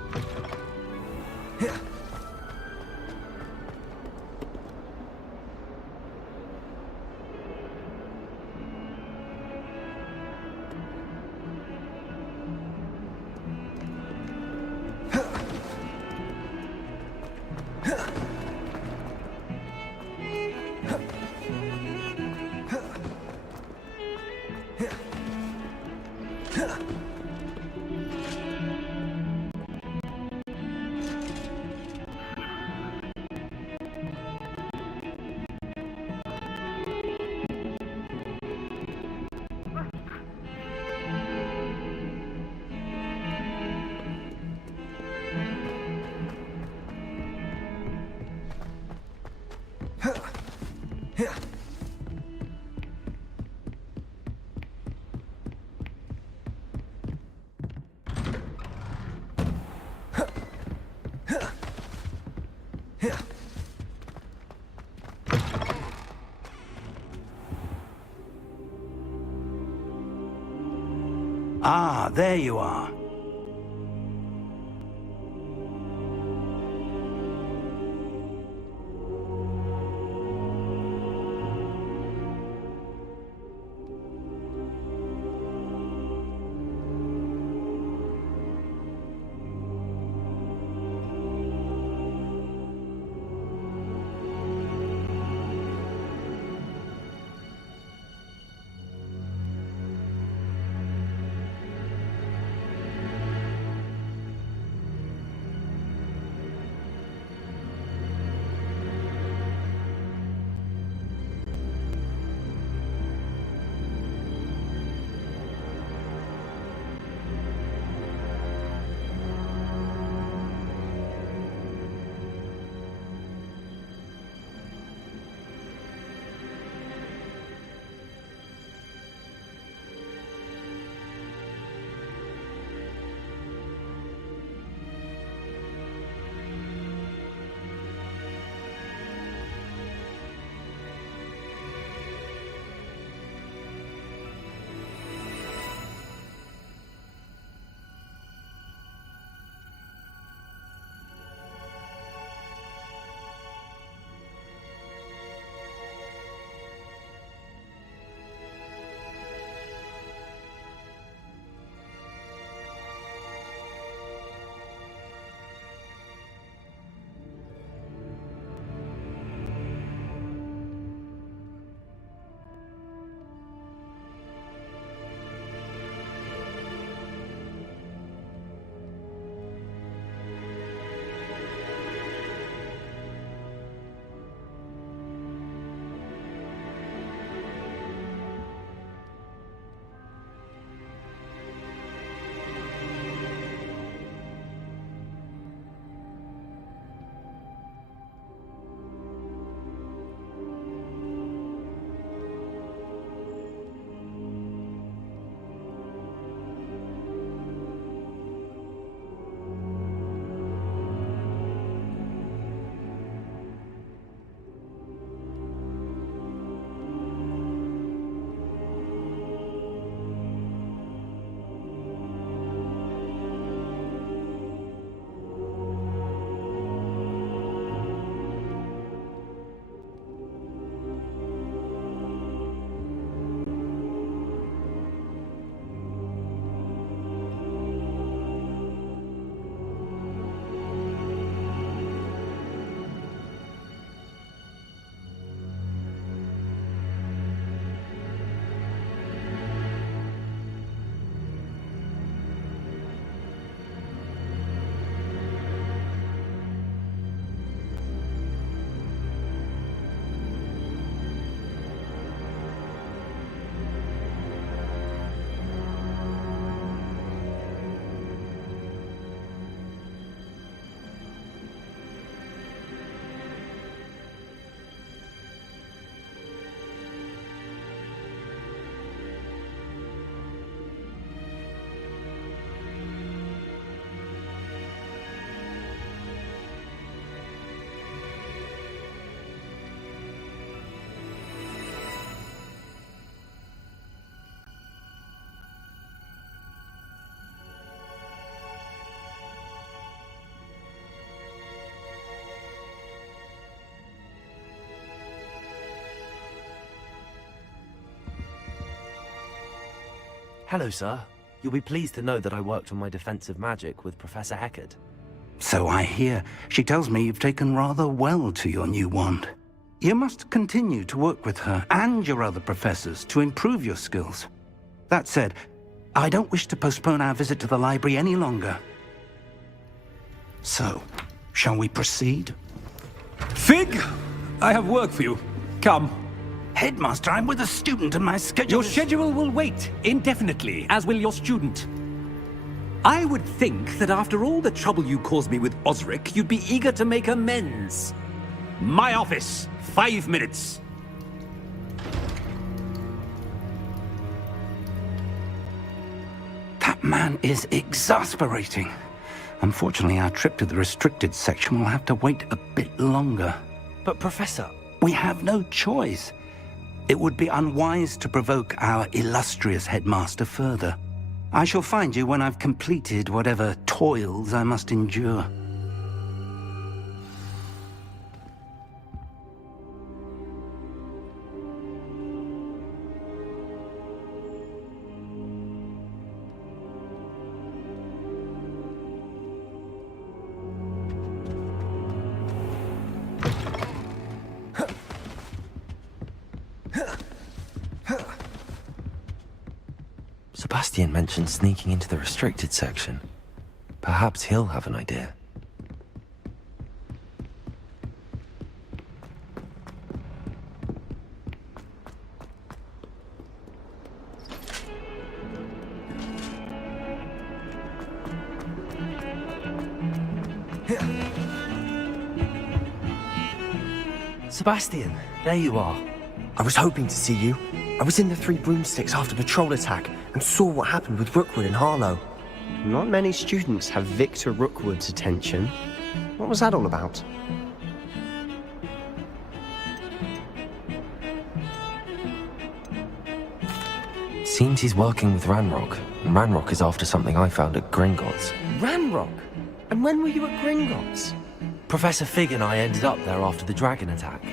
Ah, there you are. Hello, sir. You'll be pleased to know that I worked on my defensive magic with Professor Eckert. So I hear. She tells me you've taken rather well to your new wand. You must continue to work with her and your other professors to improve your skills. That said, I don't wish to postpone our visit to the library any longer. So, shall we proceed? Fig! I have work for you. Come. Headmaster, I'm with a student and my schedule Your schedule will wait indefinitely, as will your student. I would think that after all the trouble you caused me with Osric, you'd be eager to make amends. My office, 5 minutes. That man is exasperating. Unfortunately, our trip to the restricted section will have to wait a bit longer. But Professor... We have no choice. It would be unwise to provoke our illustrious headmaster further. I shall find you when I've completed whatever toils I must endure. Sebastian mentioned sneaking into the restricted section. Perhaps he'll have an idea. Sebastian, there you are. I was hoping to see you. I was in the Three Broomsticks after the troll attack and saw what happened with Rookwood and Harlow. Not many students have Victor Rookwood's attention. What was that all about? Seems he's working with Ranrock, and Ranrock is after something I found at Gringotts. Ranrock? And when were you at Gringotts? Professor Fig and I ended up there after the dragon attack.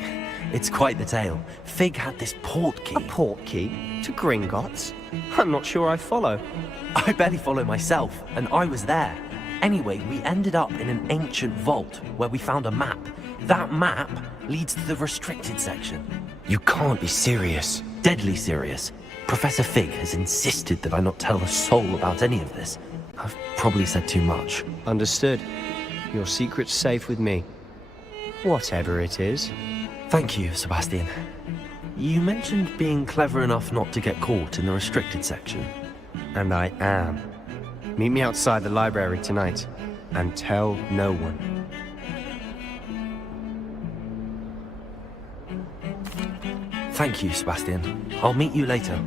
It's quite the tale. Fig had this port key. A port key? To Gringotts? I'm not sure I follow. I barely follow myself, and I was there. Anyway, we ended up in an ancient vault where we found a map. That map leads to the restricted section. You can't be serious. Deadly serious. Professor Fig has insisted that I not tell a soul about any of this. I've probably said too much. Understood. Your secret's safe with me. Whatever it is. Thank you, Sebastian. You mentioned being clever enough not to get caught in the restricted section. And I am. Meet me outside the library tonight, and tell no one. Thank you, Sebastian. I'll meet you later.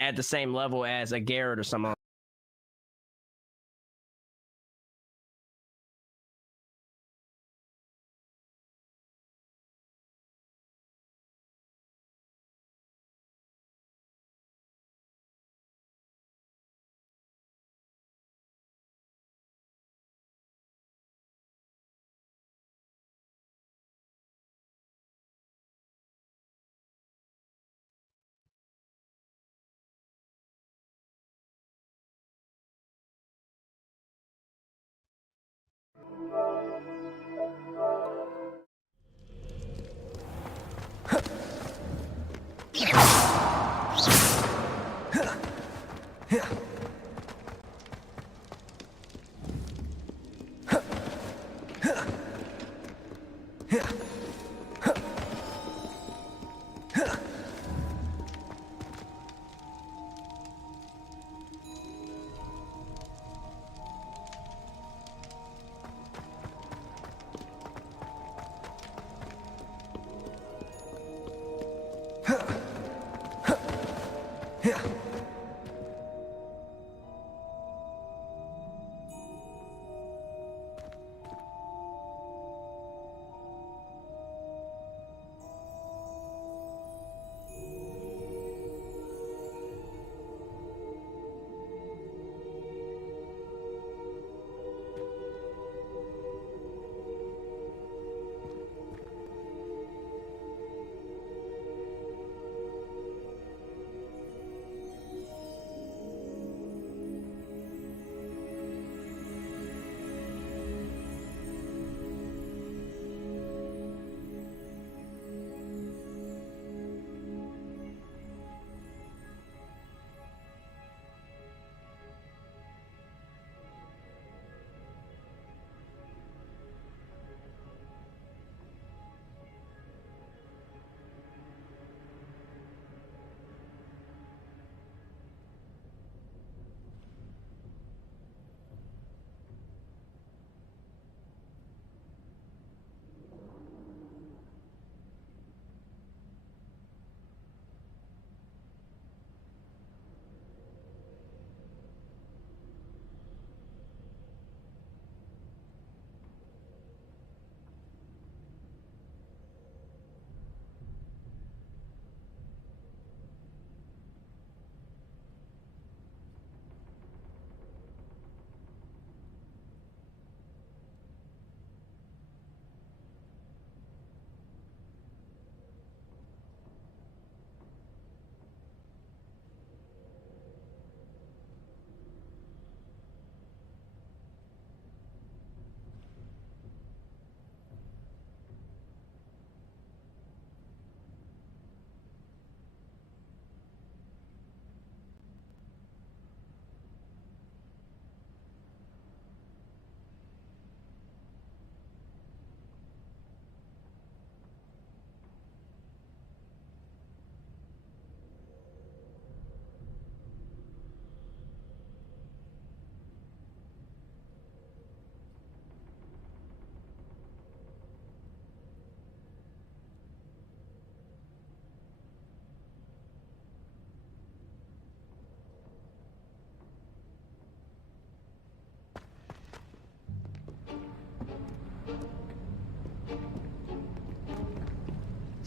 At the same level as a Garrett or someone.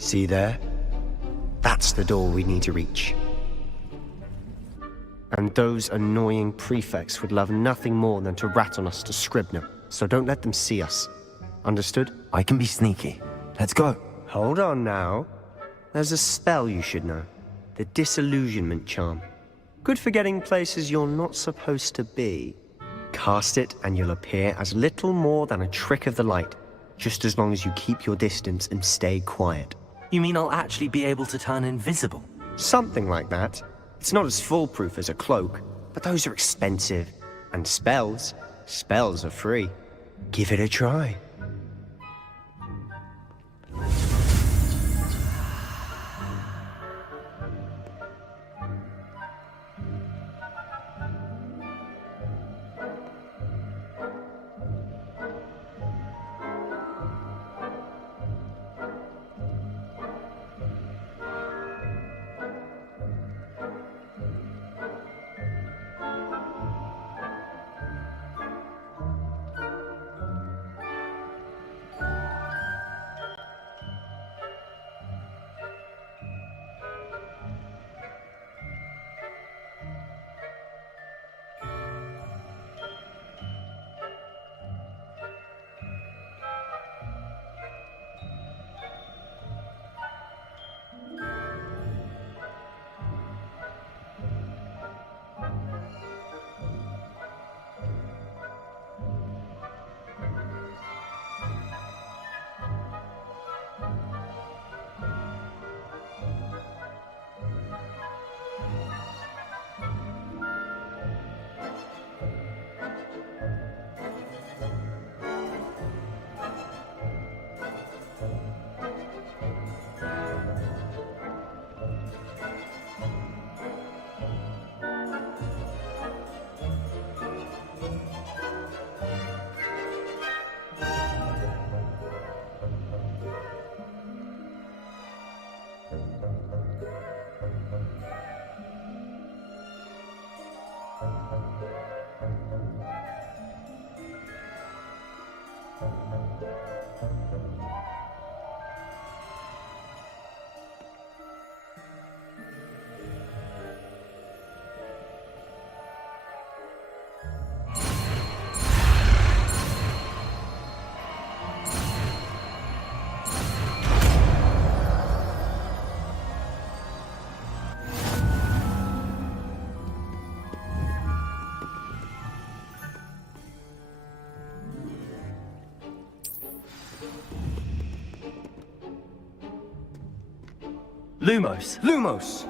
See there? That's the door we need to reach. And those annoying prefects would love nothing more than to rat on us to Scribner, so don't let them see us. Understood? I can be sneaky. Let's go. Hold on now. There's a spell you should know. The Disillusionment Charm. Good for getting places you're not supposed to be. Cast it and you'll appear as little more than a trick of the light, just as long as you keep your distance and stay quiet. You mean I'll actually be able to turn invisible? Something like that. It's not as foolproof as a cloak, but those are expensive. And spells are free. Give it a try. Lumos. Lumos!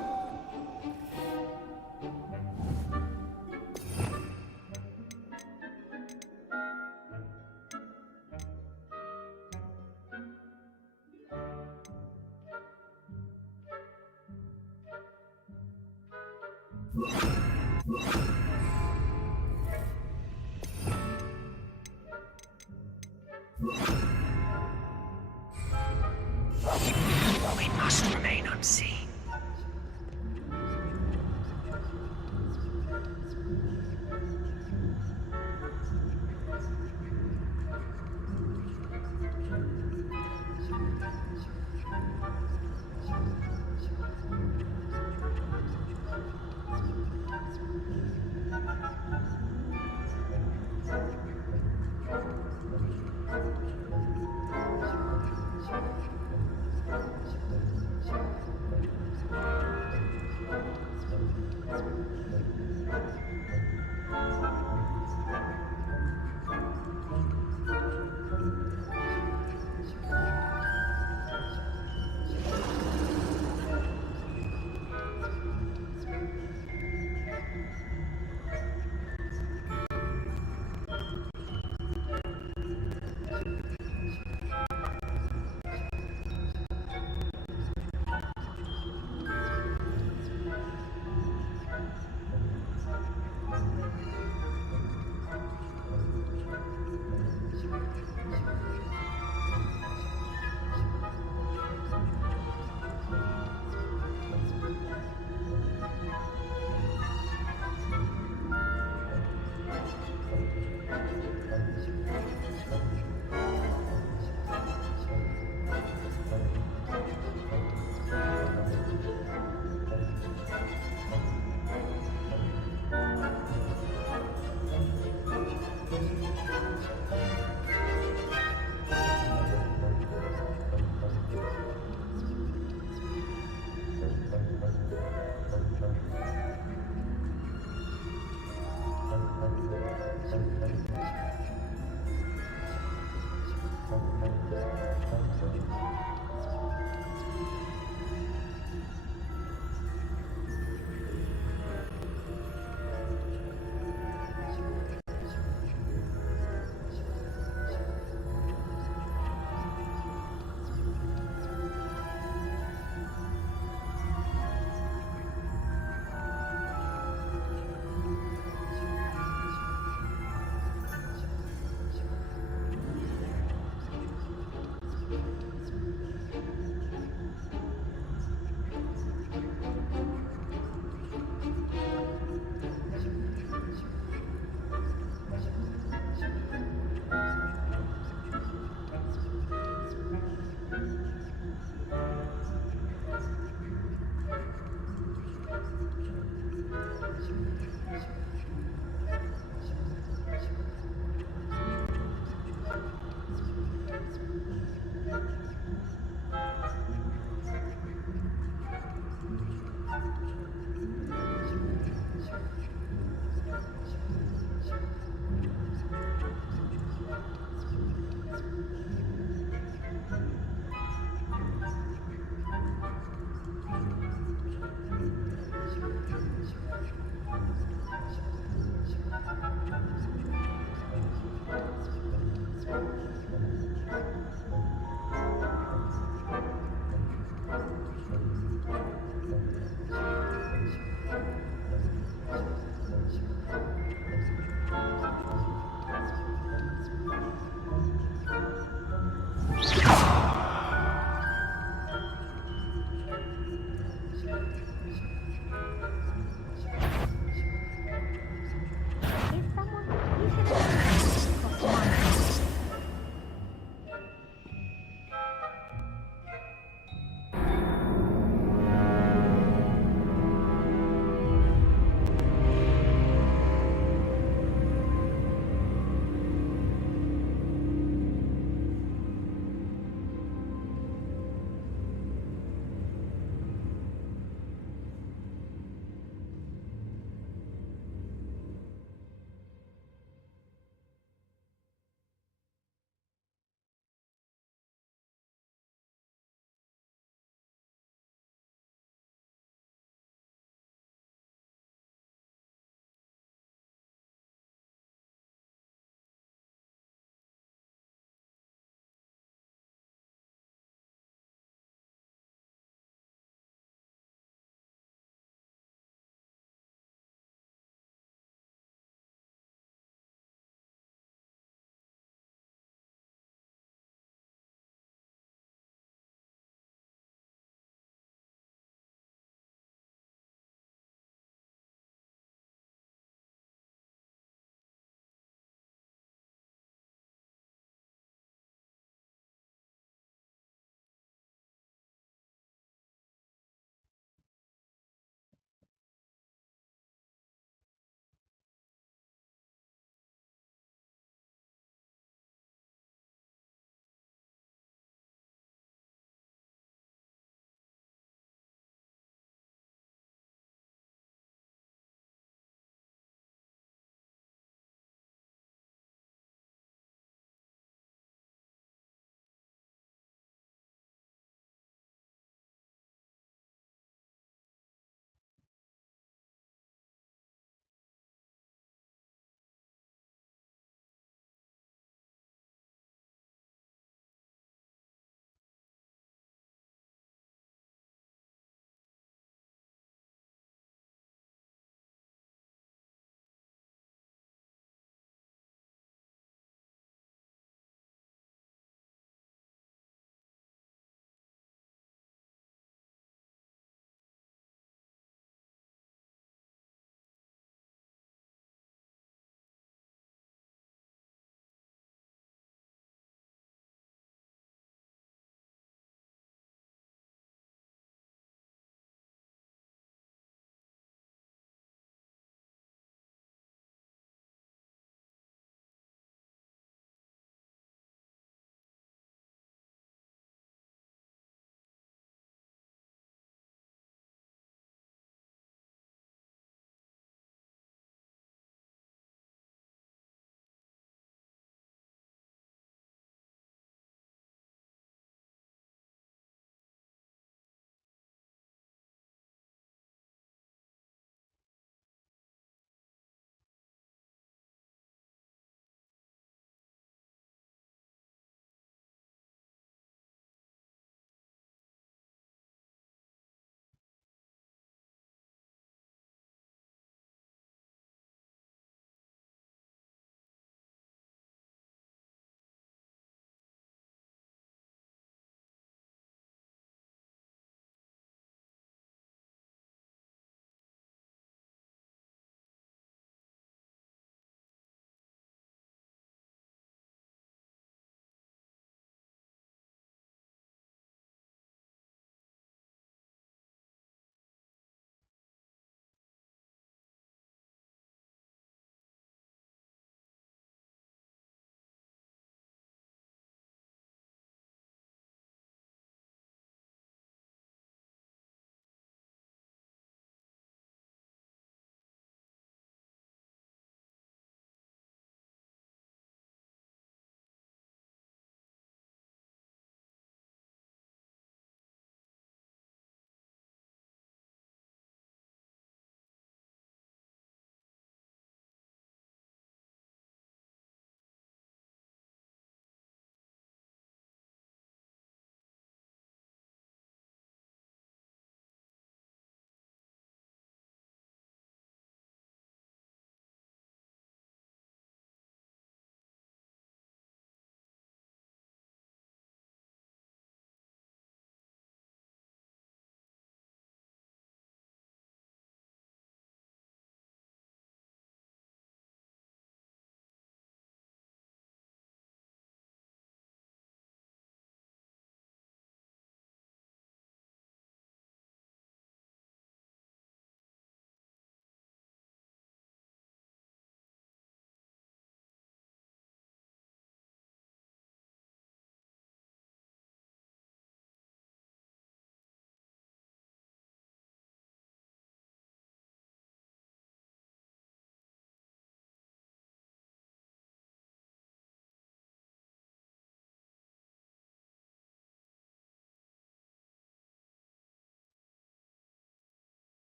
We must remain unseen.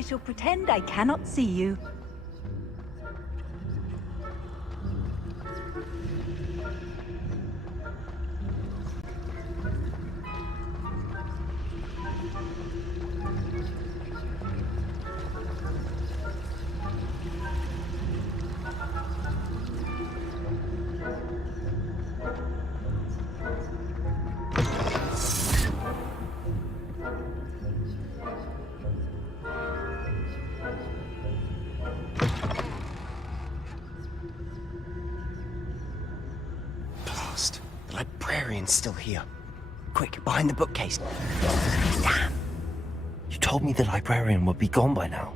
I shall pretend I cannot see you. Blast. The librarian's still here. Quick, behind the bookcase. Damn. You told me the librarian would be gone by now.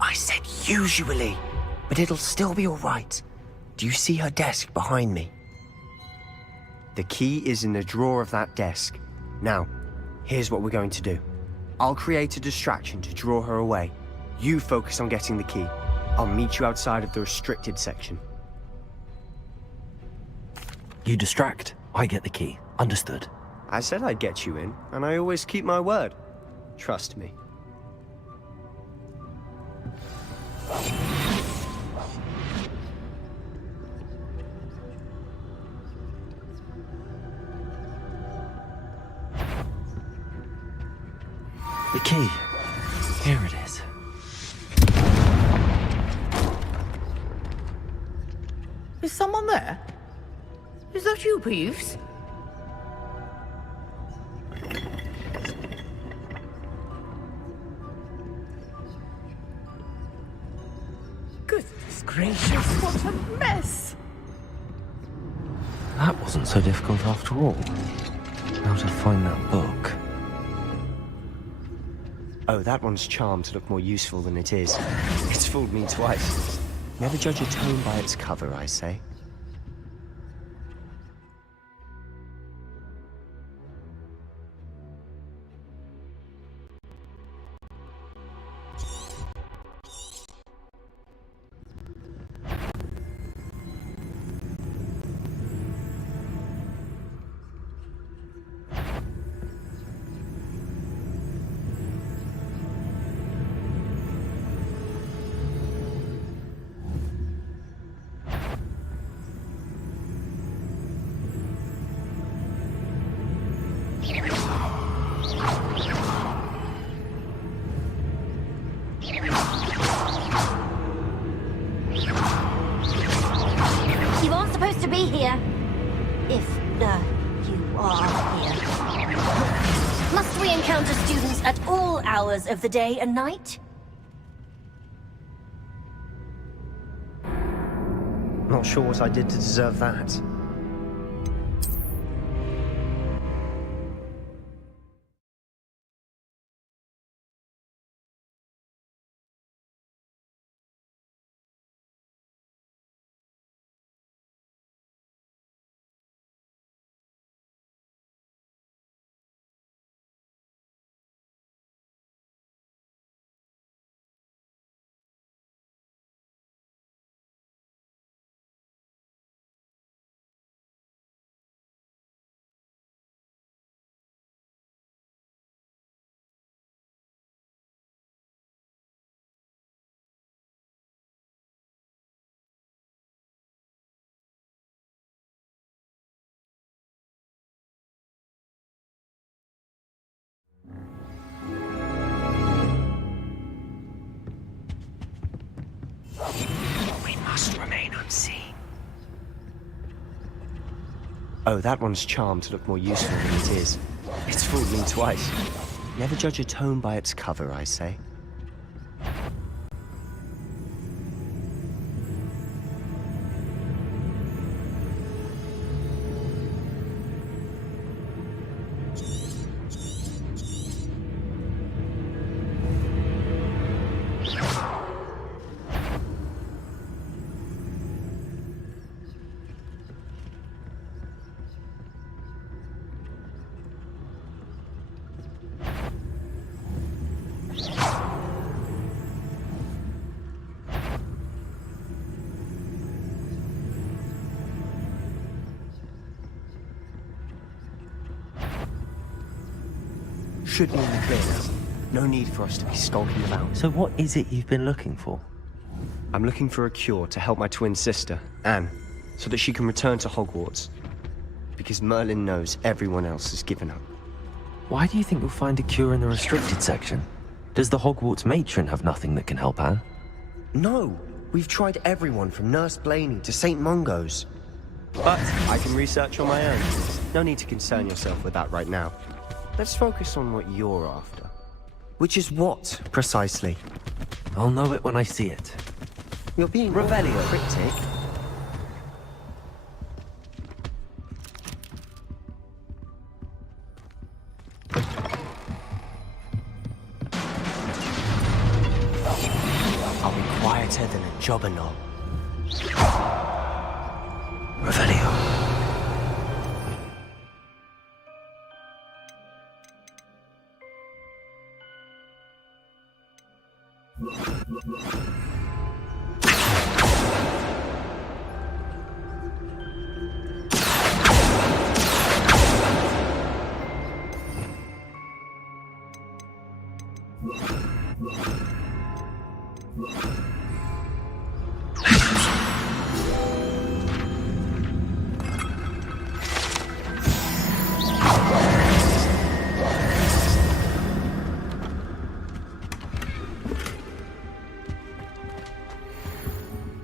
I said usually, but it'll still be all right. Do you see her desk behind me? The key is in the drawer of that desk. Now, here's what we're going to do. I'll create a distraction to draw her away. You focus on getting the key. I'll meet you outside of the restricted section. You distract, I get the key. Understood. I said I'd get you in, and I always keep my word. Trust me. The key. Here it is. Is someone there? Is that you, Peeves? Goodness gracious, what a mess! That wasn't so difficult after all. How to find that book. Oh, that one's charmed to look more useful than it is. It's fooled me twice. Never judge a tome by its cover, I say. You aren't supposed to be here. If, you are here. Must we encounter students at all hours of the day and night? Not sure what I did to deserve that. We must remain unseen. Oh, that one's charmed to look more useful than it is. It's fooled me twice. Never judge a tome by its cover, I say. Should be in the clear now. No need for us to be skulking about. So what is it you've been looking for? I'm looking for a cure to help my twin sister, Anne, so that she can return to Hogwarts. Because Merlin knows everyone else has given up. Why do you think you'll find a cure in the restricted section? Does the Hogwarts matron have nothing that can help Anne? No! We've tried everyone from Nurse Blaney to St. Mungo's. But I can research on my own. No need to concern yourself with that right now. Let's focus on what you're after. Which is what, precisely? I'll know it when I see it. You're being Revelio. cryptic. Are we quieter than a jobberknoll? Revelio.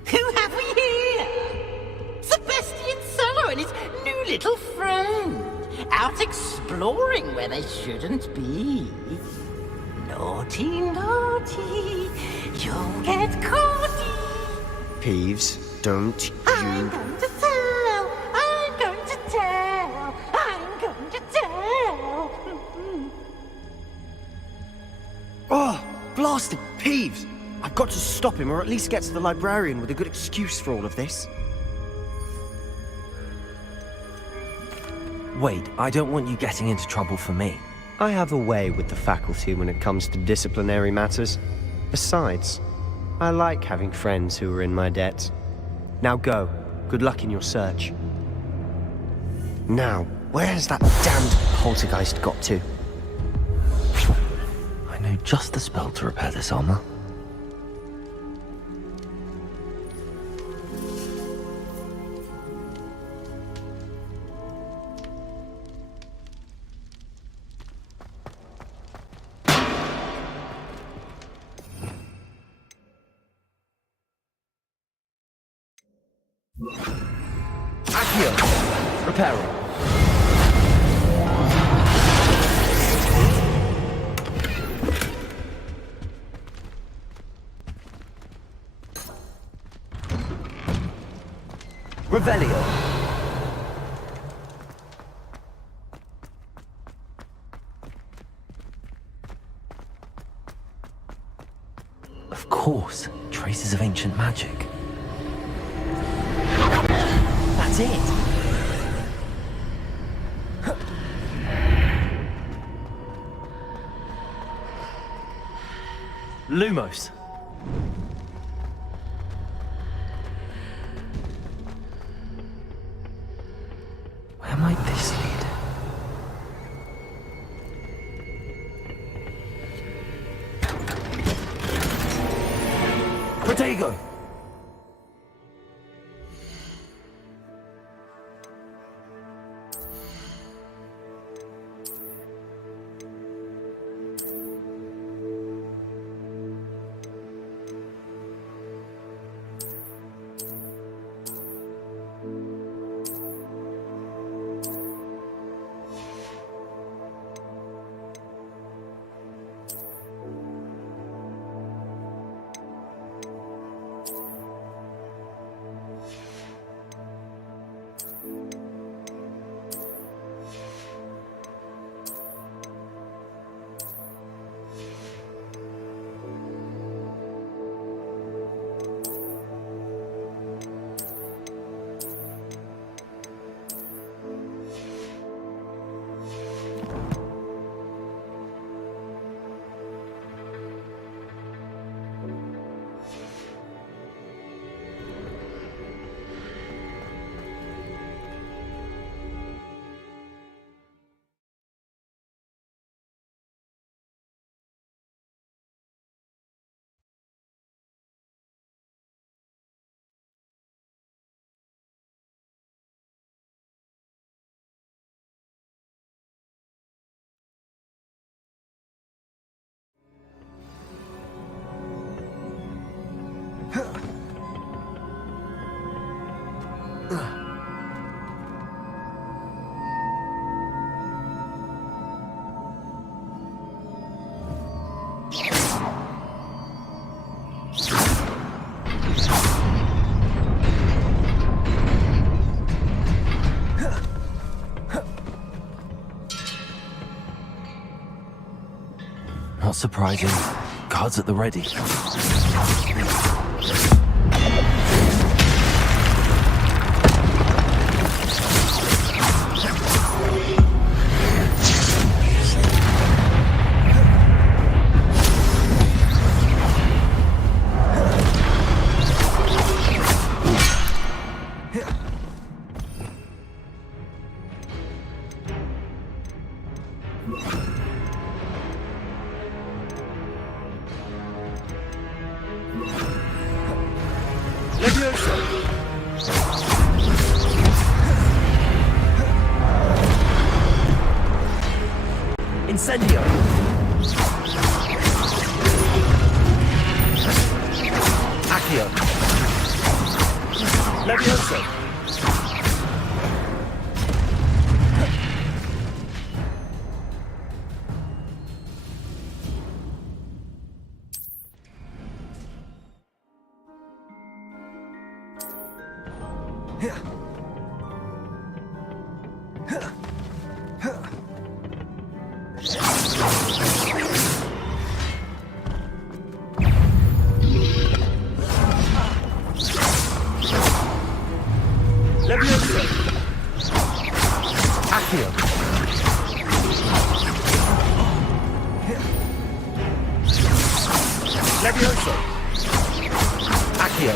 Who have we here? Sebastian Solo and his new little friend. Out exploring where they shouldn't be. Naughty, naughty. You'll get caughty. Peeves, don't I'm you... going to tell. I'm going to tell. I'm going to tell. Oh, blasted Peeves! I've got to stop him, or at least get to the librarian with a good excuse for all of this. Wait, I don't want you getting into trouble for me. I have a way with the faculty when it comes to disciplinary matters. Besides, I like having friends who are in my debt. Now go. Good luck in your search. Now, where has that damned poltergeist got to? I know just the spell to repair this armor. Accio! Reparo. Revelio. Of course, traces of ancient magic. That's it. Lumos. Where might this lead? Protego! Not surprising. Guards at the ready. Incendio! Accio! Levioso! Levioso! Accio! Levioso! Accio!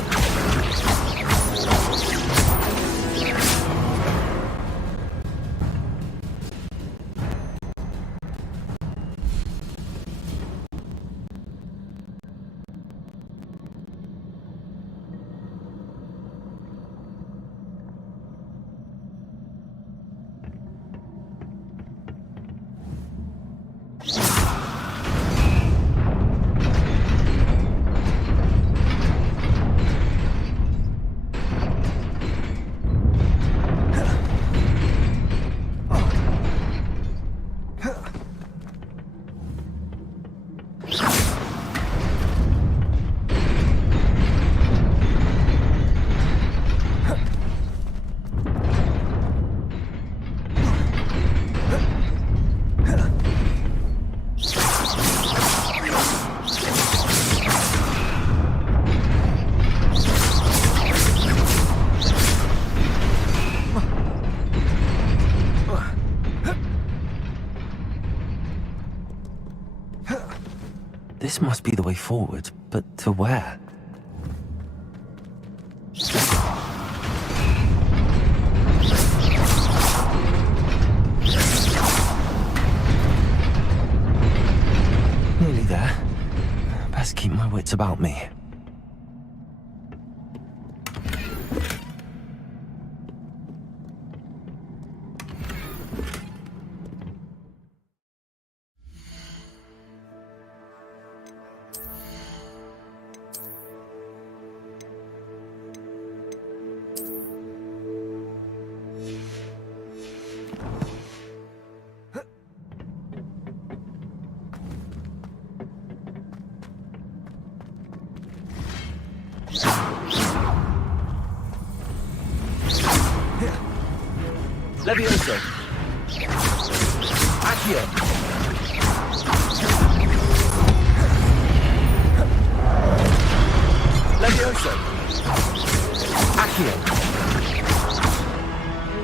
This must be the way forward, but to where? Nearly there. Best keep my wits about me. Levioso! Accio! Levioso! Accio!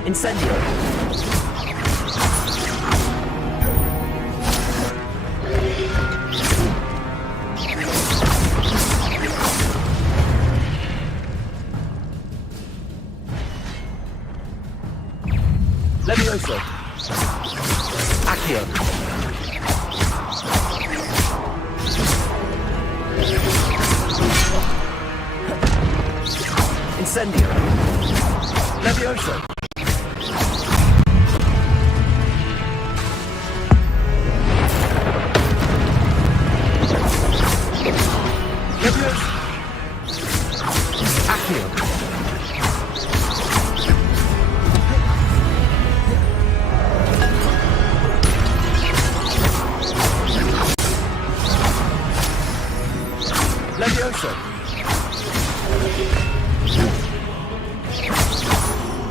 Incendio! Levioso! Accio! Incendio! Levioso! Levioso! Accio!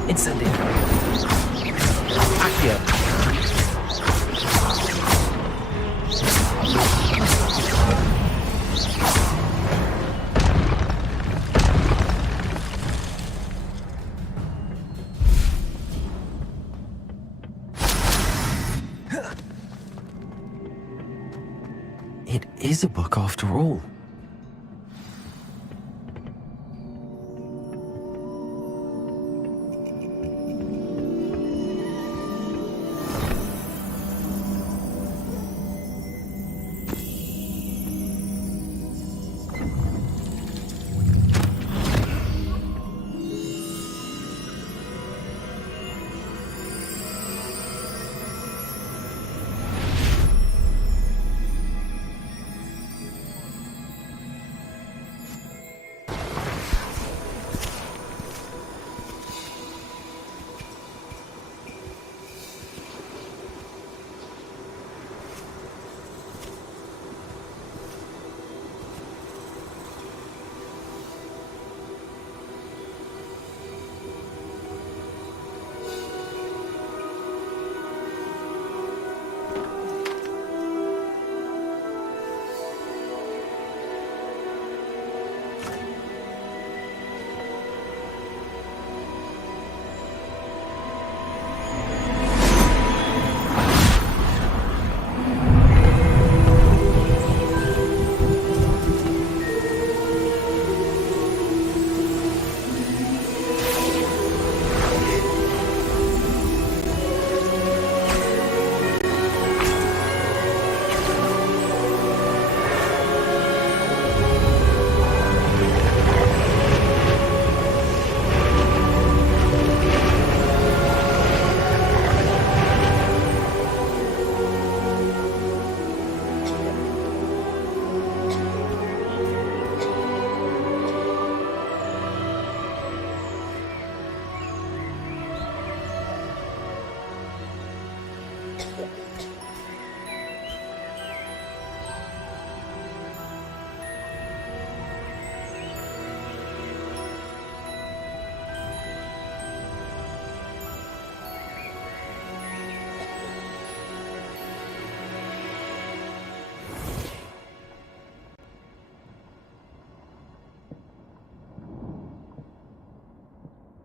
Incendio. Accio. It is a book after all.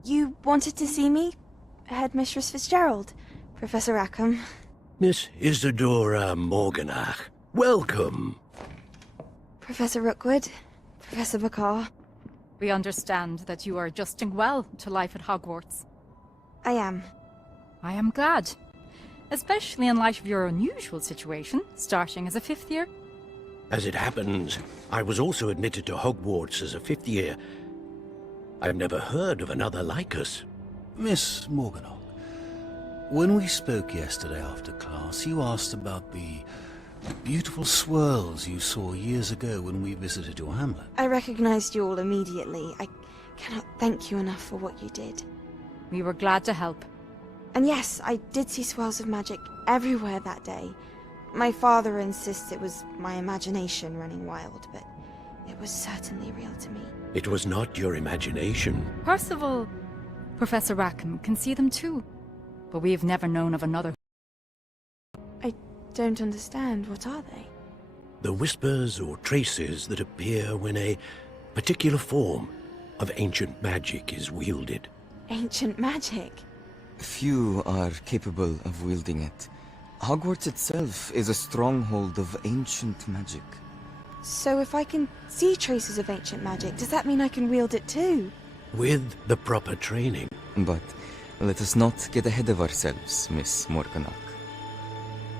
You wanted to see me? Headmistress Fitzgerald? Professor Rackham? Miss Isadora Morganach, welcome. Professor Rookwood? Professor Bakar? We understand that you are adjusting well to life at Hogwarts. I am. I am glad. Especially in light of your unusual situation, starting as a 5th year. As it happens, I was also admitted to Hogwarts as a 5th year. I've never heard of another like us. Miss Morganach, when we spoke yesterday after class, you asked about the beautiful swirls you saw years ago when we visited your hamlet. I recognized you all immediately. I cannot thank you enough for what you did. We were glad to help. And yes, I did see swirls of magic everywhere that day. My father insists it was my imagination running wild, but it was certainly real to me. It was not your imagination. Percival, Professor Rackham can see them too. But we have never known of another. I don't understand. What are they? The whispers or traces that appear when a particular form of ancient magic is wielded. Ancient magic? Few are capable of wielding it. Hogwarts itself is a stronghold of ancient magic. So if I can see traces of ancient magic, does that mean I can wield it too? With the proper training. But let us not get ahead of ourselves, Miss Morganach.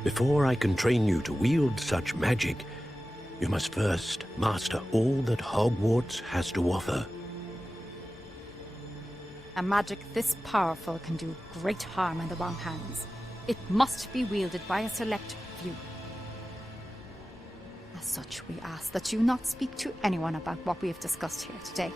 Before I can train you to wield such magic, you must first master all that Hogwarts has to offer. A magic this powerful can do great harm in the wrong hands. It must be wielded by a select few. As such, we ask that you not speak to anyone about what we have discussed here today.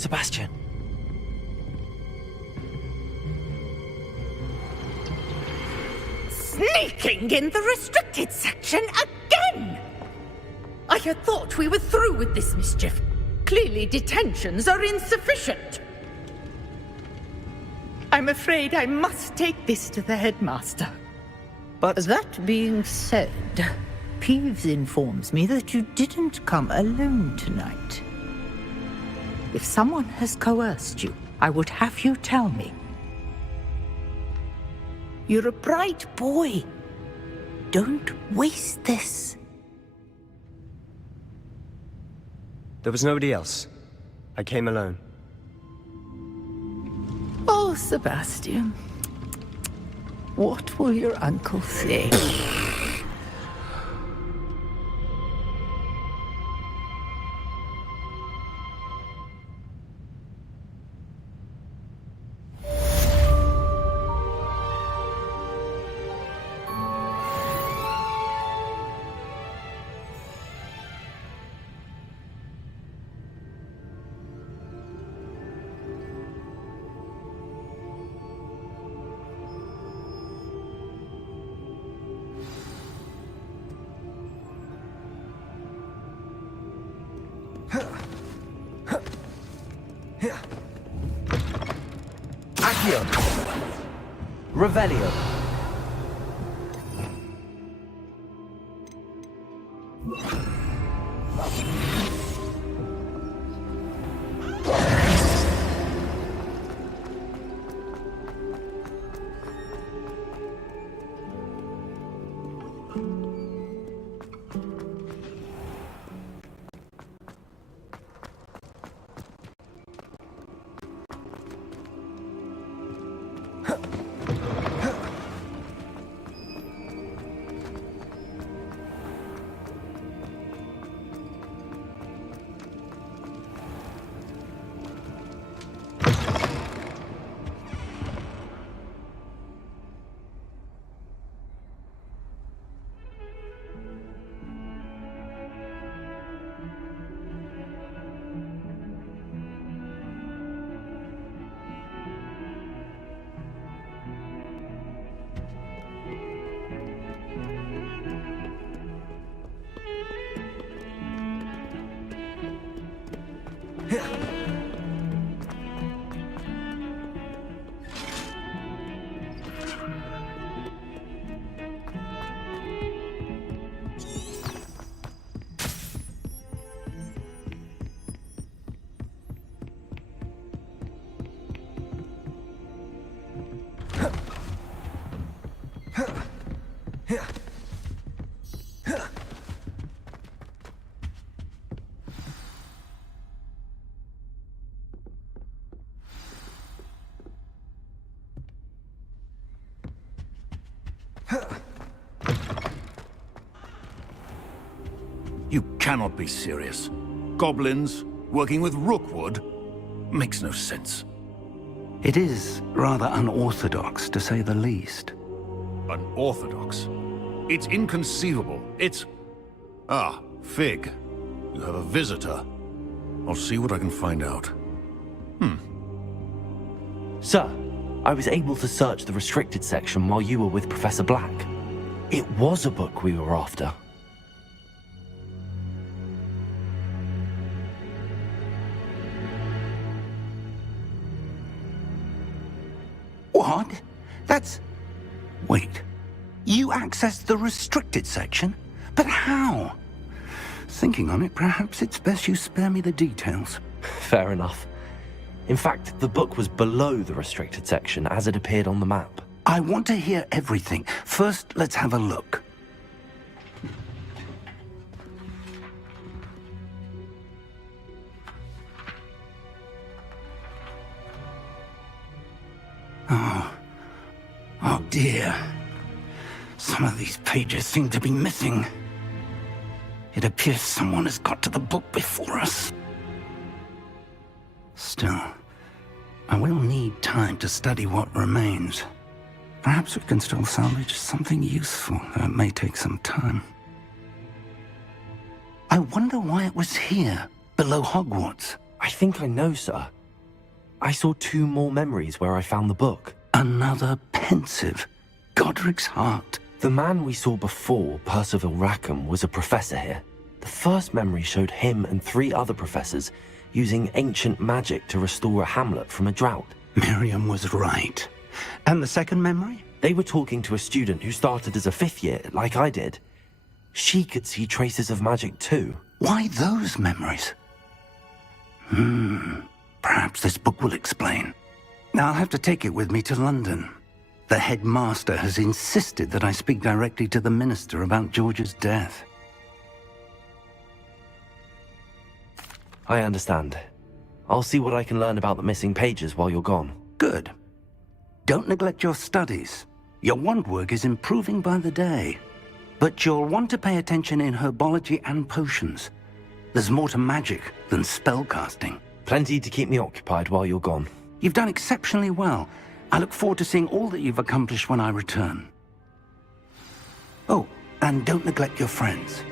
Sebastian. Sneaking in the restricted section again! I had thought we were through with this mischief. Clearly detentions are insufficient. I'm afraid I must take this to the headmaster. But that being said, Peeves informs me that you didn't come alone tonight. If someone has coerced you, I would have you tell me. You're a bright boy. Don't waste this. There was nobody else. I came alone. Oh, Sebastian. What will your uncle say? Accio. Revelio. You cannot be serious. Goblins working with Rookwood makes no sense. It is rather unorthodox, to say the least. Unorthodox? It's inconceivable. It's... Ah, Fig. You have a visitor. I'll see what I can find out. Sir, I was able to search the restricted section while you were with Professor Black. It was a book we were after. What? That's... Wait. You accessed the restricted section? But how? Thinking on it, perhaps it's best you spare me the details. Fair enough. In fact, the book was below the restricted section as it appeared on the map. I want to hear everything. First, let's have a look. Oh dear. Some of these pages seem to be missing. It appears someone has got to the book before us. Still, I will need time to study what remains. Perhaps we can still salvage something useful, though it may take some time. I wonder why it was here, below Hogwarts. I think I know, sir. I saw 2 more memories where I found the book. Another pensive. Godric's heart. The man we saw before, Percival Rackham, was a professor here. The first memory showed him and 3 other professors using ancient magic to restore a hamlet from a drought. Miriam was right. And the second memory? They were talking to a student who started as a 5th year, like I did. She could see traces of magic too. Why those memories? Perhaps this book will explain. Now I'll have to take it with me to London. The headmaster has insisted that I speak directly to the minister about George's death. I understand. I'll see what I can learn about the missing pages while you're gone. Good. Don't neglect your studies. Your wand work is improving by the day. But you'll want to pay attention in herbology and potions. There's more to magic than spellcasting. Plenty to keep me occupied while you're gone. You've done exceptionally well. I look forward to seeing all that you've accomplished when I return. Oh, and don't neglect your friends.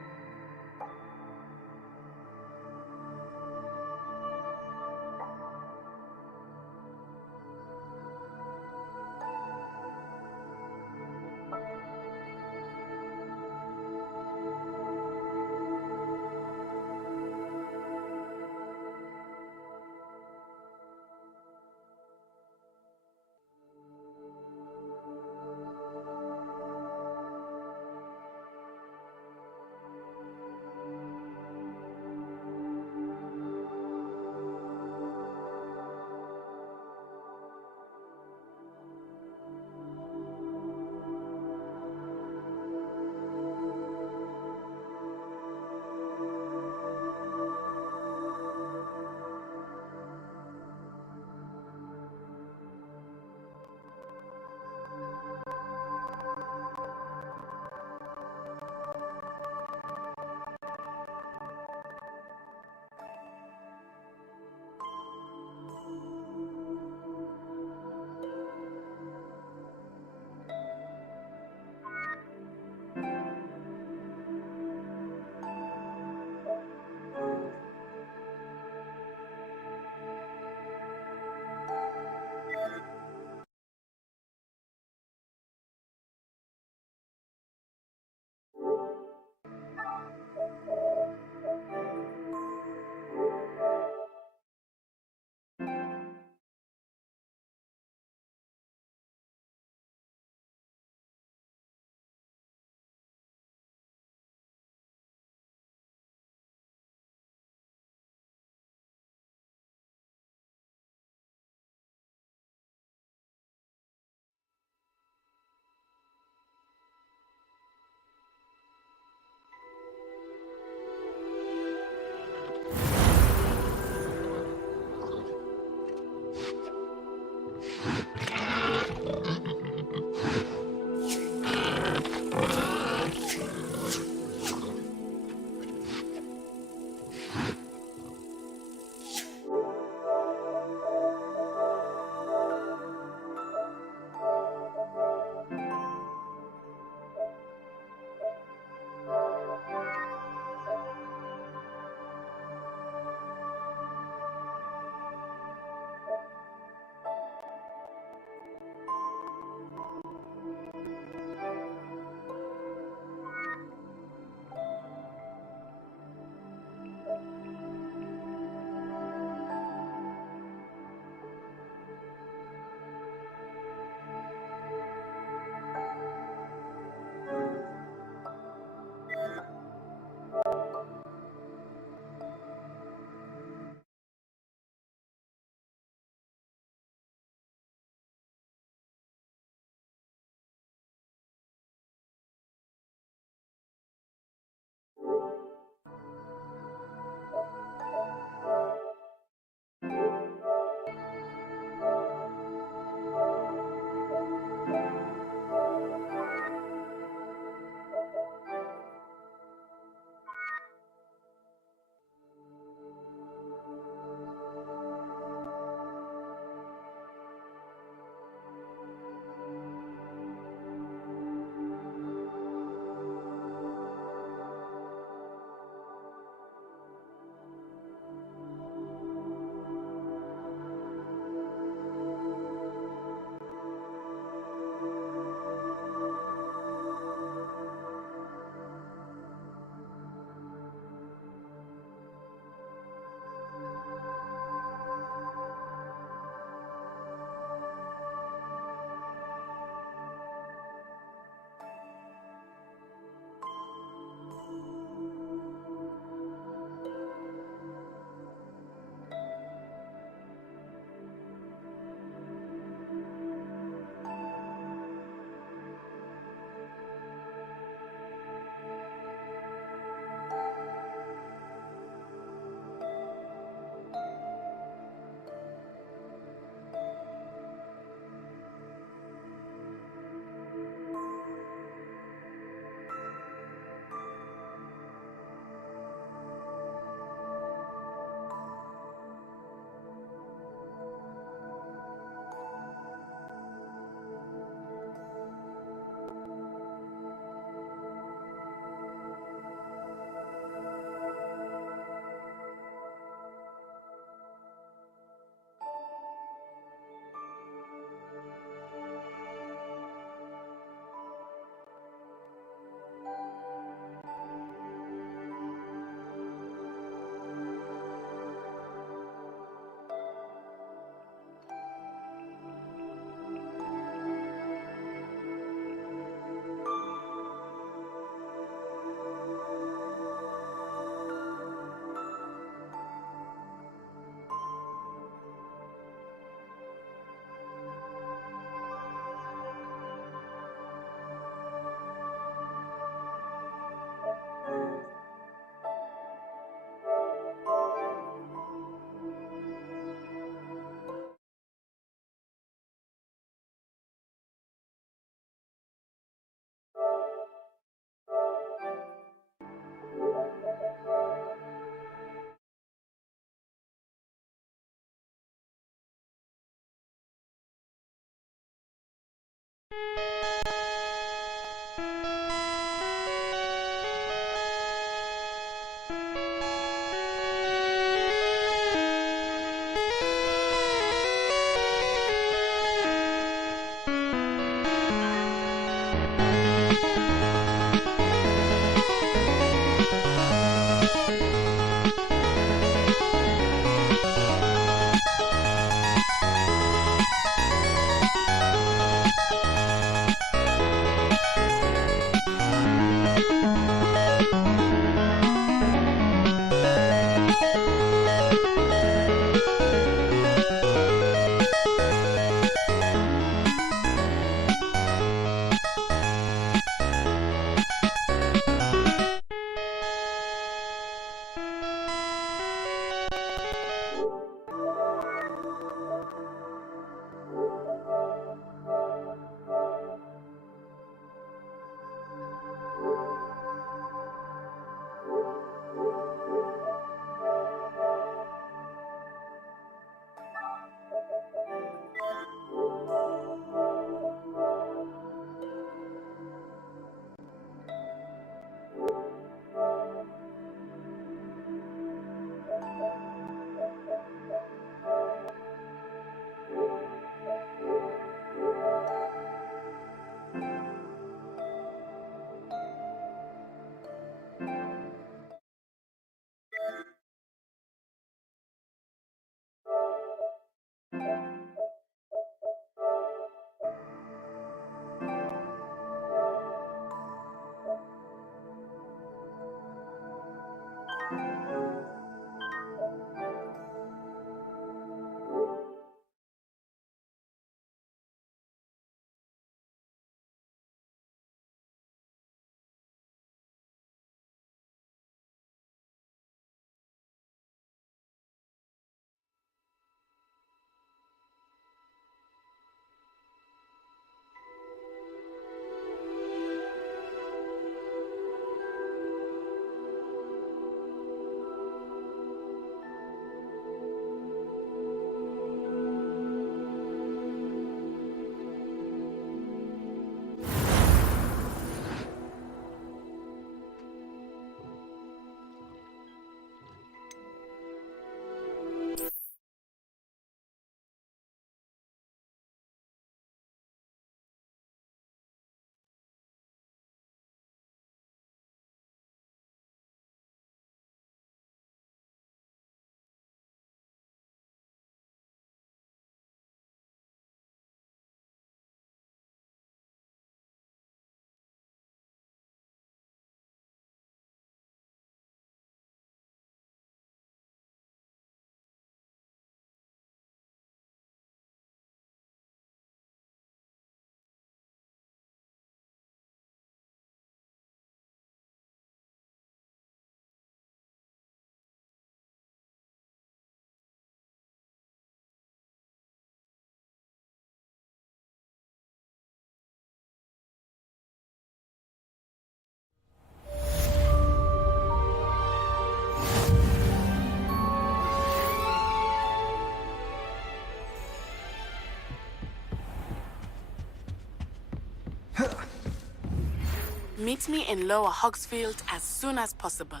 Meet me in Lower Hogsfield as soon as possible.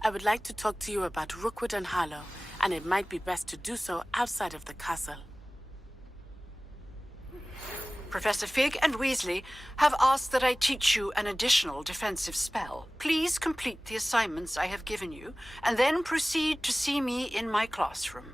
I would like to talk to you about Rookwood and Harlow, and it might be best to do so outside of the castle. Professor Fig and Weasley have asked that I teach you an additional defensive spell. Please complete the assignments I have given you, and then proceed to see me in my classroom.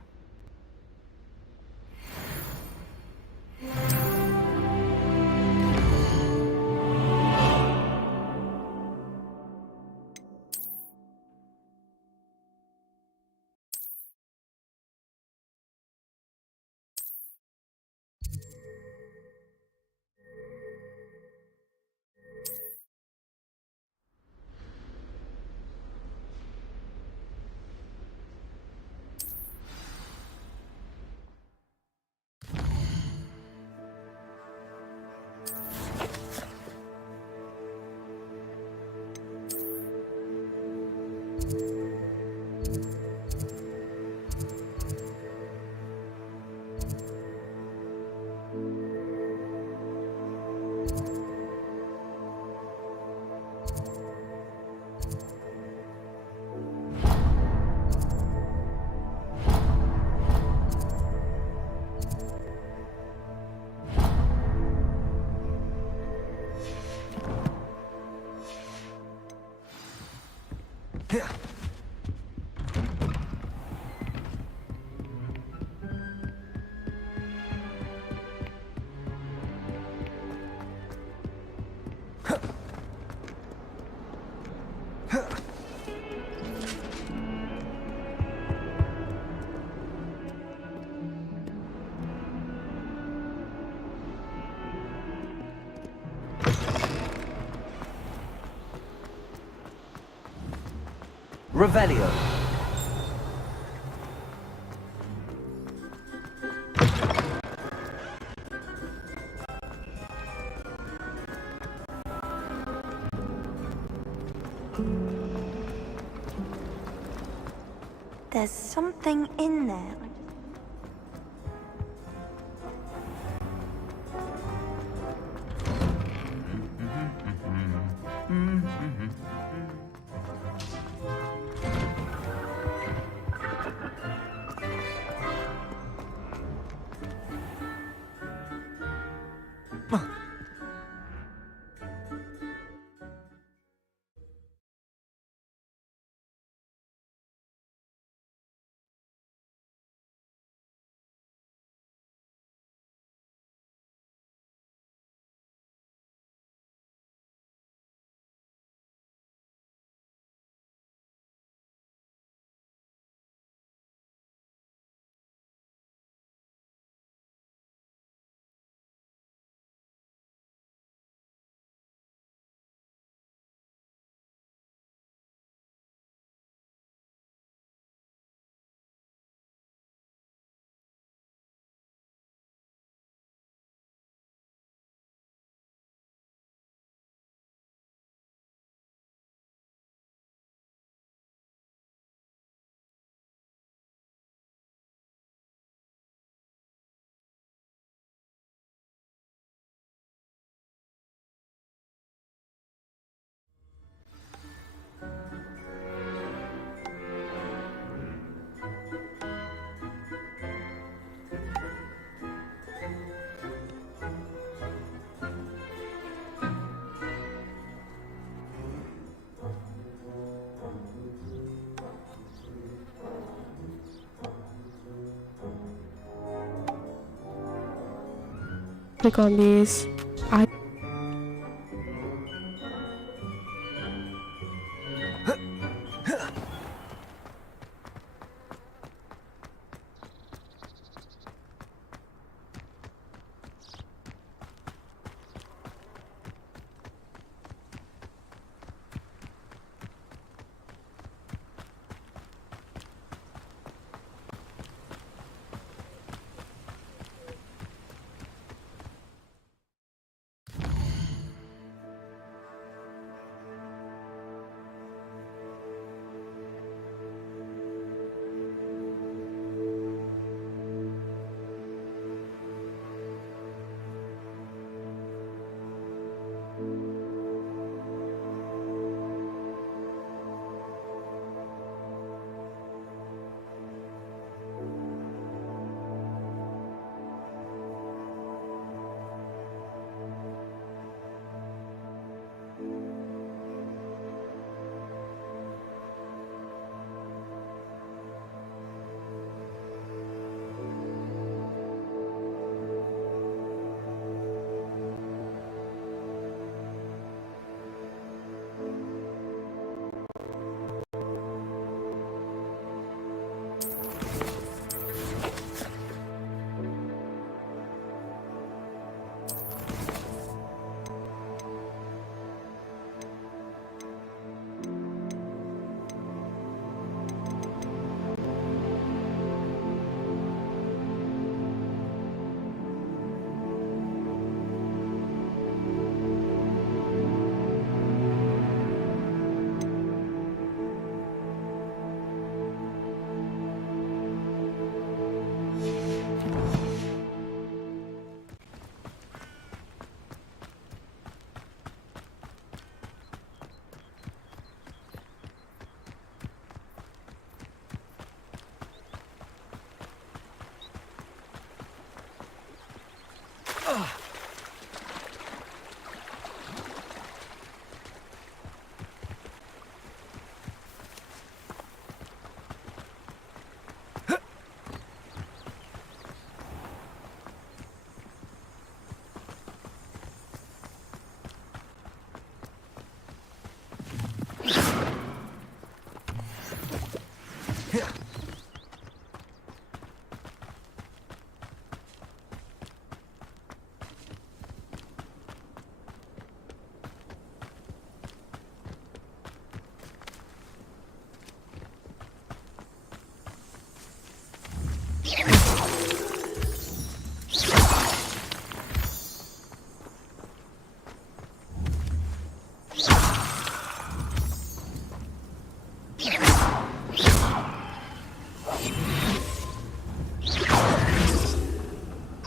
Revelio. There's something in there. Click on these.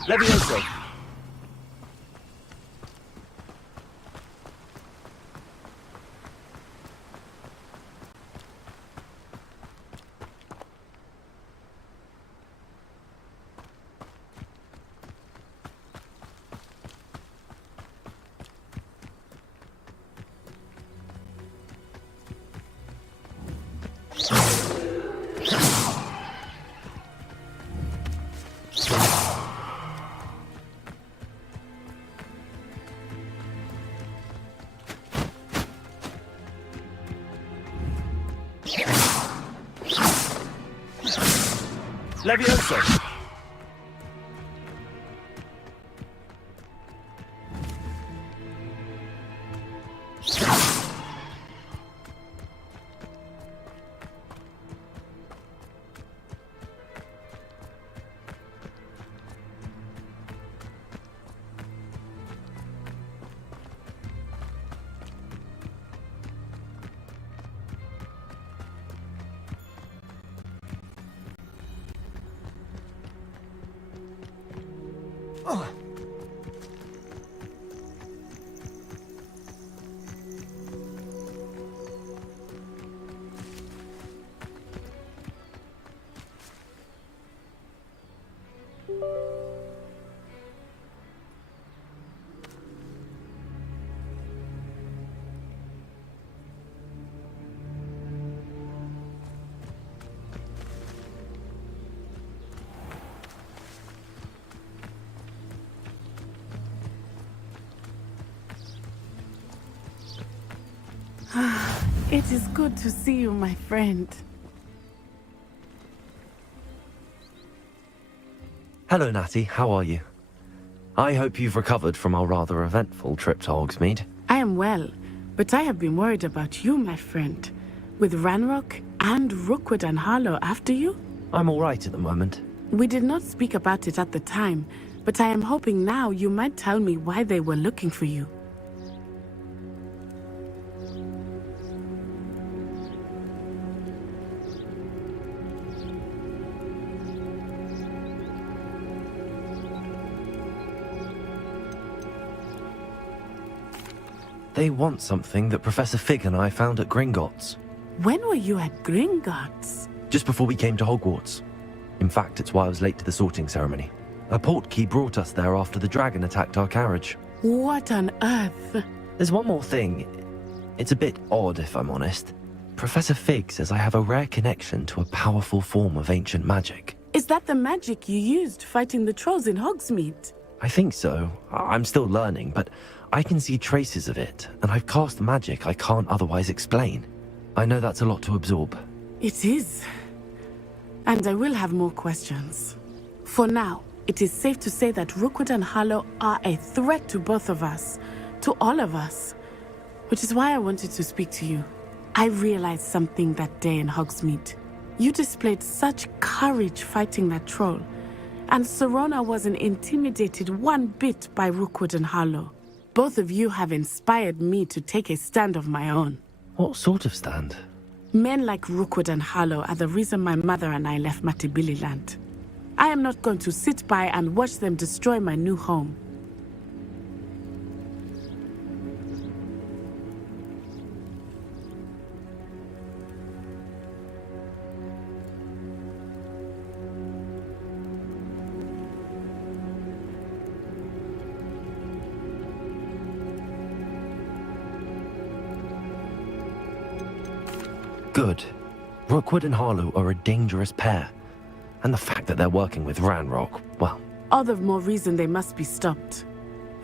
Levioso! Levioso! Oh. It is good to see you, my friend. Hello, Natty. How are you? I hope you've recovered from our rather eventful trip to Hogsmeade. I am well, but I have been worried about you, my friend. With Ranrock and Rookwood and Harlow after you? I'm all right at the moment. We did not speak about it at the time, but I am hoping now you might tell me why they were looking for you. They want something that Professor Fig and I found at Gringotts. When were you at Gringotts? Just before we came to Hogwarts. In fact, it's why I was late to the sorting ceremony. A portkey brought us there after the dragon attacked our carriage. What on earth? There's one more thing. It's a bit odd, if I'm honest. Professor Fig says I have a rare connection to a powerful form of ancient magic. Is that the magic you used fighting the trolls in Hogsmeade? I think so. I'm still learning, but I can see traces of it, and I've cast magic I can't otherwise explain. I know that's a lot to absorb. It is. And I will have more questions. For now, it is safe to say that Rookwood and Harlow are a threat to both of us, to all of us. Which is why I wanted to speak to you. I realized something that day in Hogsmeade. You displayed such courage fighting that troll, and Serona wasn't intimidated one bit by Rookwood and Harlow. Both of you have inspired me to take a stand of my own. What sort of stand? Men like Rookwood and Harlow are the reason my mother and I left Matabeleland. I am not going to sit by and watch them destroy my new home. Good. Rookwood and Harlow are a dangerous pair. And the fact that they're working with Ranrock, well... All the more reason they must be stopped.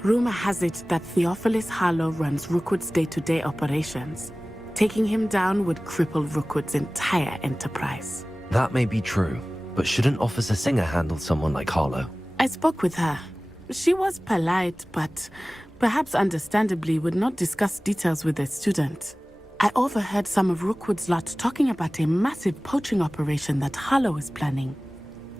Rumor has it that Theophilus Harlow runs Rookwood's day-to-day operations. Taking him down would cripple Rookwood's entire enterprise. That may be true, but shouldn't Officer Singer handle someone like Harlow? I spoke with her. She was polite, but perhaps understandably would not discuss details with a student. I overheard some of Rookwood's lot talking about a massive poaching operation that Harlow is planning.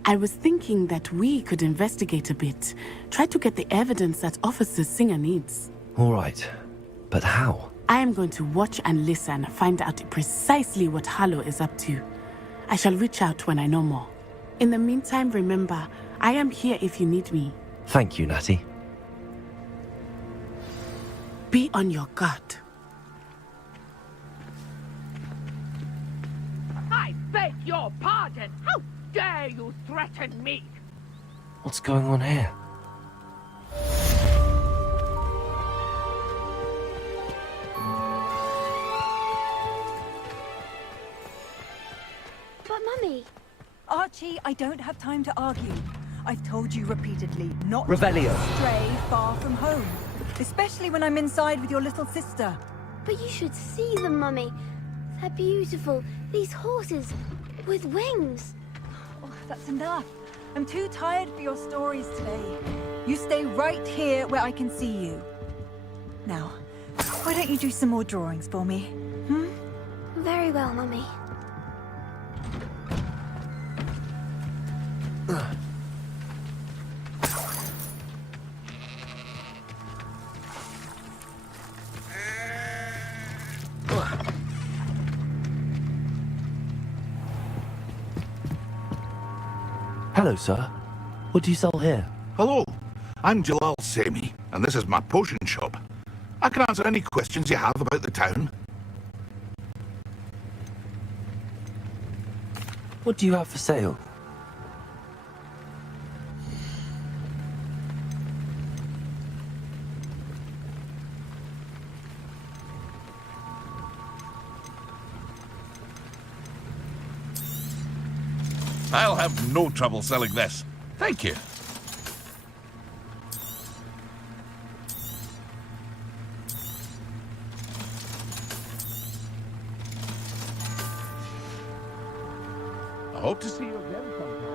I was thinking that we could investigate a bit, try to get the evidence that Officer Singer needs. All right, but how? I am going to watch and listen, find out precisely what Harlow is up to. I shall reach out when I know more. In the meantime, remember, I am here if you need me. Thank you, Natty. Be on your guard. I beg your pardon. How dare you threaten me? What's going on here? But Mummy... Archie, I don't have time to argue. I've told you repeatedly not Revelio. to stray far from home. Especially when I'm inside with your little sister. But you should see them, Mummy. They're beautiful. These horses with wings. Oh, that's enough. I'm too tired for your stories today. You stay right here where I can see you. Now, why don't you do some more drawings for me? Hmm? Very well, Mummy. Hello, sir. What do you sell here? Hello, I'm Jalal Sami, and this is my potion shop. I can answer any questions you have about the town. What do you have for sale? I'll have no trouble selling this. Thank you. I hope to see you again sometime.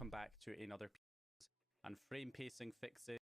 come back to another piece and frame pacing fixes.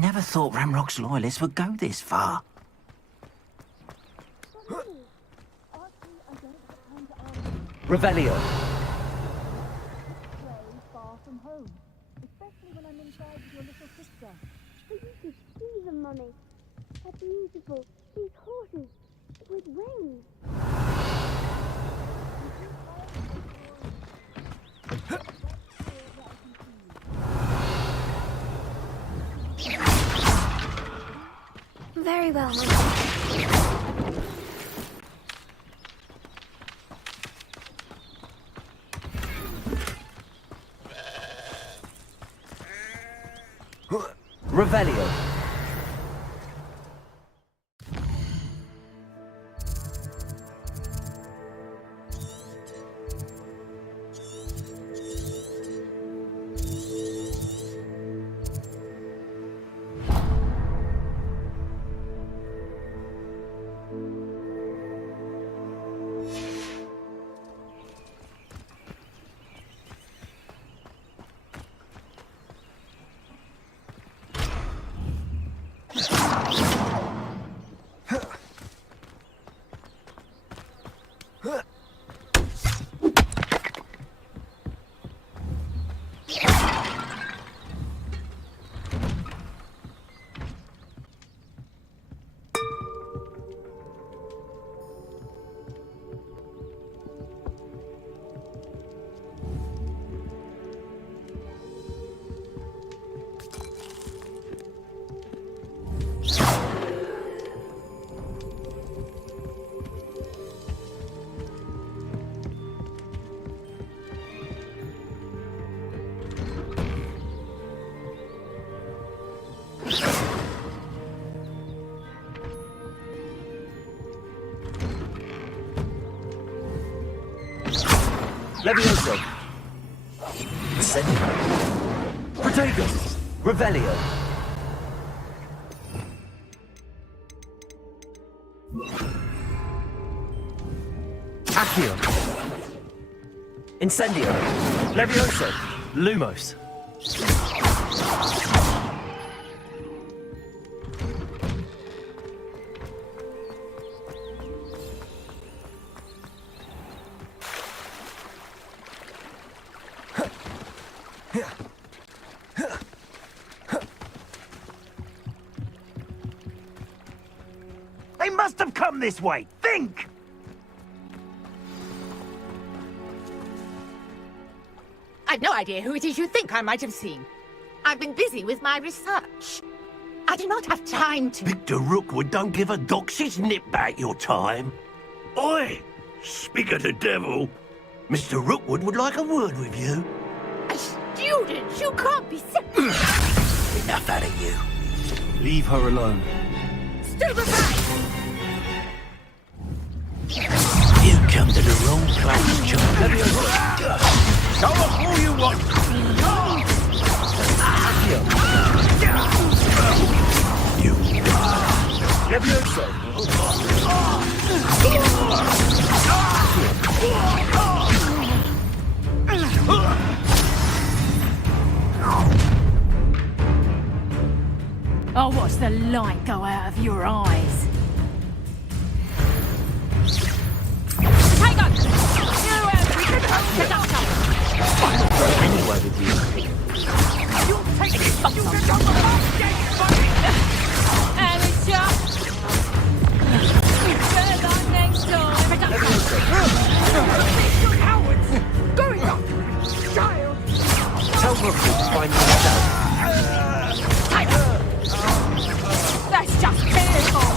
never thought Ramrock's loyalists would go this far. Revelio. Far from home, especially when I'm inside with your little sister. But you should see them, Mummy. They're beautiful. These horses with wings. Very well, Mummy. Revelio. Levioso. Incendio. Protego. Revelio. Accio. Incendio. Levioso. Lumos. They must have come this way. Think! I've no idea who it is you think I might have seen. I've been busy with my research. I do not have time to... Victor Rookwood don't give a doxy's nip back your time. Oi! Speak of the devil. Mr. Rookwood would like a word with you. A student? You can't be serious. Enough out of you. Leave her alone. Stupefy! You come to the wrong place, John. Go off all you want! You Levioso. I'll watch the light go out of your eyes. Tiger! You conductor! I'm not going anywhere with you. You'll take it! You can go the wrong gate, buddy! Amateur! Better luck next time! You cowards! Going up! Child! Tell Rookwood to find himself. That's just pitiful!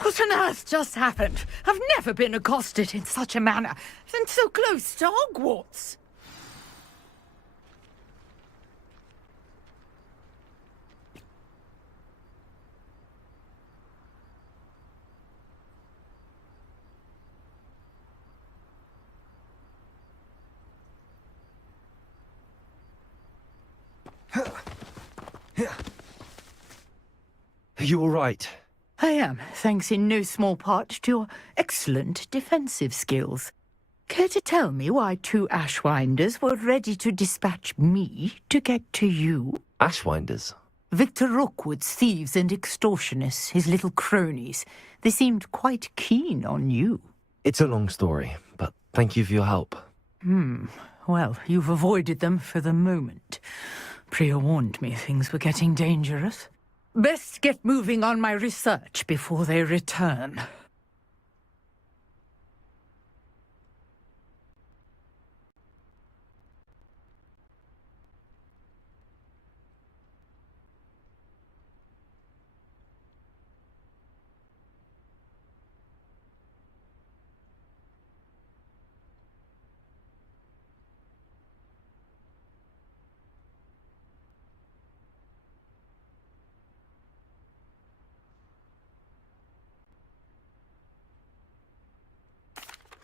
What on earth just happened? I've never been accosted in such a manner, and so close to Hogwarts. Are you all right? I am, thanks in no small part to your excellent defensive skills. Care to tell me why 2 Ashwinders were ready to dispatch me to get to you? Ashwinders? Victor Rookwood's thieves and extortionists, his little cronies. They seemed quite keen on you. It's a long story, but thank you for your help. Well, you've avoided them for the moment. Priya warned me things were getting dangerous. Best get moving on my research before they return.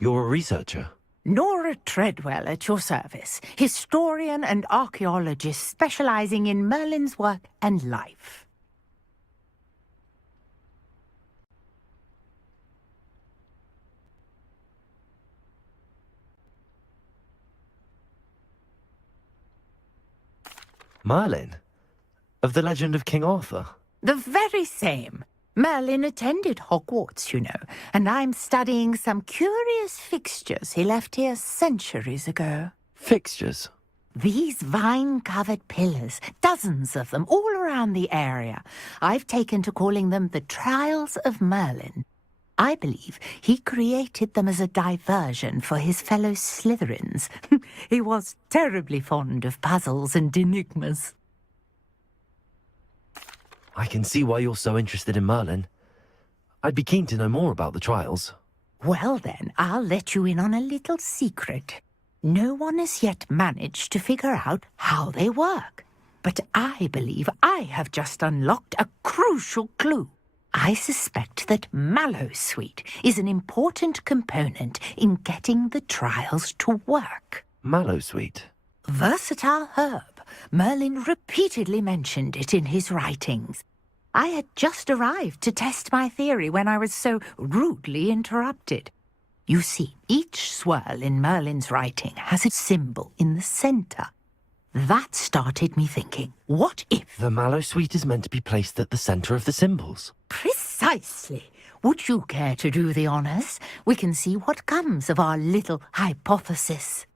You're a researcher? Nora Treadwell at your service, historian and archaeologist specializing in Merlin's work and life. Merlin? Of the legend of King Arthur? The very same. Merlin attended Hogwarts, you know, and I'm studying some curious fixtures he left here centuries ago. Fixtures? These vine-covered pillars, dozens of them, all around the area. I've taken to calling them the Trials of Merlin. I believe he created them as a diversion for his fellow Slytherins. He was terribly fond of puzzles and enigmas. I can see why you're so interested in Merlin. I'd be keen to know more about the trials. Well then, I'll let you in on a little secret. No one has yet managed to figure out how they work. But I believe I have just unlocked a crucial clue. I suspect that Mallowsweet is an important component in getting the trials to work. Mallowsweet? Versatile herb. Merlin repeatedly mentioned it in his writings. I had just arrived to test my theory when I was so rudely interrupted. You see, each swirl in Merlin's writing has a symbol in the center. That started me thinking, what if... The Mallowsweet is meant to be placed at the center of the symbols. Precisely. Would you care to do the honors? We can see what comes of our little hypothesis.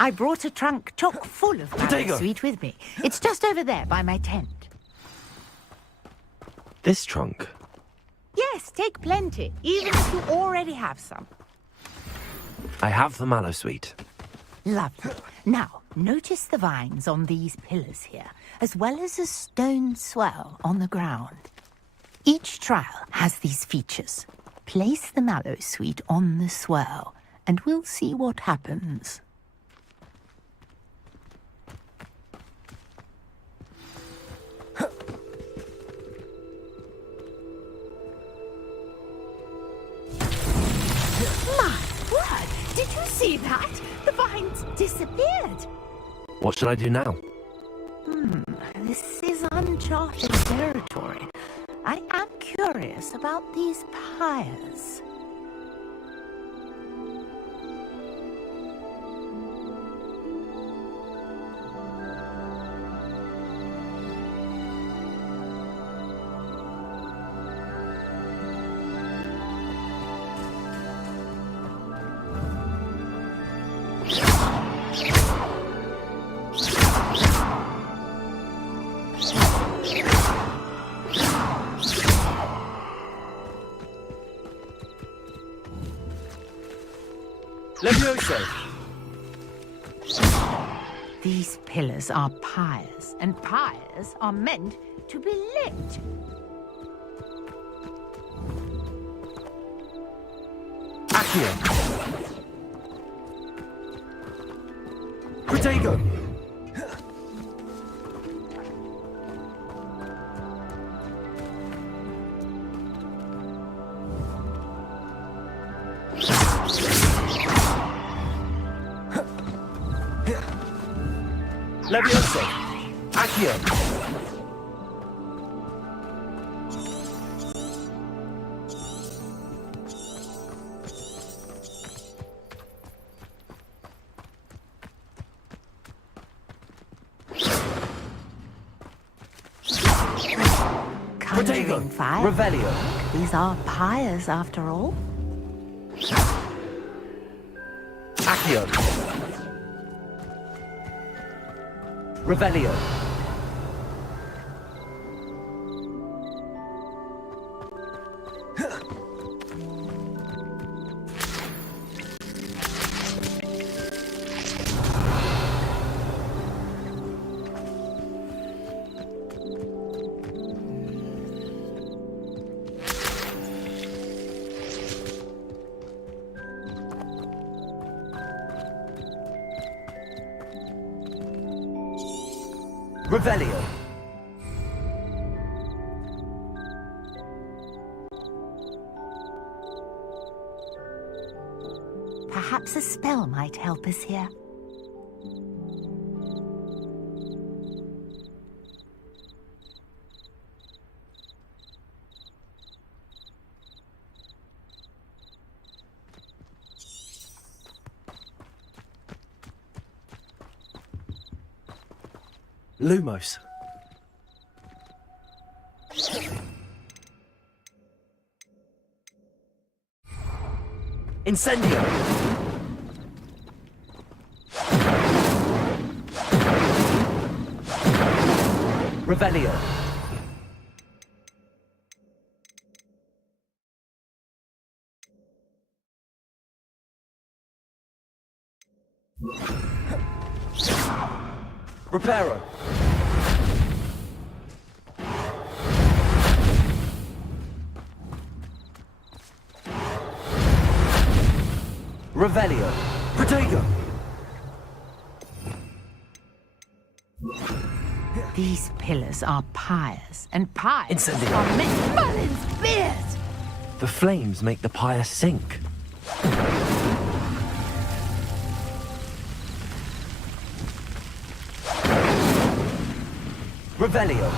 I brought a trunk chock full of Mallowsweet with me. It's just over there by my tent. This trunk? Yes, take plenty, even if you already have some. I have the Mallowsweet. Lovely. Now, notice the vines on these pillars here, as well as a stone swell on the ground. Each trial has these features. Place the Mallowsweet on the swell, and we'll see what happens. My word! Did you see that? The vines disappeared. What should I do now? This is uncharted territory. I am curious about these pyres. Levioso! These pillars are pyres, and pyres are meant to be lit. Accio! Protego! Levioso! Accio! Conjuring fire. Revelio. These are pyres, after all. Accio. Revelio. Revelio. Perhaps a spell might help us here. Lumos. Incendio. Revelio. Reparo. Revelio. Protego. These pillars are pyres, and pyres Incendio. are meant Merlin's spears! The flames make the pyre sink. Revelio.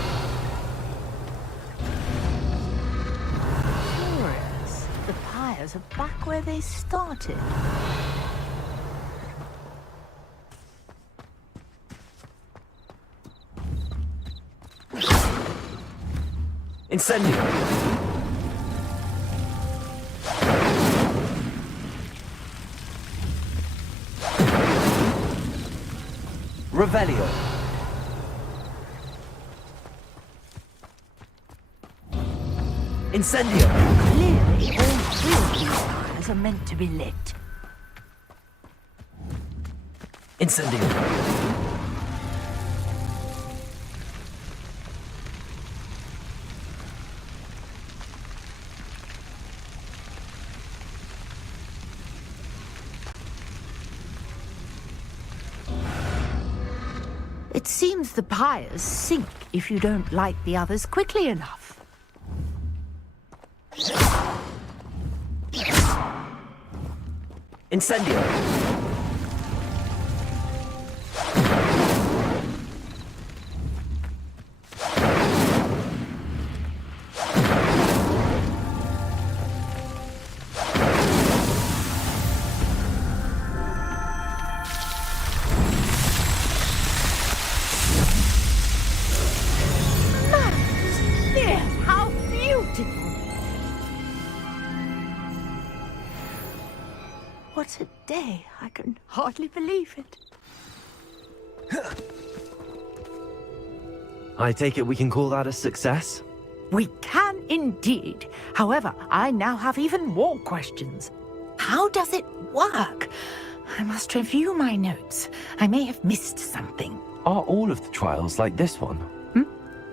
Curious. The pyres are back where they started. Incendio. Revelio. Incendio. Clearly, all three of these pyres are meant to be lit. Incendio. It seems the pyres sink if you don't light the others quickly enough. Incendio. Yes, how beautiful! What a day! I can hardly believe it. I take it we can call that a success? We can indeed. However, I now have even more questions. How does it work? I must review my notes. I may have missed something. Are all of the trials like this one?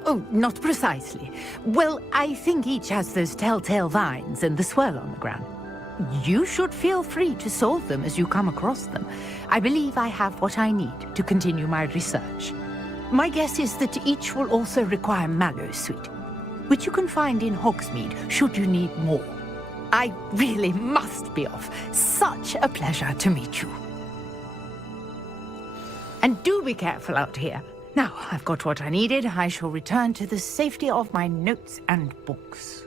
Oh, not precisely. Well, I think each has those telltale vines and the swirl on the ground. You should feel free to solve them as you come across them. I believe I have what I need to continue my research. My guess is that each will also require mallow sweet, which you can find in Hogsmeade should you need more. I really must be off. Such a pleasure to meet you. And do be careful out here. Now I've got what I needed. I shall return to the safety of my notes and books.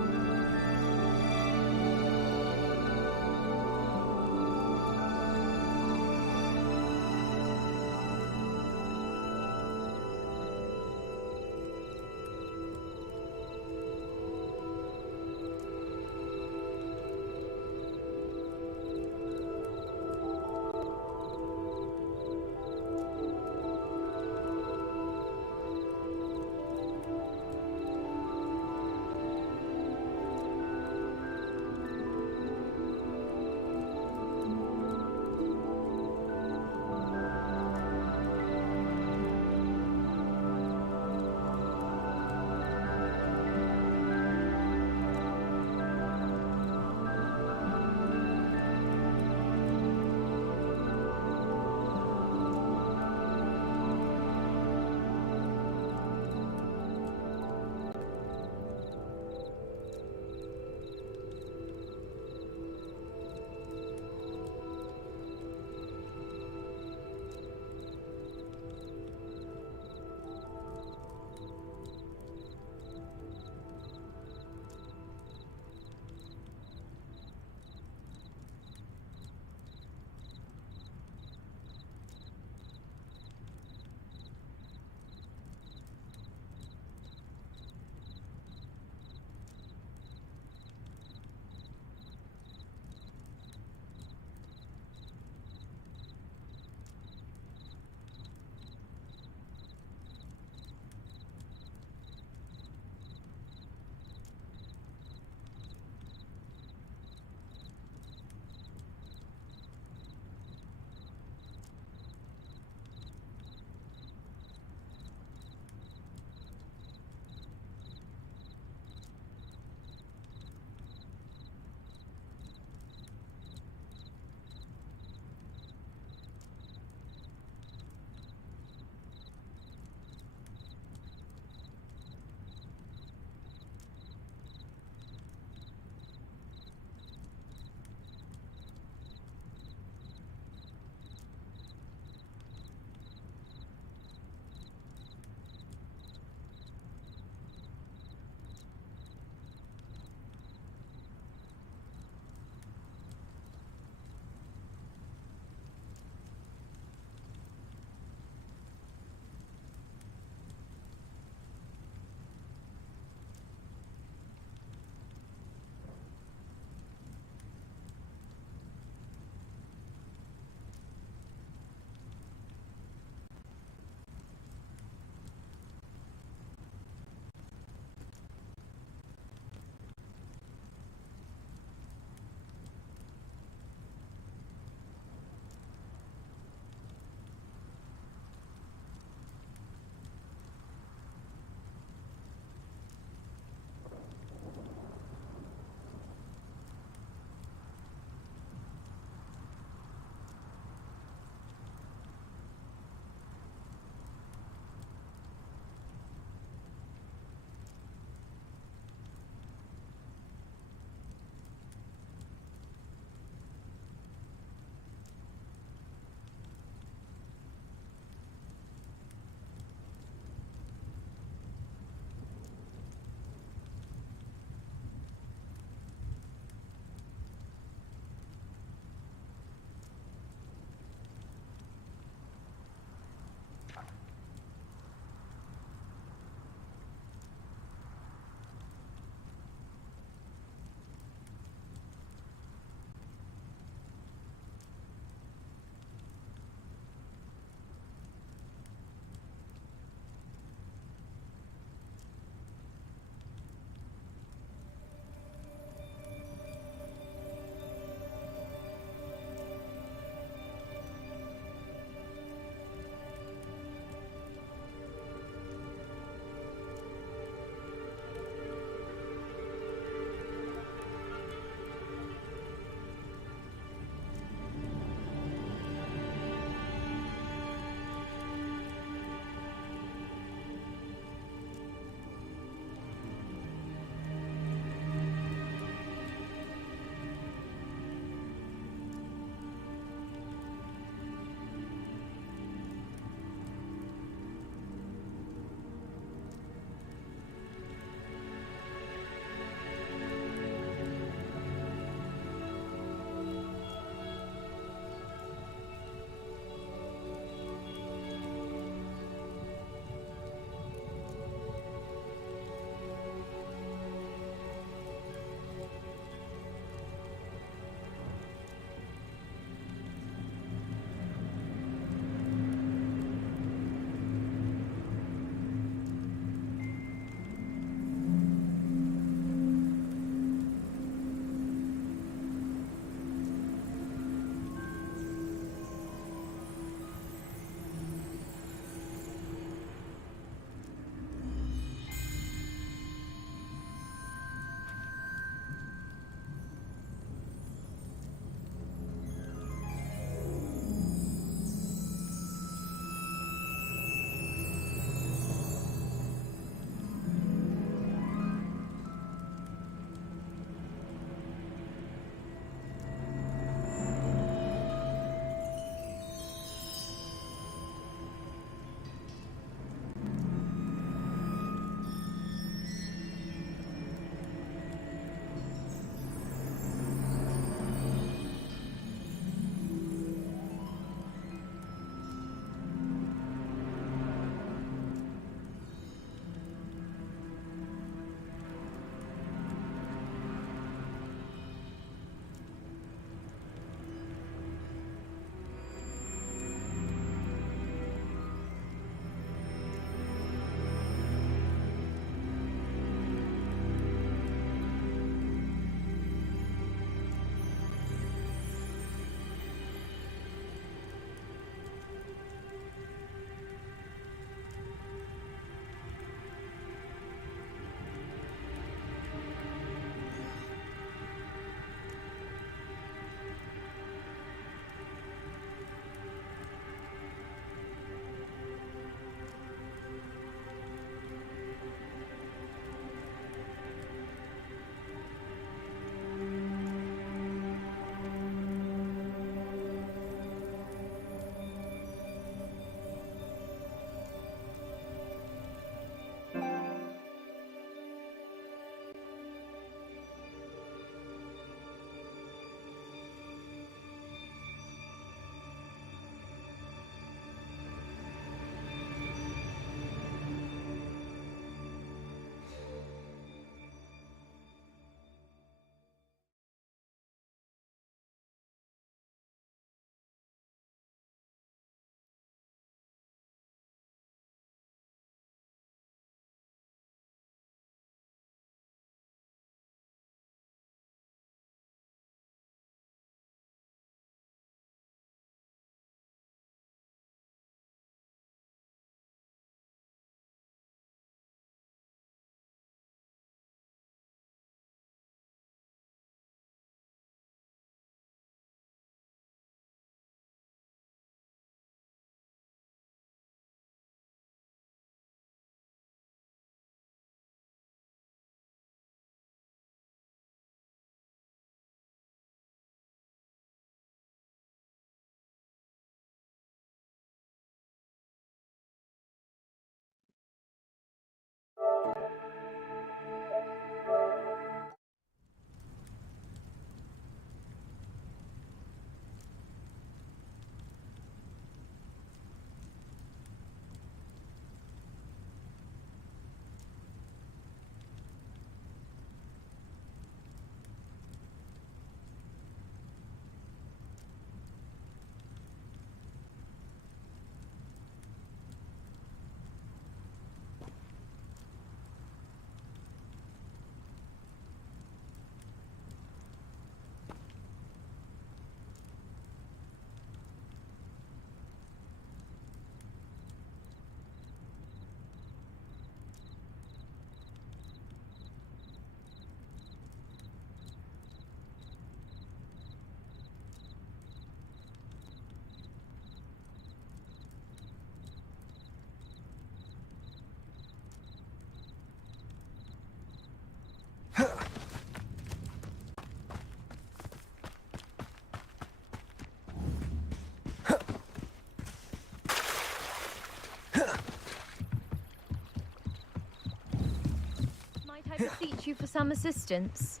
beseech you for some assistance?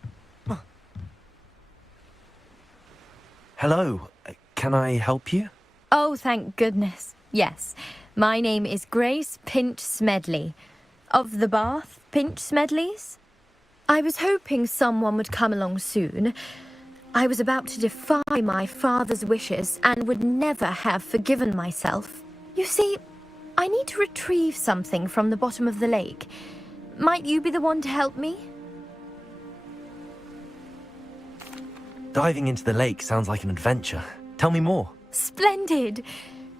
Hello, can I help you? Oh, thank goodness. Yes. My name is Grace Pinch Smedley. Of the Bath Pinch Smedleys? I was hoping someone would come along soon. I was about to defy my father's wishes and would never have forgiven myself. You see, I need to retrieve something from the bottom of the lake. Might you be the one to help me? Diving into the lake sounds like an adventure. Tell me more. Splendid!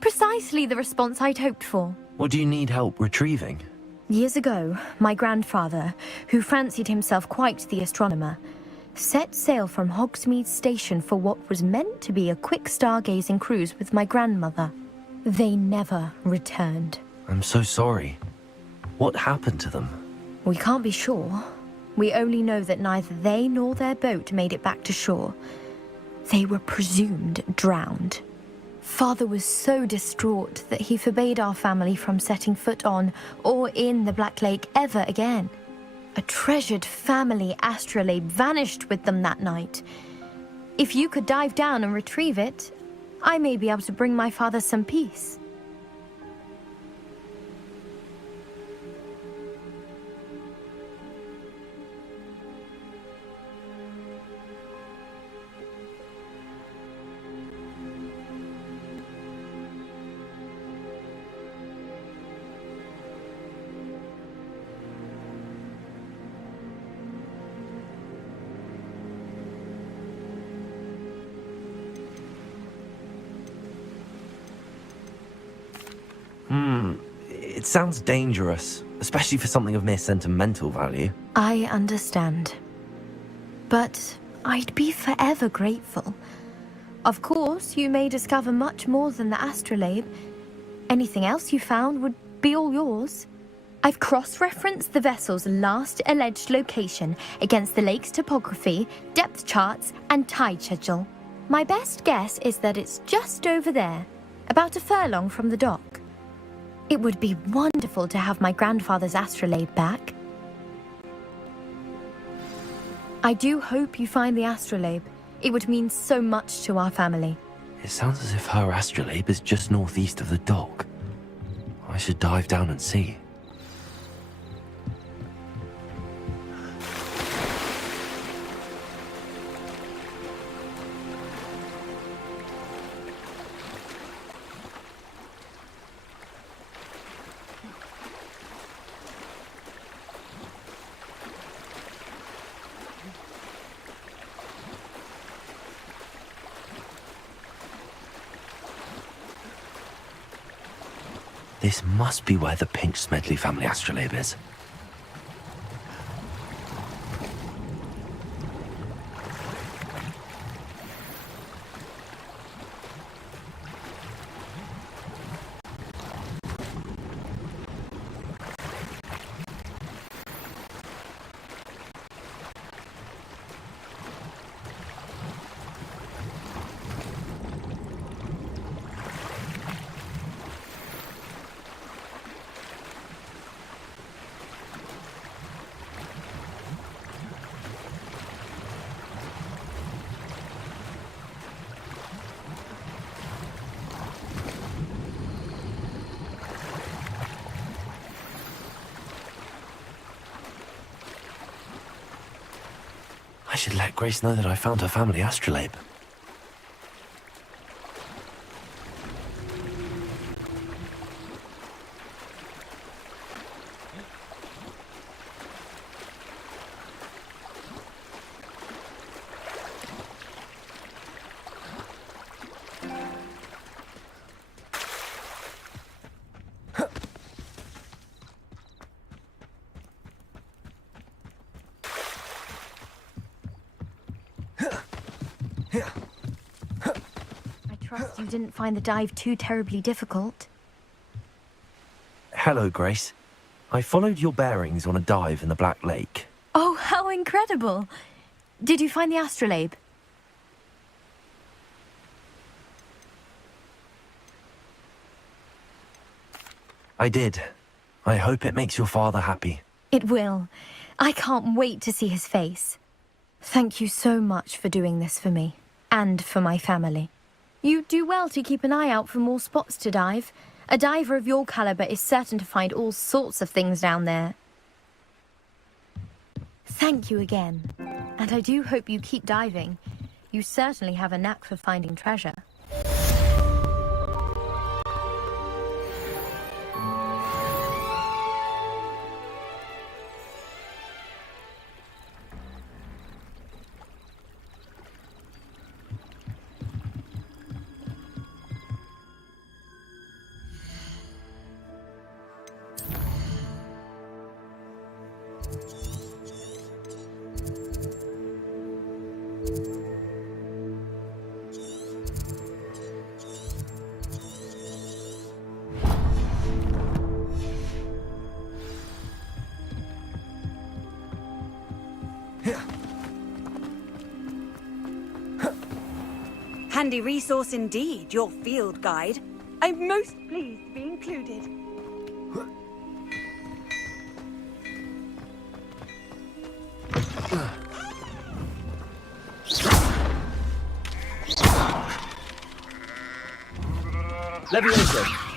Precisely the response I'd hoped for. What do you need help retrieving? Years ago, my grandfather, who fancied himself quite the astronomer, set sail from Hogsmeade Station for what was meant to be a quick stargazing cruise with my grandmother. They never returned. I'm so sorry. What happened to them? We can't be sure. We only know that neither they nor their boat made it back to shore. They were presumed drowned. Father was so distraught that he forbade our family from setting foot on or in the Black Lake ever again. A treasured family astrolabe vanished with them that night. If you could dive down and retrieve it, I may be able to bring my father some peace. It sounds dangerous, especially for something of mere sentimental value. I understand. But I'd be forever grateful. Of course, you may discover much more than the astrolabe. Anything else you found would be all yours. I've cross-referenced the vessel's last alleged location against the lake's topography, depth charts, and tide schedule. My best guess is that it's just over there, about a furlong from the dock. It would be wonderful to have my grandfather's astrolabe back. I do hope you find the astrolabe. It would mean so much to our family. It sounds as if her astrolabe is just northeast of the dock. I should dive down and see. This must be where the Pinch Smedley family astrolabe is. I should let Grace know that I found her family astrolabe. I trust you didn't find the dive too terribly difficult. Hello, Grace. I followed your bearings on a dive in the Black Lake. Oh, how incredible! Did you find the astrolabe? I did. I hope it makes your father happy. It will. I can't wait to see his face. Thank you so much for doing this for me, and for my family. You do well to keep an eye out for more spots to dive. A diver of your caliber is certain to find all sorts of things down there. Thank you again. And I do hope you keep diving. You certainly have a knack for finding treasure. Handy resource indeed, your field guide. I'm most pleased to be included. Leviosa!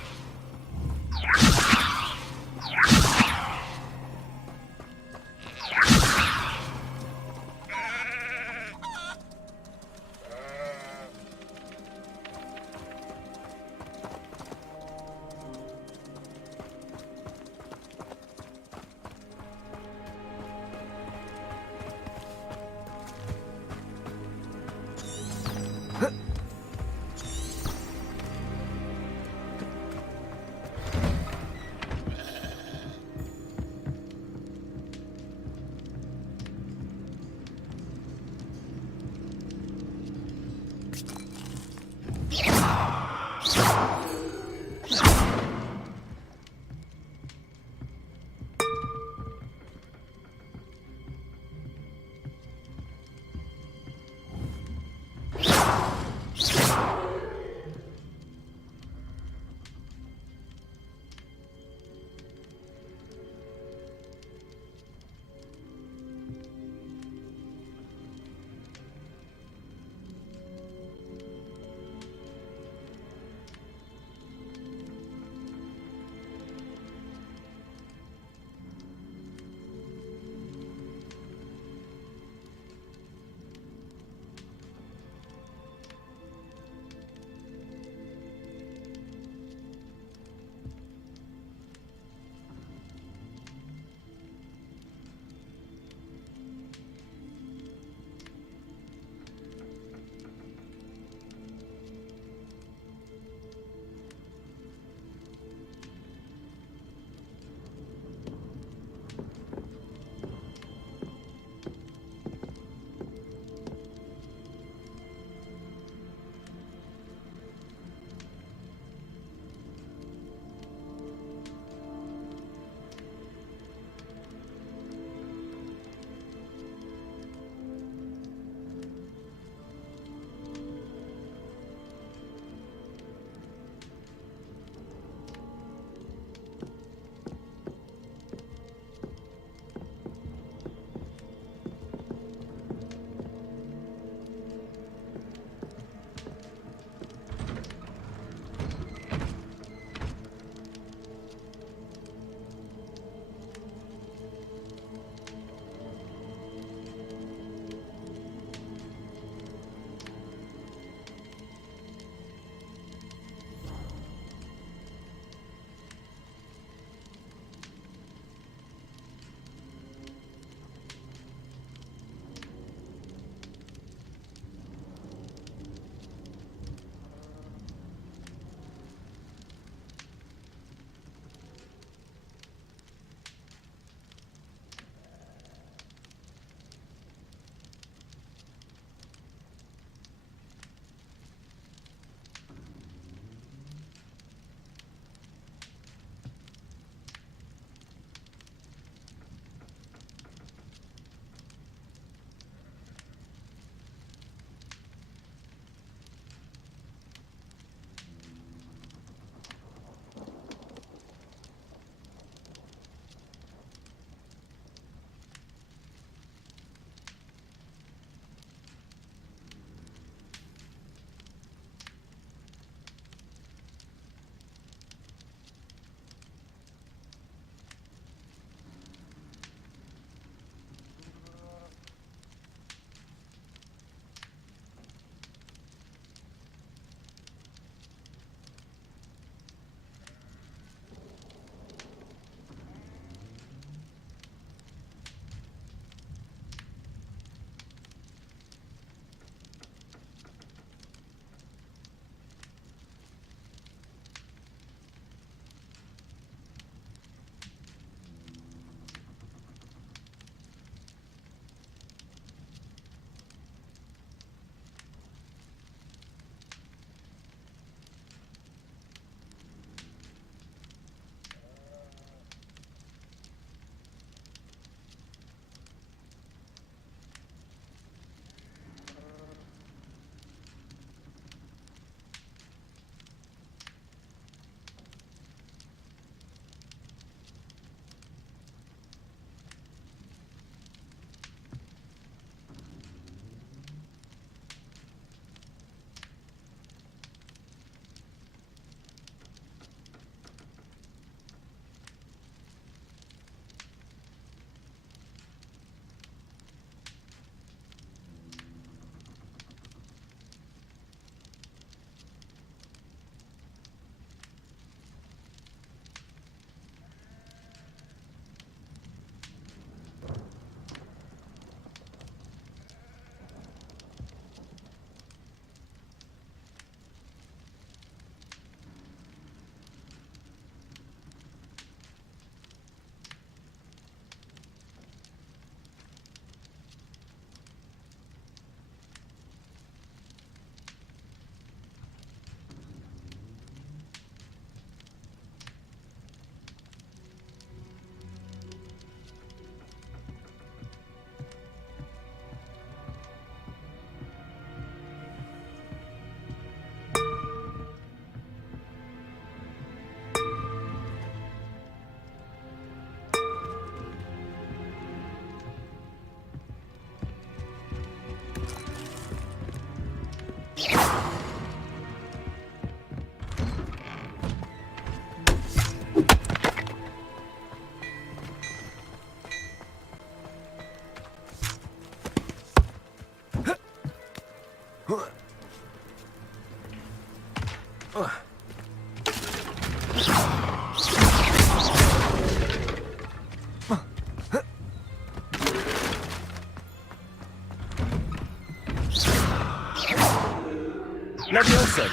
Levioso!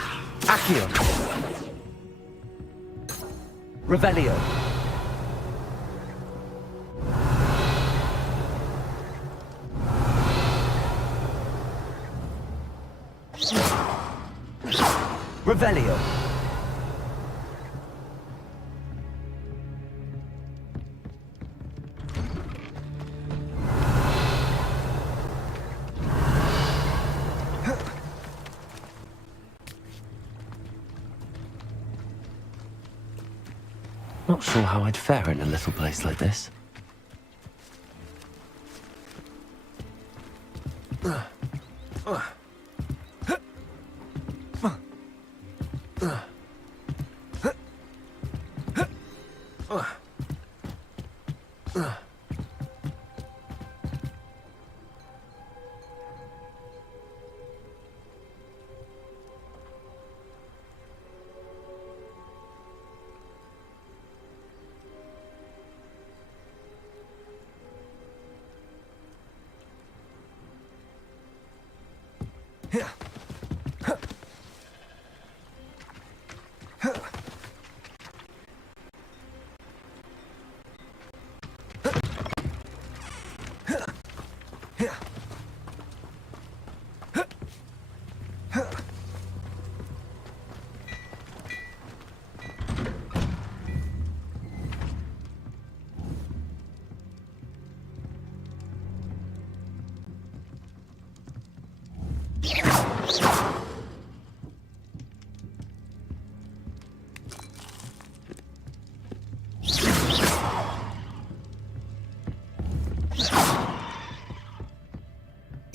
Accio! Revelio! Revelio! Not sure how I'd fare in a little place like this.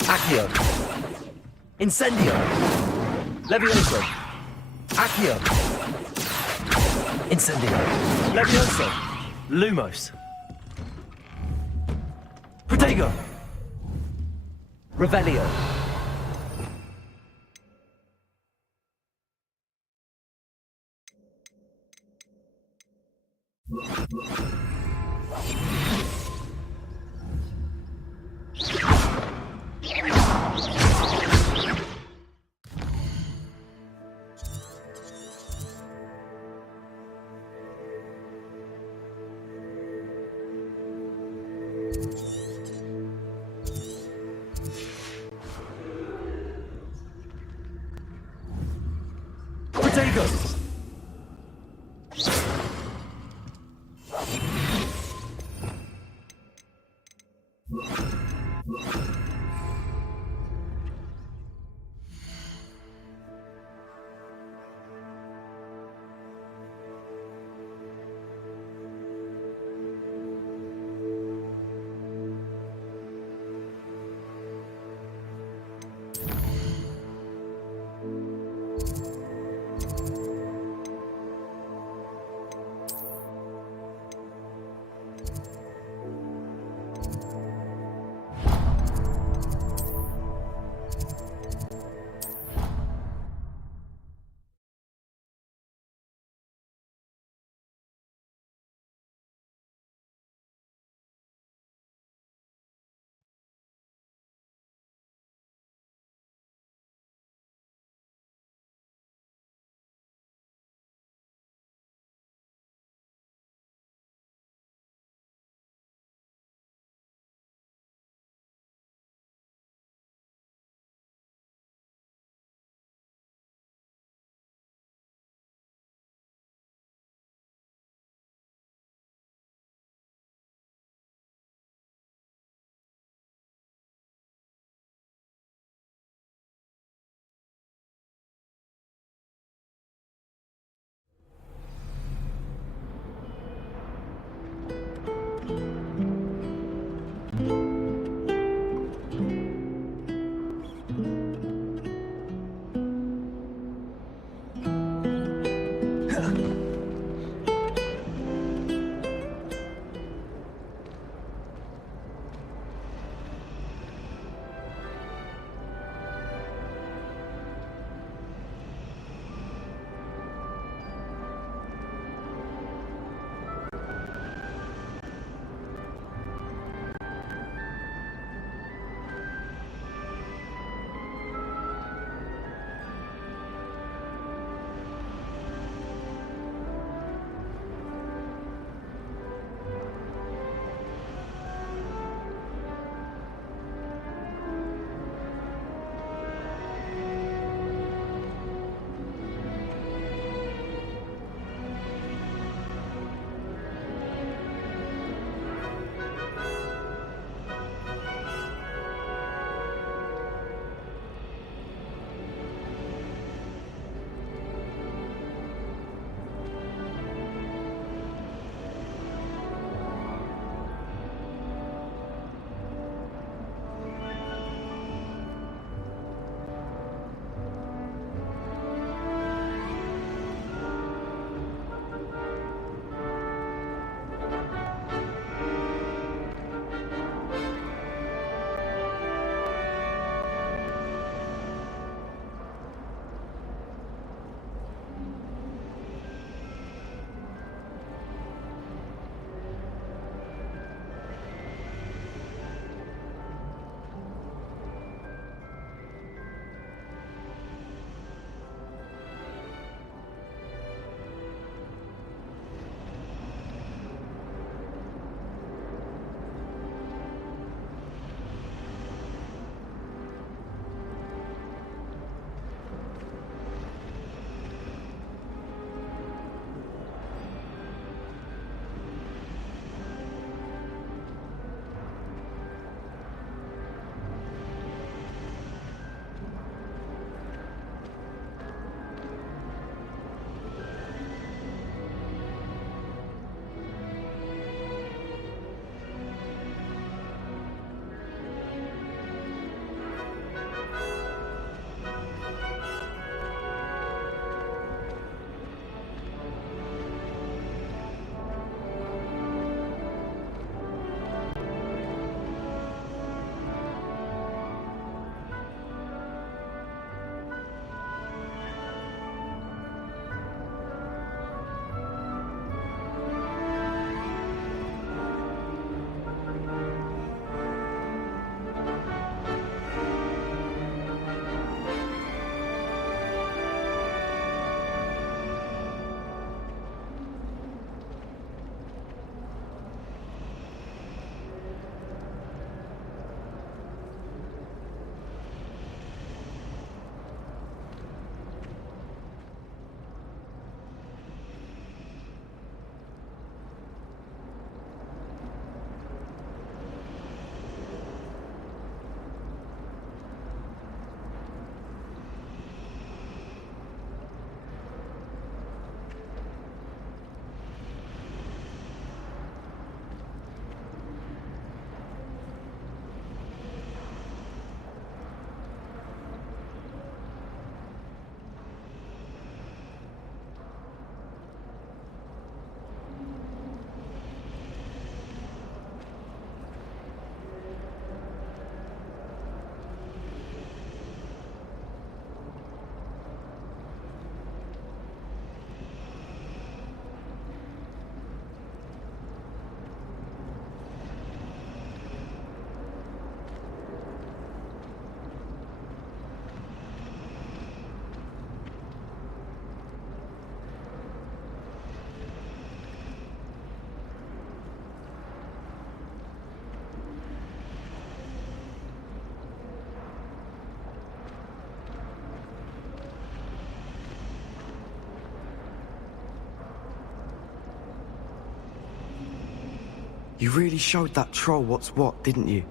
Accio! Incendio! Levioso! Accio! Incendio! Levioso! Lumos! Protego! Revelio! Protego! You really showed that troll what's what, didn't you?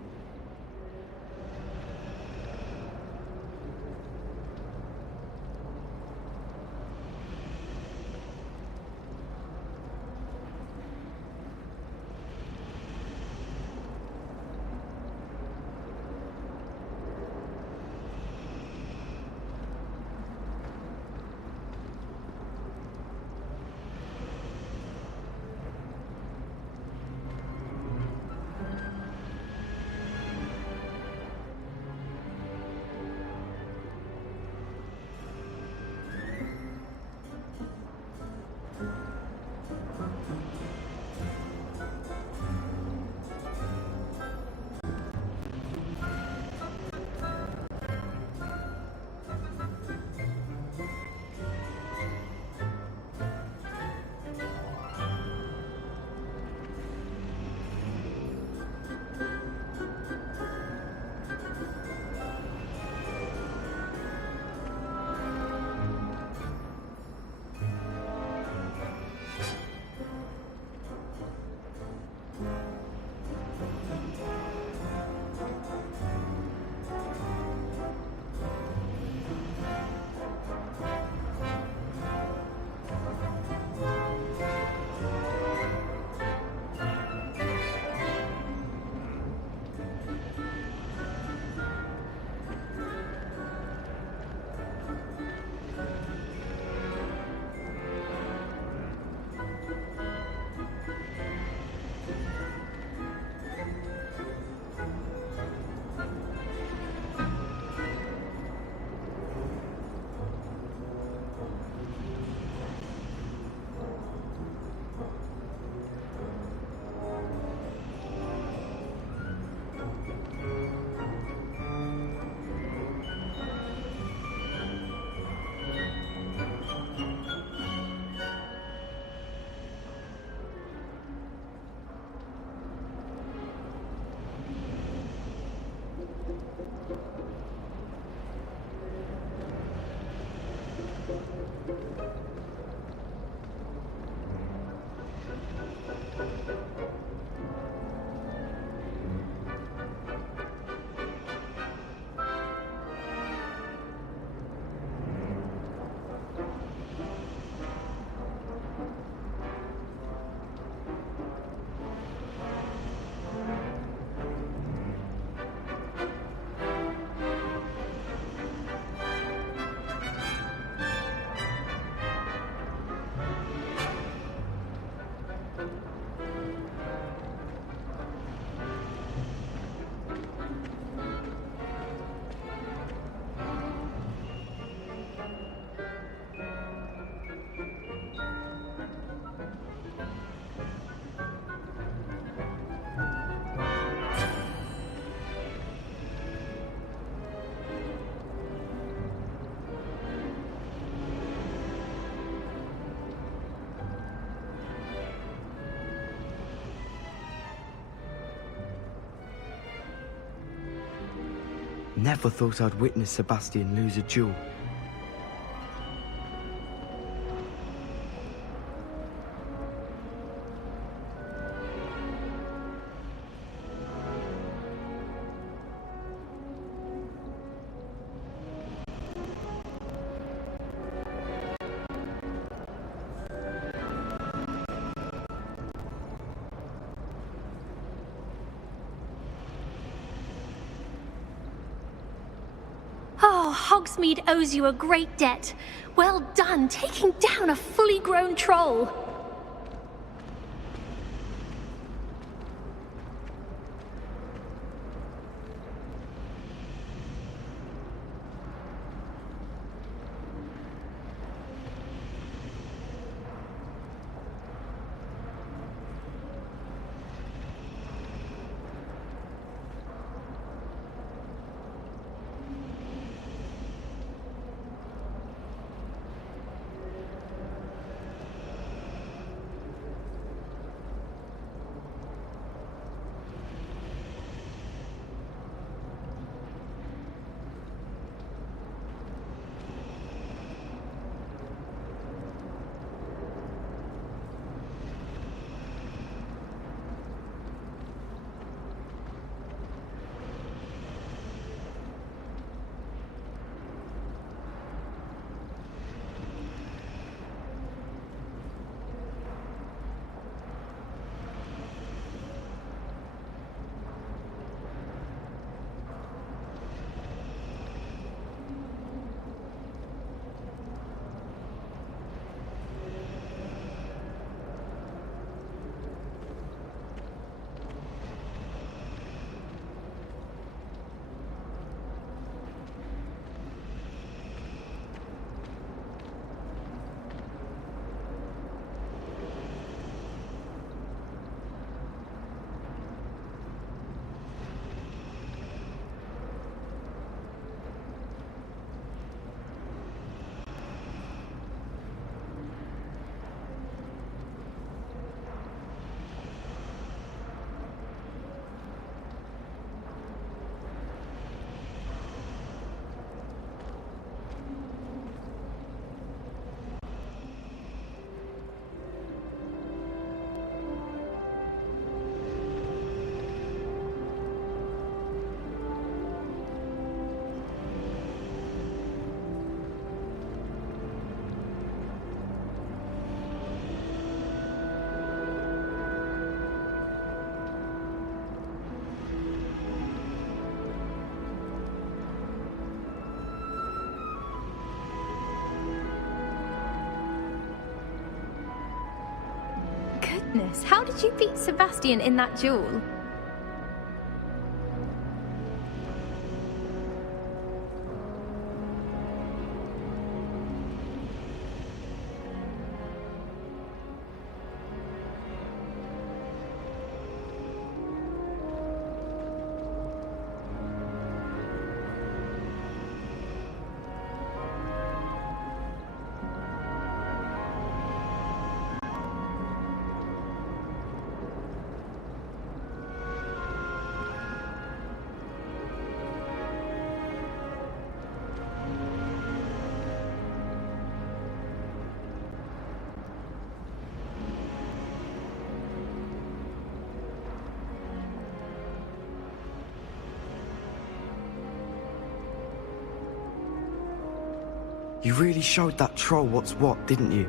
Never thought I'd witness Sebastian lose a duel. Oh, Hogsmeade owes you a great debt. Well done, taking down a fully grown troll. Goodness, how did you beat Sebastian in that duel? You really showed that troll what's what, didn't you?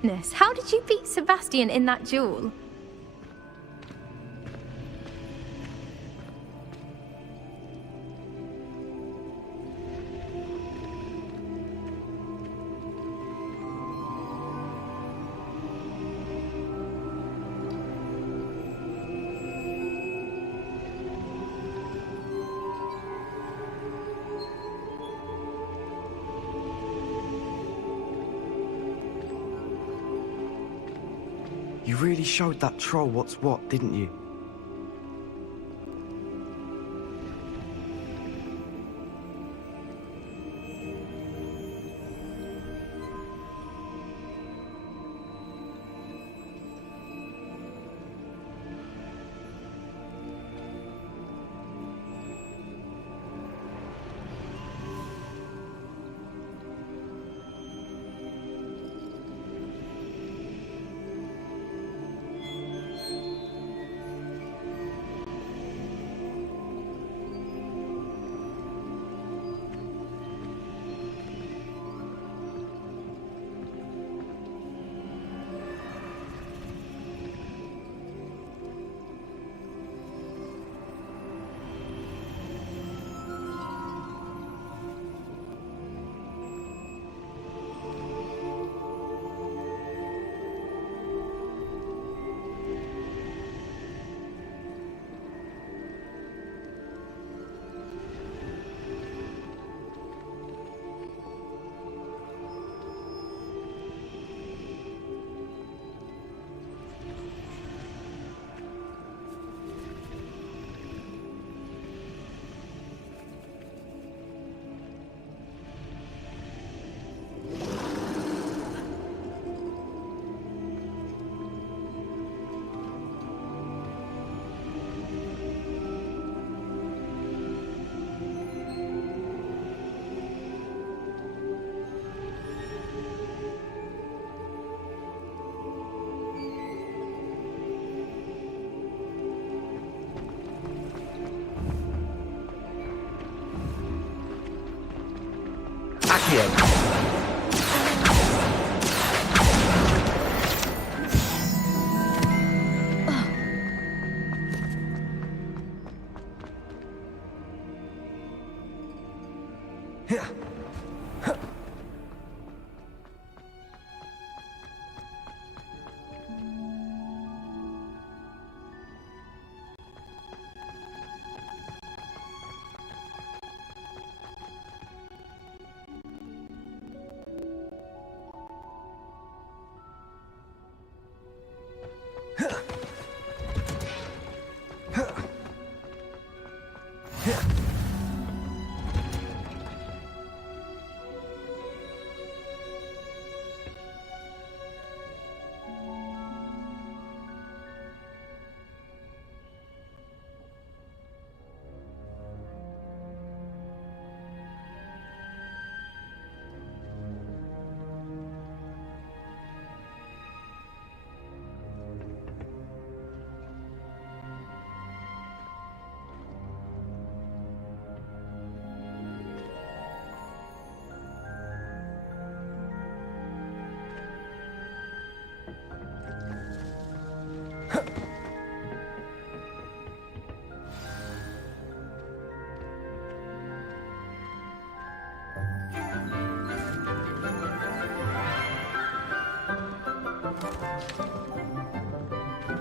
Goodness, how did you beat Sebastian in that duel? You really showed that troll what's what, didn't you?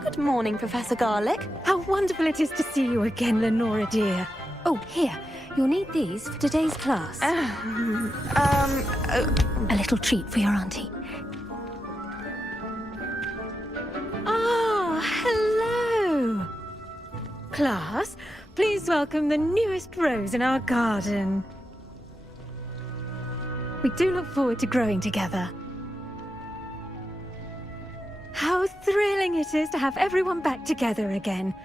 Good morning, Professor Garlick. How wonderful it is to see you again, Lenora dear. Oh, here. You'll need these for today's class. A little treat for your auntie. Ah, hello. Class, please welcome the newest rose in our garden. We do look forward to growing together. How thrilling it is to have everyone back together again.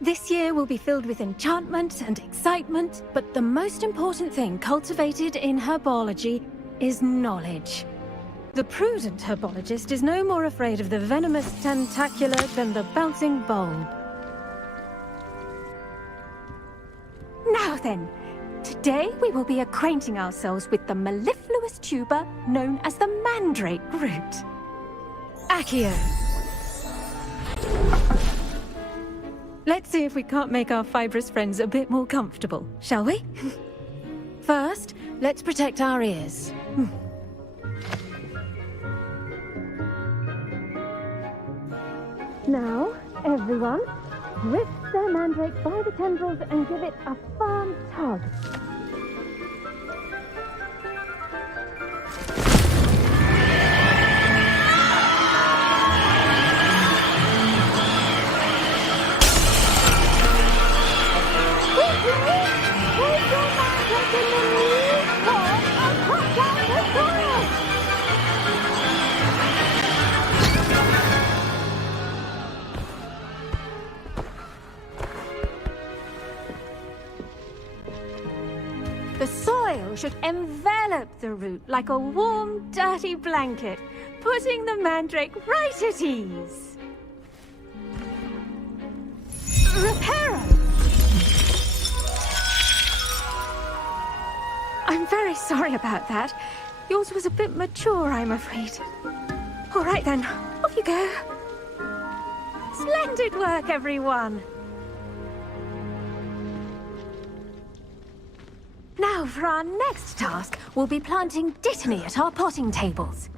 This year will be filled with enchantment and excitement, but the most important thing cultivated in herbology is knowledge. The prudent herbologist is no more afraid of the venomous tentacular than the bouncing bulb. Now then, today we will be acquainting ourselves with the mellifluous tuber known as the mandrake root. Accio. Let's see if we can't make our fibrous friends a bit more comfortable, shall we? First, let's protect our ears. Now, everyone, grip their mandrake by the tendrils and give it a firm tug. The soil should envelop the root like a warm, dirty blanket, putting the mandrake right at ease. Reparo! I'm very sorry about that. Yours was a bit mature, I'm afraid. All right then, off you go. Splendid work, everyone. Now for our next task, we'll be planting dittany at our potting tables.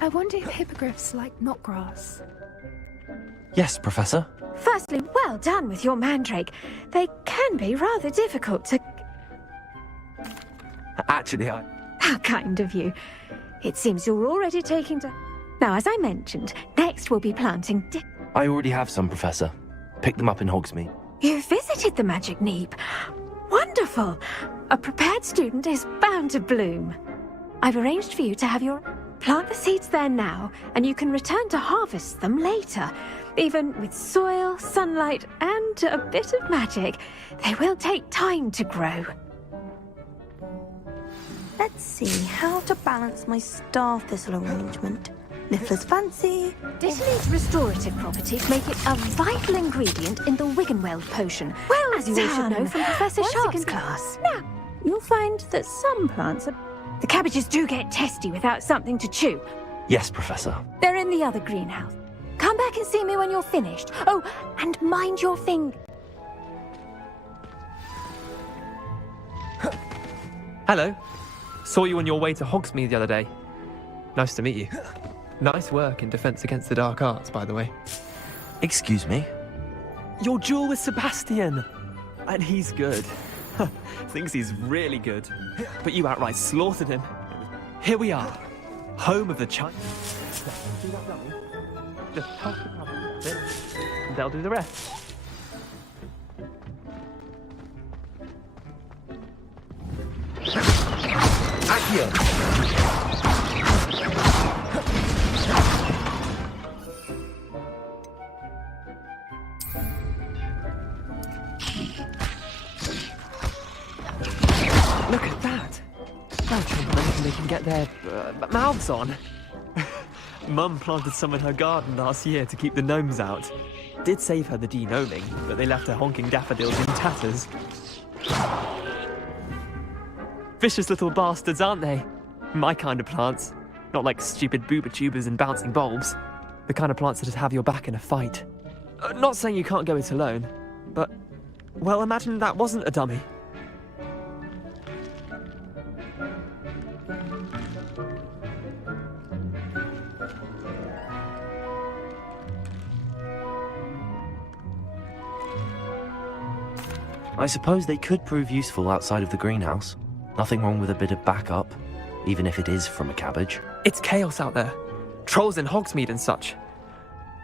I wonder if hippogriffs like knotgrass. Yes, Professor. Firstly, well done with your mandrake. They can be rather difficult to... Actually, How kind of you. It seems you're already taking to... Now, as I mentioned, next we'll be planting I already have some, Professor. Picked them up in Hogsmeade. You visited the Magic Neep. Wonderful. A prepared student is bound to bloom. I've arranged for you to have your... Plant the seeds there now, and you can return to harvest them later. Even with soil, sunlight, and a bit of magic, they will take time to grow. Let's see how to balance my star thistle arrangement. Niffler's fancy. Dittany's restorative properties make it a vital ingredient in the Wiggenweld potion. Well, as you all should know from Professor Sharp's class. Now, you'll find that some plants are... The cabbages do get testy without something to chew. Yes, Professor. They're in the other greenhouse. Come back and see me when you're finished. Oh, and mind your finger. Hello. Saw you on your way to Hogsmeade the other day. Nice to meet you. Nice work in Defense Against the Dark Arts, by the way. Excuse me? Your duel with Sebastian! And he's good. Thinks he's really good. But you outright slaughtered him. Here we are. Home of the Chinese. Just pass the cover, and they'll do the rest. Accio! Look at that! Now children they can get their mouths on. Mum planted some in her garden last year to keep the gnomes out. Did save her the de-gnoming, but they left her honking daffodils in tatters. Vicious little bastards, aren't they? My kind of plants. Not like stupid booba tubers and bouncing bulbs. The kind of plants that'd have your back in a fight. Not saying you can't go it alone, but... Well, imagine that wasn't a dummy. I suppose they could prove useful outside of the greenhouse. Nothing wrong with a bit of backup, even if it is from a cabbage. It's chaos out there. Trolls in Hogsmeade and such.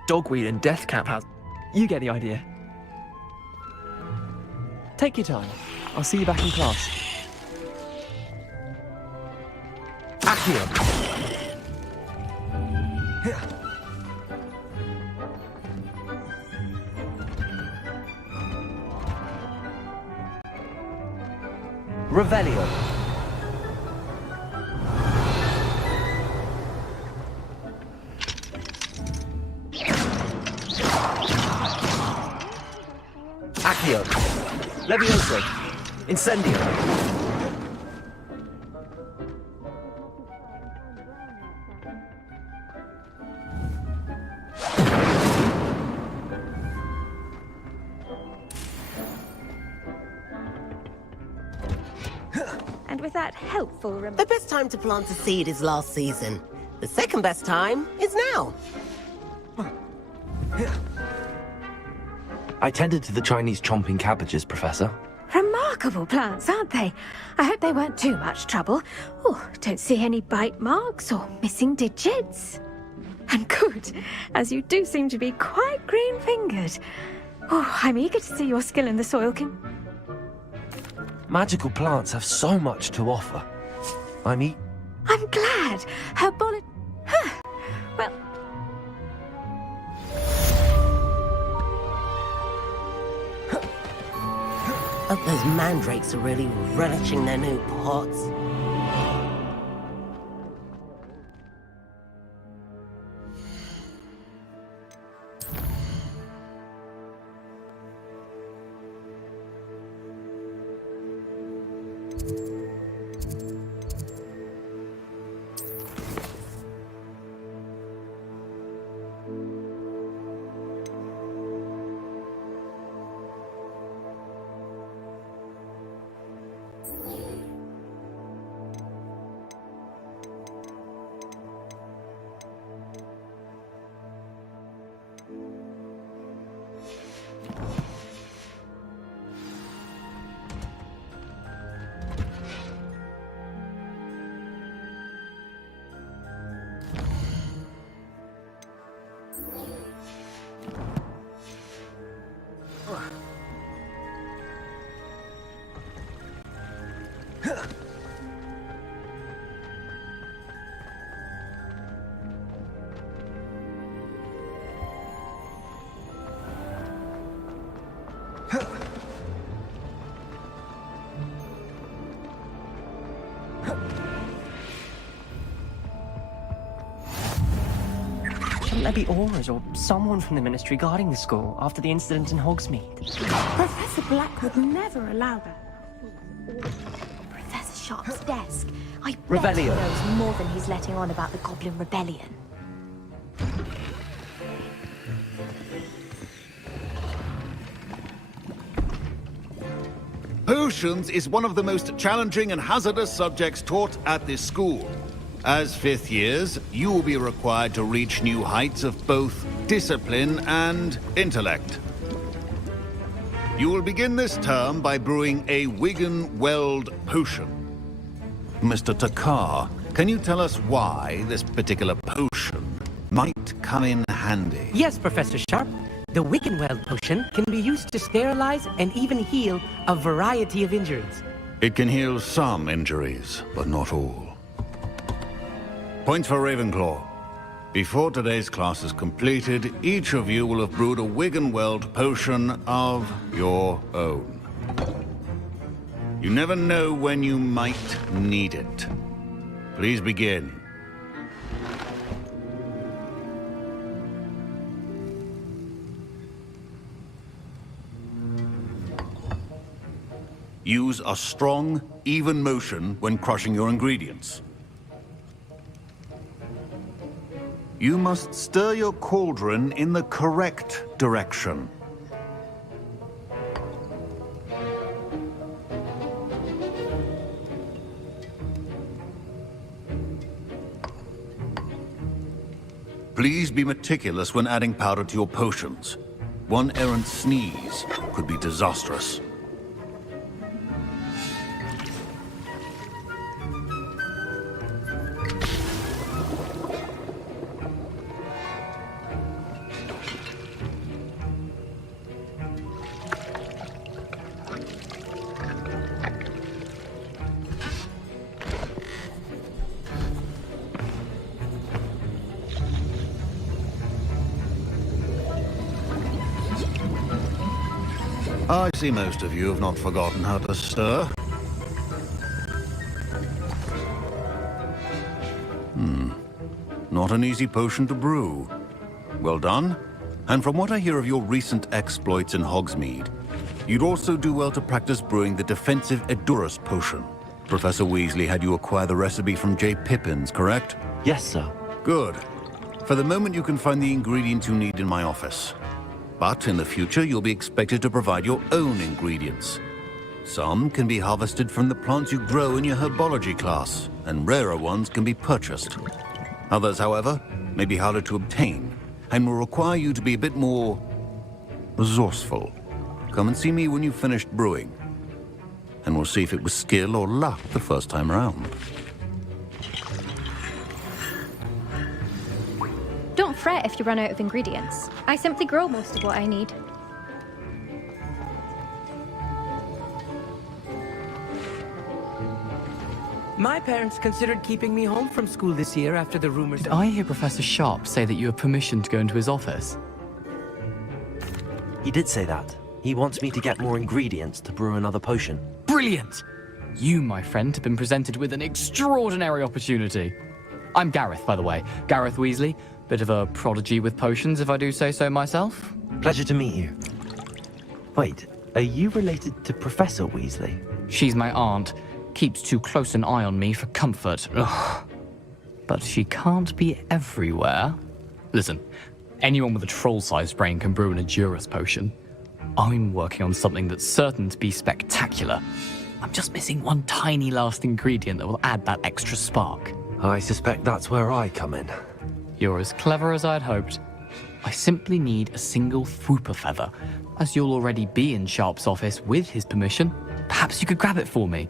Dogweed and Deathcap has... You get the idea. Take your time. I'll see you back in class. Accio! Revelio. Accio. Levioso. Incendio. And with that helpful The best time to plant a seed is last season. The second best time is now. I tended to the Chinese chomping cabbages, Professor. Remarkable plants, aren't they? I hope they weren't too much trouble. Oh, don't see any bite marks or missing digits. And good, as you do seem to be quite green-fingered. Oh, I'm eager to see your skill in the soil can... Magical plants have so much to offer. I'm glad. Her bullet... Huh. Well... Hope those mandrakes are really relishing their new pots. Shouldn't there be Aurors or someone from the Ministry guarding the school after the incident in Hogsmeade? Professor Black would never allow that. Professor Sharp's desk. I bet he Rebellion. knows more than he's letting on about the Goblin Rebellion. Potions is one of the most challenging and hazardous subjects taught at this school. As fifth years, you will be required to reach new heights of both discipline and intellect. You will begin this term by brewing a Wigan-Weld potion. Mr. Takar, can you tell us why this particular potion might come in handy? Yes, Professor Sharp. The Wickenweld potion can be used to sterilize and even heal a variety of injuries. It can heal some injuries, but not all. Points for Ravenclaw. Before today's class is completed, each of you will have brewed a Wiggenweld potion of your own. You never know when you might need it. Please begin. Use a strong, even motion when crushing your ingredients. You must stir your cauldron in the correct direction. Please be meticulous when adding powder to your potions. One errant sneeze could be disastrous. I see most of you have not forgotten how to stir. Not an easy potion to brew. Well done. And from what I hear of your recent exploits in Hogsmeade, you'd also do well to practice brewing the defensive Edurus potion. Professor Weasley had you acquire the recipe from J. Pippins, correct? Yes, sir. Good. For the moment, you can find the ingredients you need in my office. But in the future, you'll be expected to provide your own ingredients. Some can be harvested from the plants you grow in your herbology class, and rarer ones can be purchased. Others, however, may be harder to obtain, and will require you to be a bit more resourceful. Come and see me when you've finished brewing, and we'll see if it was skill or luck the first time around. Don't fret if you run out of ingredients. I simply grow most of what I need. My parents considered keeping me home from school this year after the rumors. Did I hear Professor Sharp say that you have permission to go into his office? He did say that. He wants me to get more ingredients to brew another potion. Brilliant! You, my friend, have been presented with an extraordinary opportunity. I'm Gareth, by the way. Gareth Weasley. Bit of a prodigy with potions, if I do say so myself. Pleasure to meet you. Wait, are you related to Professor Weasley? She's my aunt. Keeps too close an eye on me for comfort. Ugh. But she can't be everywhere. Listen, anyone with a troll-sized brain can brew an Edurus potion. I'm working on something that's certain to be spectacular. I'm just missing one tiny last ingredient that will add that extra spark. I suspect that's where I come in. You're as clever as I'd hoped. I simply need a single Fwooper feather. As you'll already be in Sharp's office with his permission, perhaps you could grab it for me.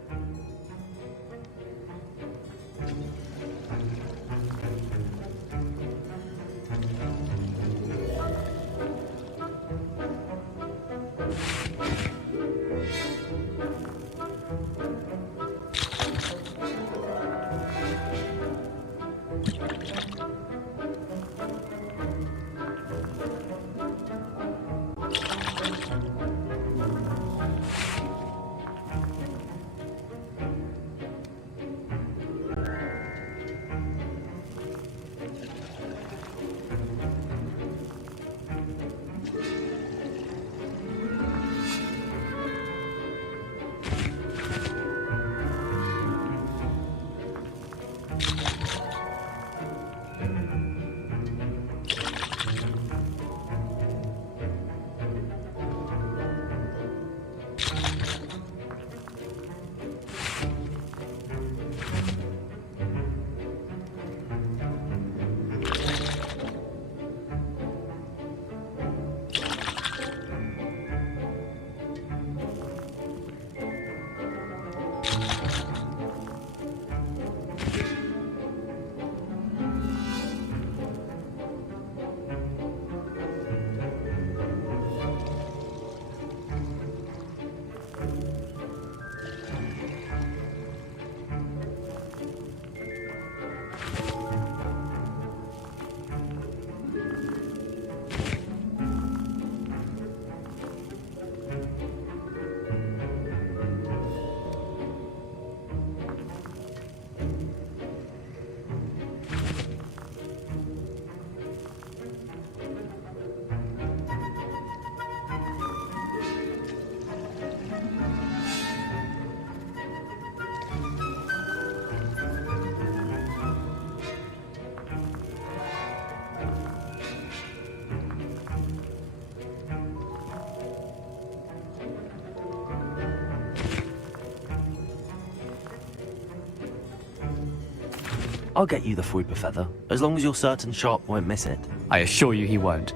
I'll get you the Fwooper feather, as long as you're certain Sharp won't miss it. I assure you he won't.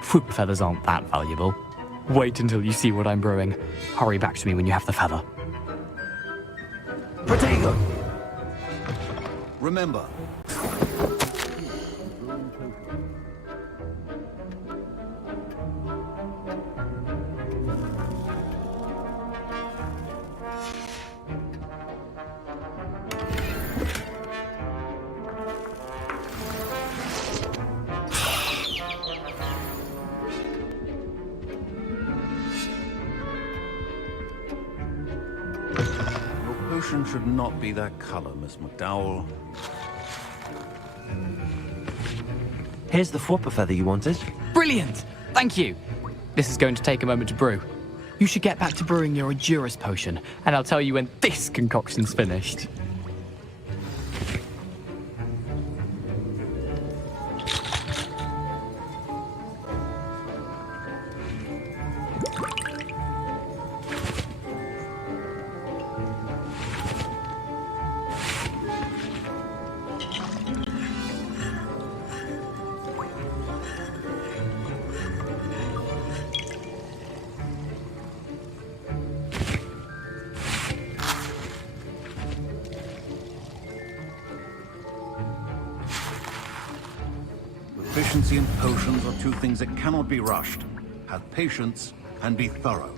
Fwooper feathers aren't that valuable. Wait until you see what I'm brewing. Hurry back to me when you have the feather. Protego! Remember, potion should not be that color, Miss McDowell. Here's the Fwooper feather you wanted. Brilliant! Thank you! This is going to take a moment to brew. You should get back to brewing your Edurus potion, and I'll tell you when this concoction's finished. Proficiency and potions are two things that cannot be rushed. Have patience and be thorough.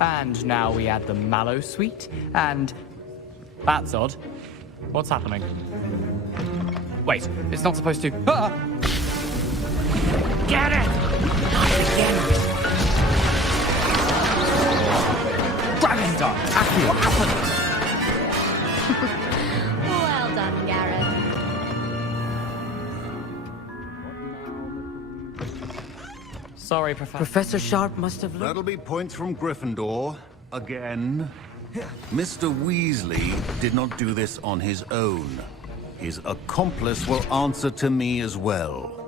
And now we add the mallow sweet, and... That's odd. What's happening? Wait, it's not supposed to... Ah! Get it! Dragon's Accio, what happened? Well done, Garrett. Sorry, Professor. Professor Sharp must have That'll be points from Gryffindor. Again. Mr. Weasley did not do this on his own. His accomplice will answer to me as well.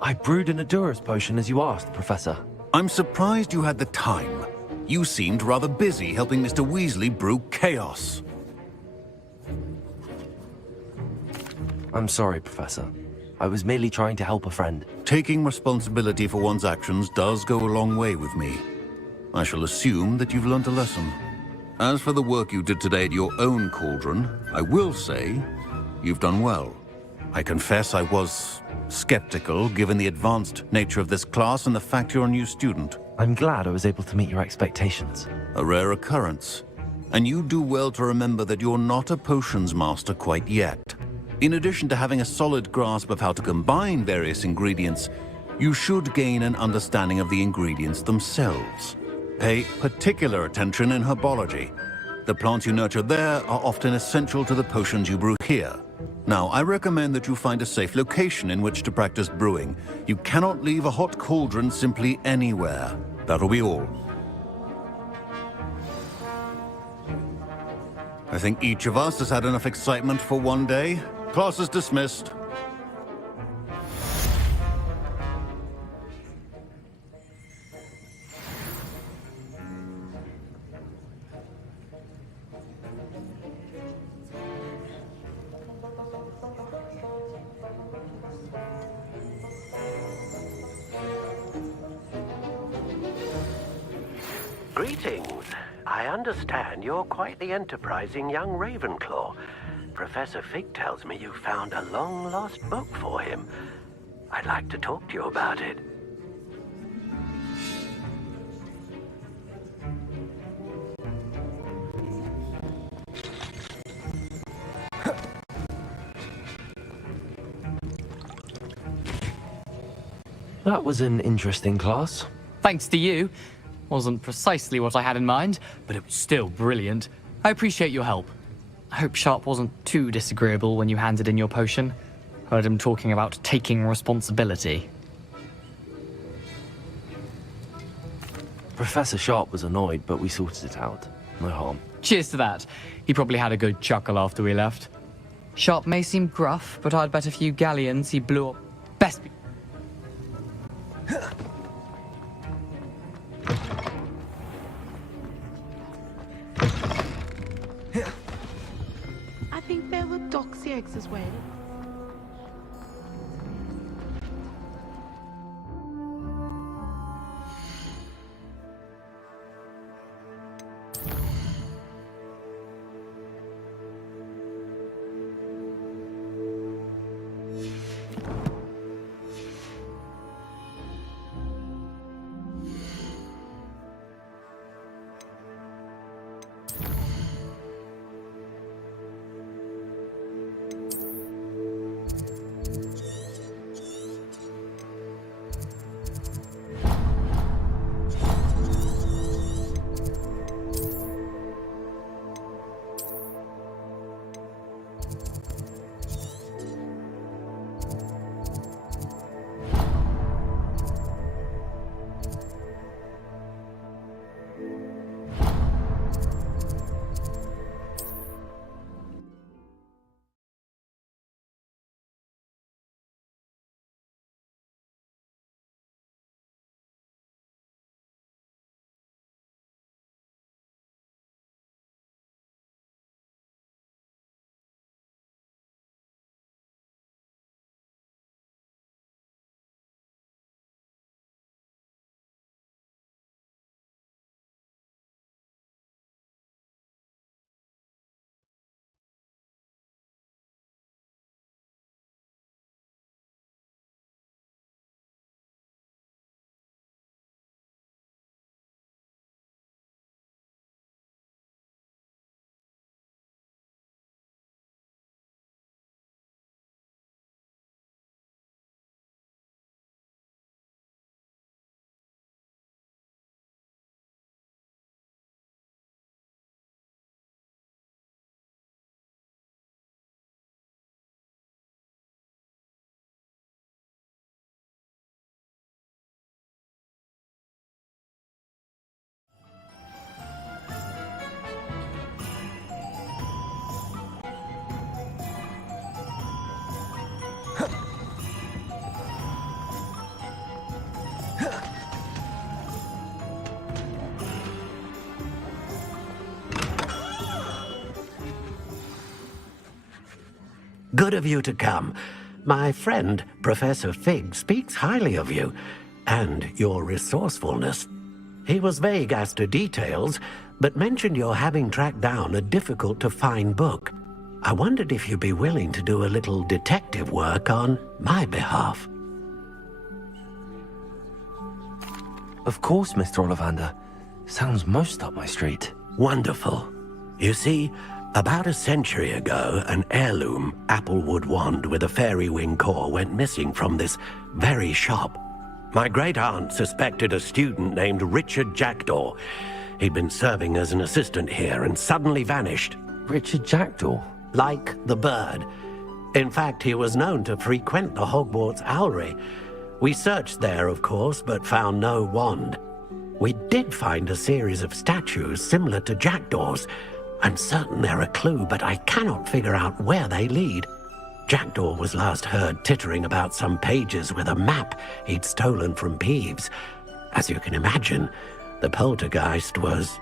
I brewed an Adurus potion as you asked, Professor. I'm surprised you had the time. You seemed rather busy helping Mr. Weasley brew chaos. I'm sorry, Professor. I was merely trying to help a friend. Taking responsibility for one's actions does go a long way with me. I shall assume that you've learnt a lesson. As for the work you did today at your own cauldron, I will say you've done well. I confess I was skeptical, given the advanced nature of this class and the fact you're a new student. I'm glad I was able to meet your expectations. A rare occurrence. And you do well to remember that you're not a potions master quite yet. In addition to having a solid grasp of how to combine various ingredients, you should gain an understanding of the ingredients themselves. Pay particular attention in herbology. The plants you nurture there are often essential to the potions you brew here. Now, I recommend that you find a safe location in which to practice brewing. You cannot leave a hot cauldron simply anywhere. That'll be all. I think each of us has had enough excitement for one day. Class is dismissed. Greetings. I understand you're quite the enterprising young Ravenclaw. Professor Fig tells me you found a long-lost book for him. I'd like to talk to you about it. That was an interesting class. Thanks to you. Wasn't precisely what I had in mind, but it was still brilliant. I appreciate your help. I hope Sharp wasn't too disagreeable when you handed in your potion. Heard him talking about taking responsibility. Professor Sharp was annoyed, but we sorted it out. No harm. Cheers to that. He probably had a good chuckle after we left. Sharp may seem gruff, but I'd bet a few galleons he blew up. Best be... I think there were doxy eggs as well. Good of you to come. My friend, Professor Fig, speaks highly of you, and your resourcefulness. He was vague as to details, but mentioned your having tracked down a difficult-to-find book. I wondered if you'd be willing to do a little detective work on my behalf. Of course, Mr. Ollivander. Sounds most up my street. Wonderful. You see, about a century ago, an heirloom applewood wand with a fairy wing core went missing from this very shop. My great-aunt suspected a student named Richard Jackdaw. He'd been serving as an assistant here and suddenly vanished. Richard Jackdaw? Like the bird. In fact, he was known to frequent the Hogwarts Owlery. We searched there, of course, but found no wand. We did find a series of statues similar to Jackdaw's. I'm certain they're a clue, but I cannot figure out where they lead. Jackdaw was last heard tittering about some pages with a map he'd stolen from Peeves. As you can imagine, the poltergeist was...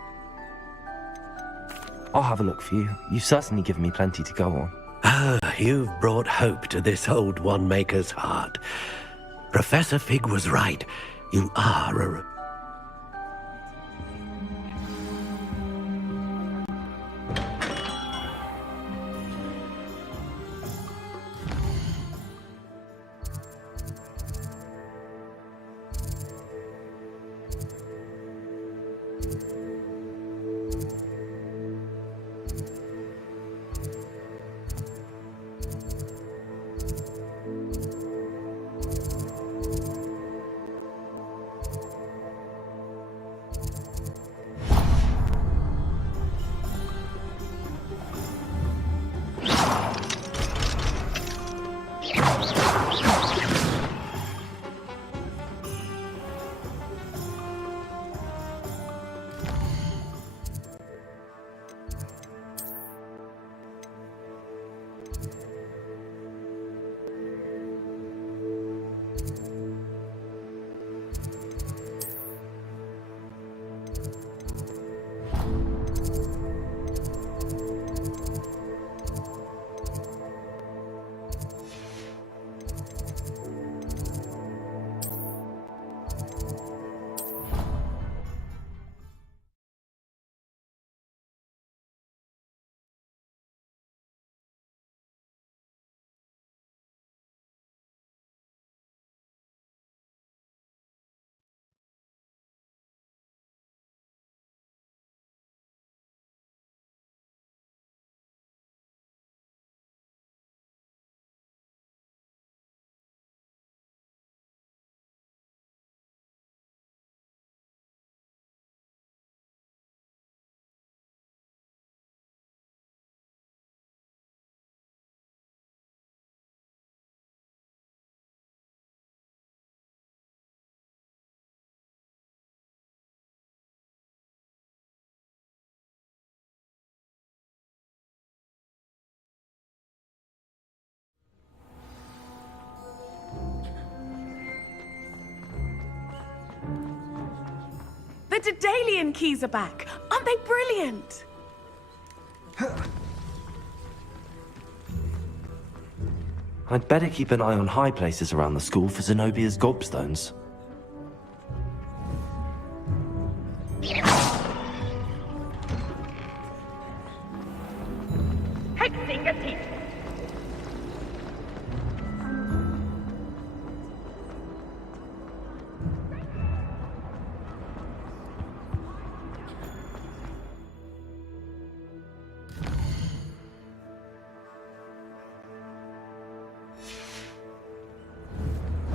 I'll have a look for you. You've certainly given me plenty to go on. Ah, you've brought hope to this old wand-maker's heart. Professor Fig was right. You are a... The Daedalian keys are back. Aren't they brilliant? I'd better keep an eye on high places around the school for Zenobia's gobstones.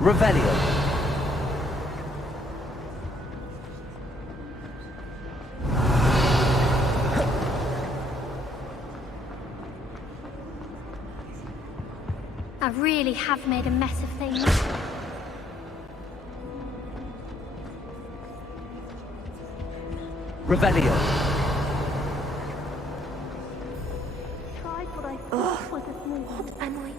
Revelio. I really have made a mess of things. Revelio. Tried what I thought was a small annoying.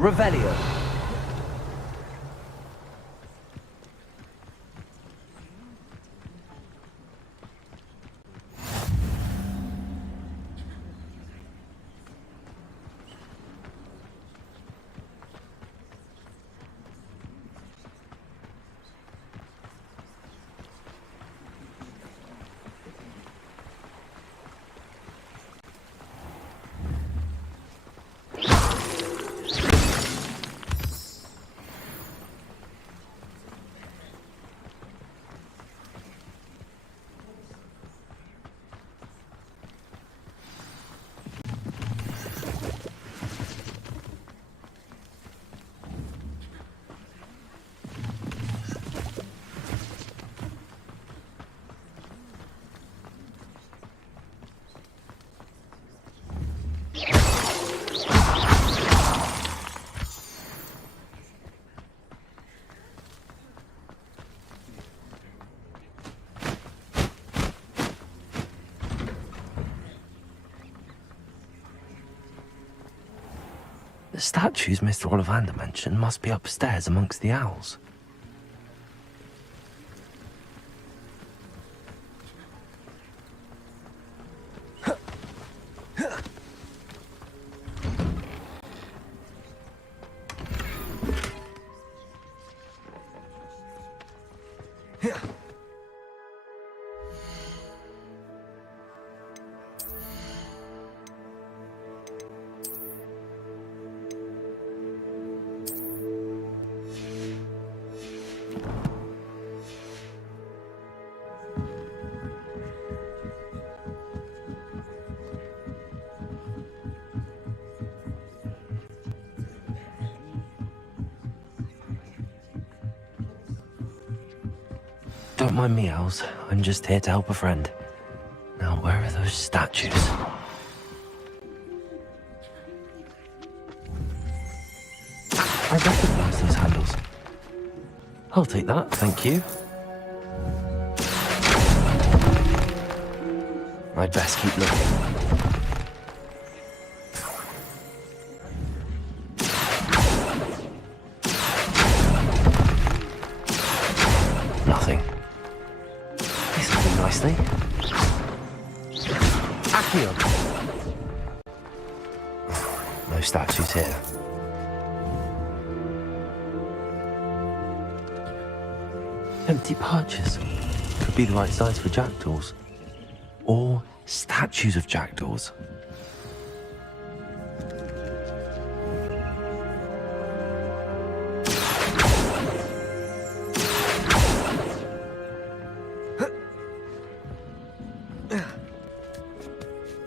Revelio. The statues Mr. Ollivander mentioned must be upstairs amongst the owls. Don't mind me, owls. I'm just here to help a friend. Now, where are those statues? I recognize those handles. I'll take that, thank you. I'd best keep looking. Nothing. This will do nicely. Accio! No statues here. Empty perches. Could be the right size for jackdaws. Or statues of jackdaws.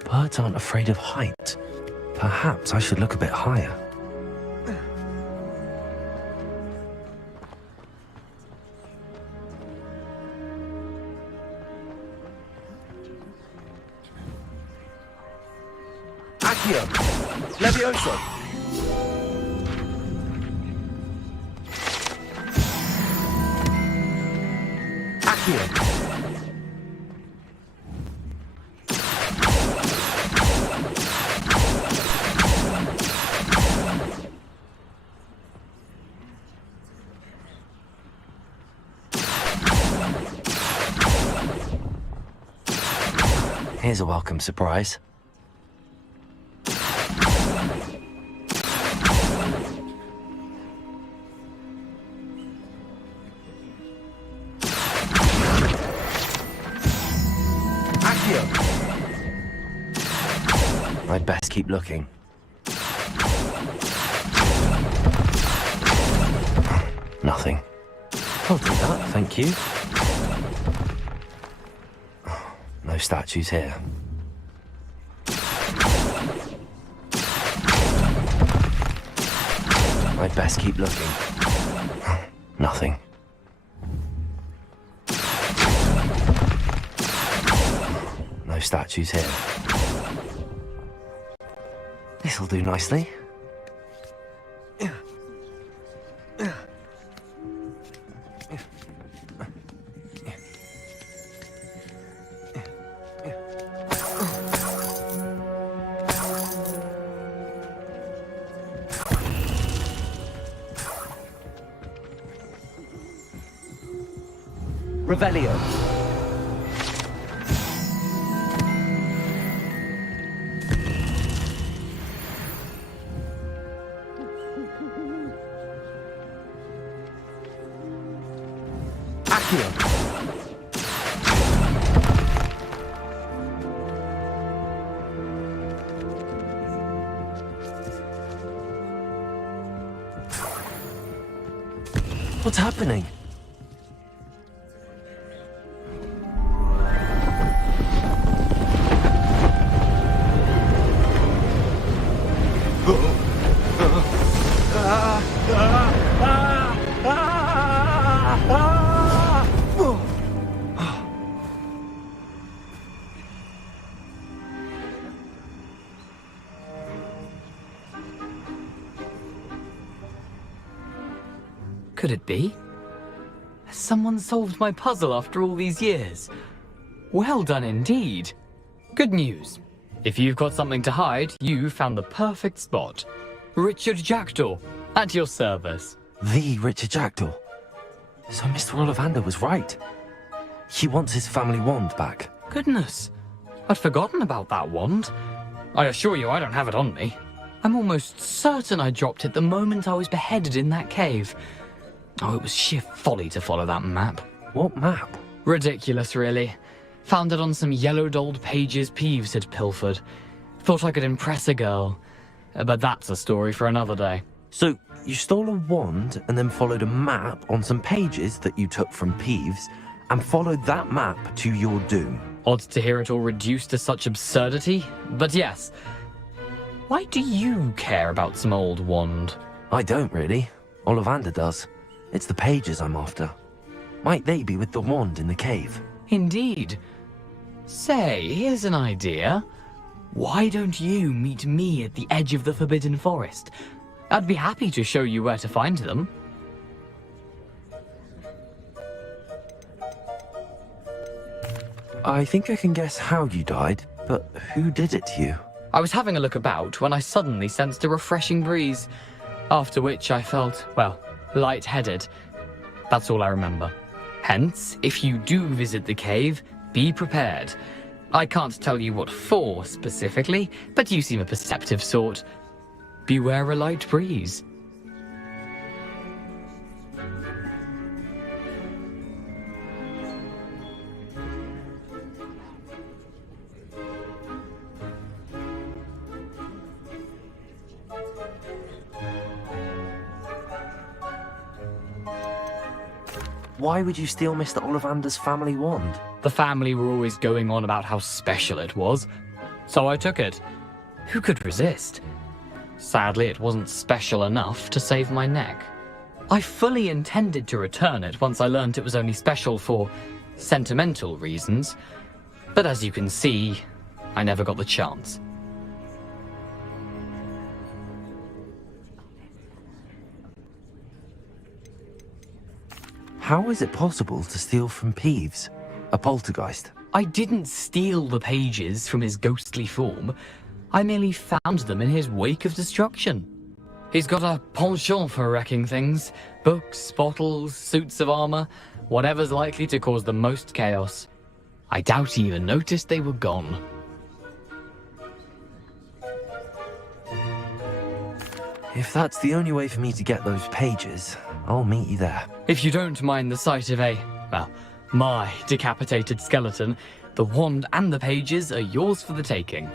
Birds aren't afraid of height. Perhaps I should look a bit higher. Accio! Levioso! Accio! Here's a welcome surprise. I'd best keep looking. Nothing. I'll do that, thank you. No statues here. I'd best keep looking. Nothing. No statues here. This'll do nicely. Revelio. What's happening? Could it be? Has someone solved my puzzle after all these years? Well done indeed. Good news. If you've got something to hide, you found the perfect spot. Richard Jackdaw, at your service. The Richard Jackdaw. So Mr. Ollivander was right. He wants his family wand back. Goodness, I'd forgotten about that wand. I assure you I don't have it on me. I'm almost certain I dropped it the moment I was beheaded in that cave. Oh, it was sheer folly to follow that map. What map? Ridiculous, really. Found it on some yellowed old pages Peeves had pilfered. Thought I could impress a girl. But that's a story for another day. So, you stole a wand and then followed a map on some pages that you took from Peeves and followed that map to your doom. Odd to hear it all reduced to such absurdity, but yes. Why do you care about some old wand? I don't really. Ollivander does. It's the pages I'm after. Might they be with the wand in the cave? Indeed. Say, here's an idea. Why don't you meet me at the edge of the Forbidden Forest? I'd be happy to show you where to find them. I think I can guess how you died, but who did it to you? I was having a look about when I suddenly sensed a refreshing breeze, after which I felt, well, lightheaded. That's all I remember. Hence, if you do visit the cave, be prepared. I can't tell you what for specifically, but you seem a perceptive sort. Beware a light breeze. Why would you steal Mr. Ollivander's family wand? The family were always going on about how special it was, so I took it. Who could resist? Sadly, it wasn't special enough to save my neck. I fully intended to return it once I learned it was only special for sentimental reasons, but as you can see, I never got the chance. How is it possible to steal from Peeves, a poltergeist? I didn't steal the pages from his ghostly form. I merely found them in his wake of destruction. He's got a penchant for wrecking things. Books, bottles, suits of armor, whatever's likely to cause the most chaos. I doubt he even noticed they were gone. If that's the only way for me to get those pages, I'll meet you there. If you don't mind the sight of my decapitated skeleton, the wand and the pages are yours for the taking.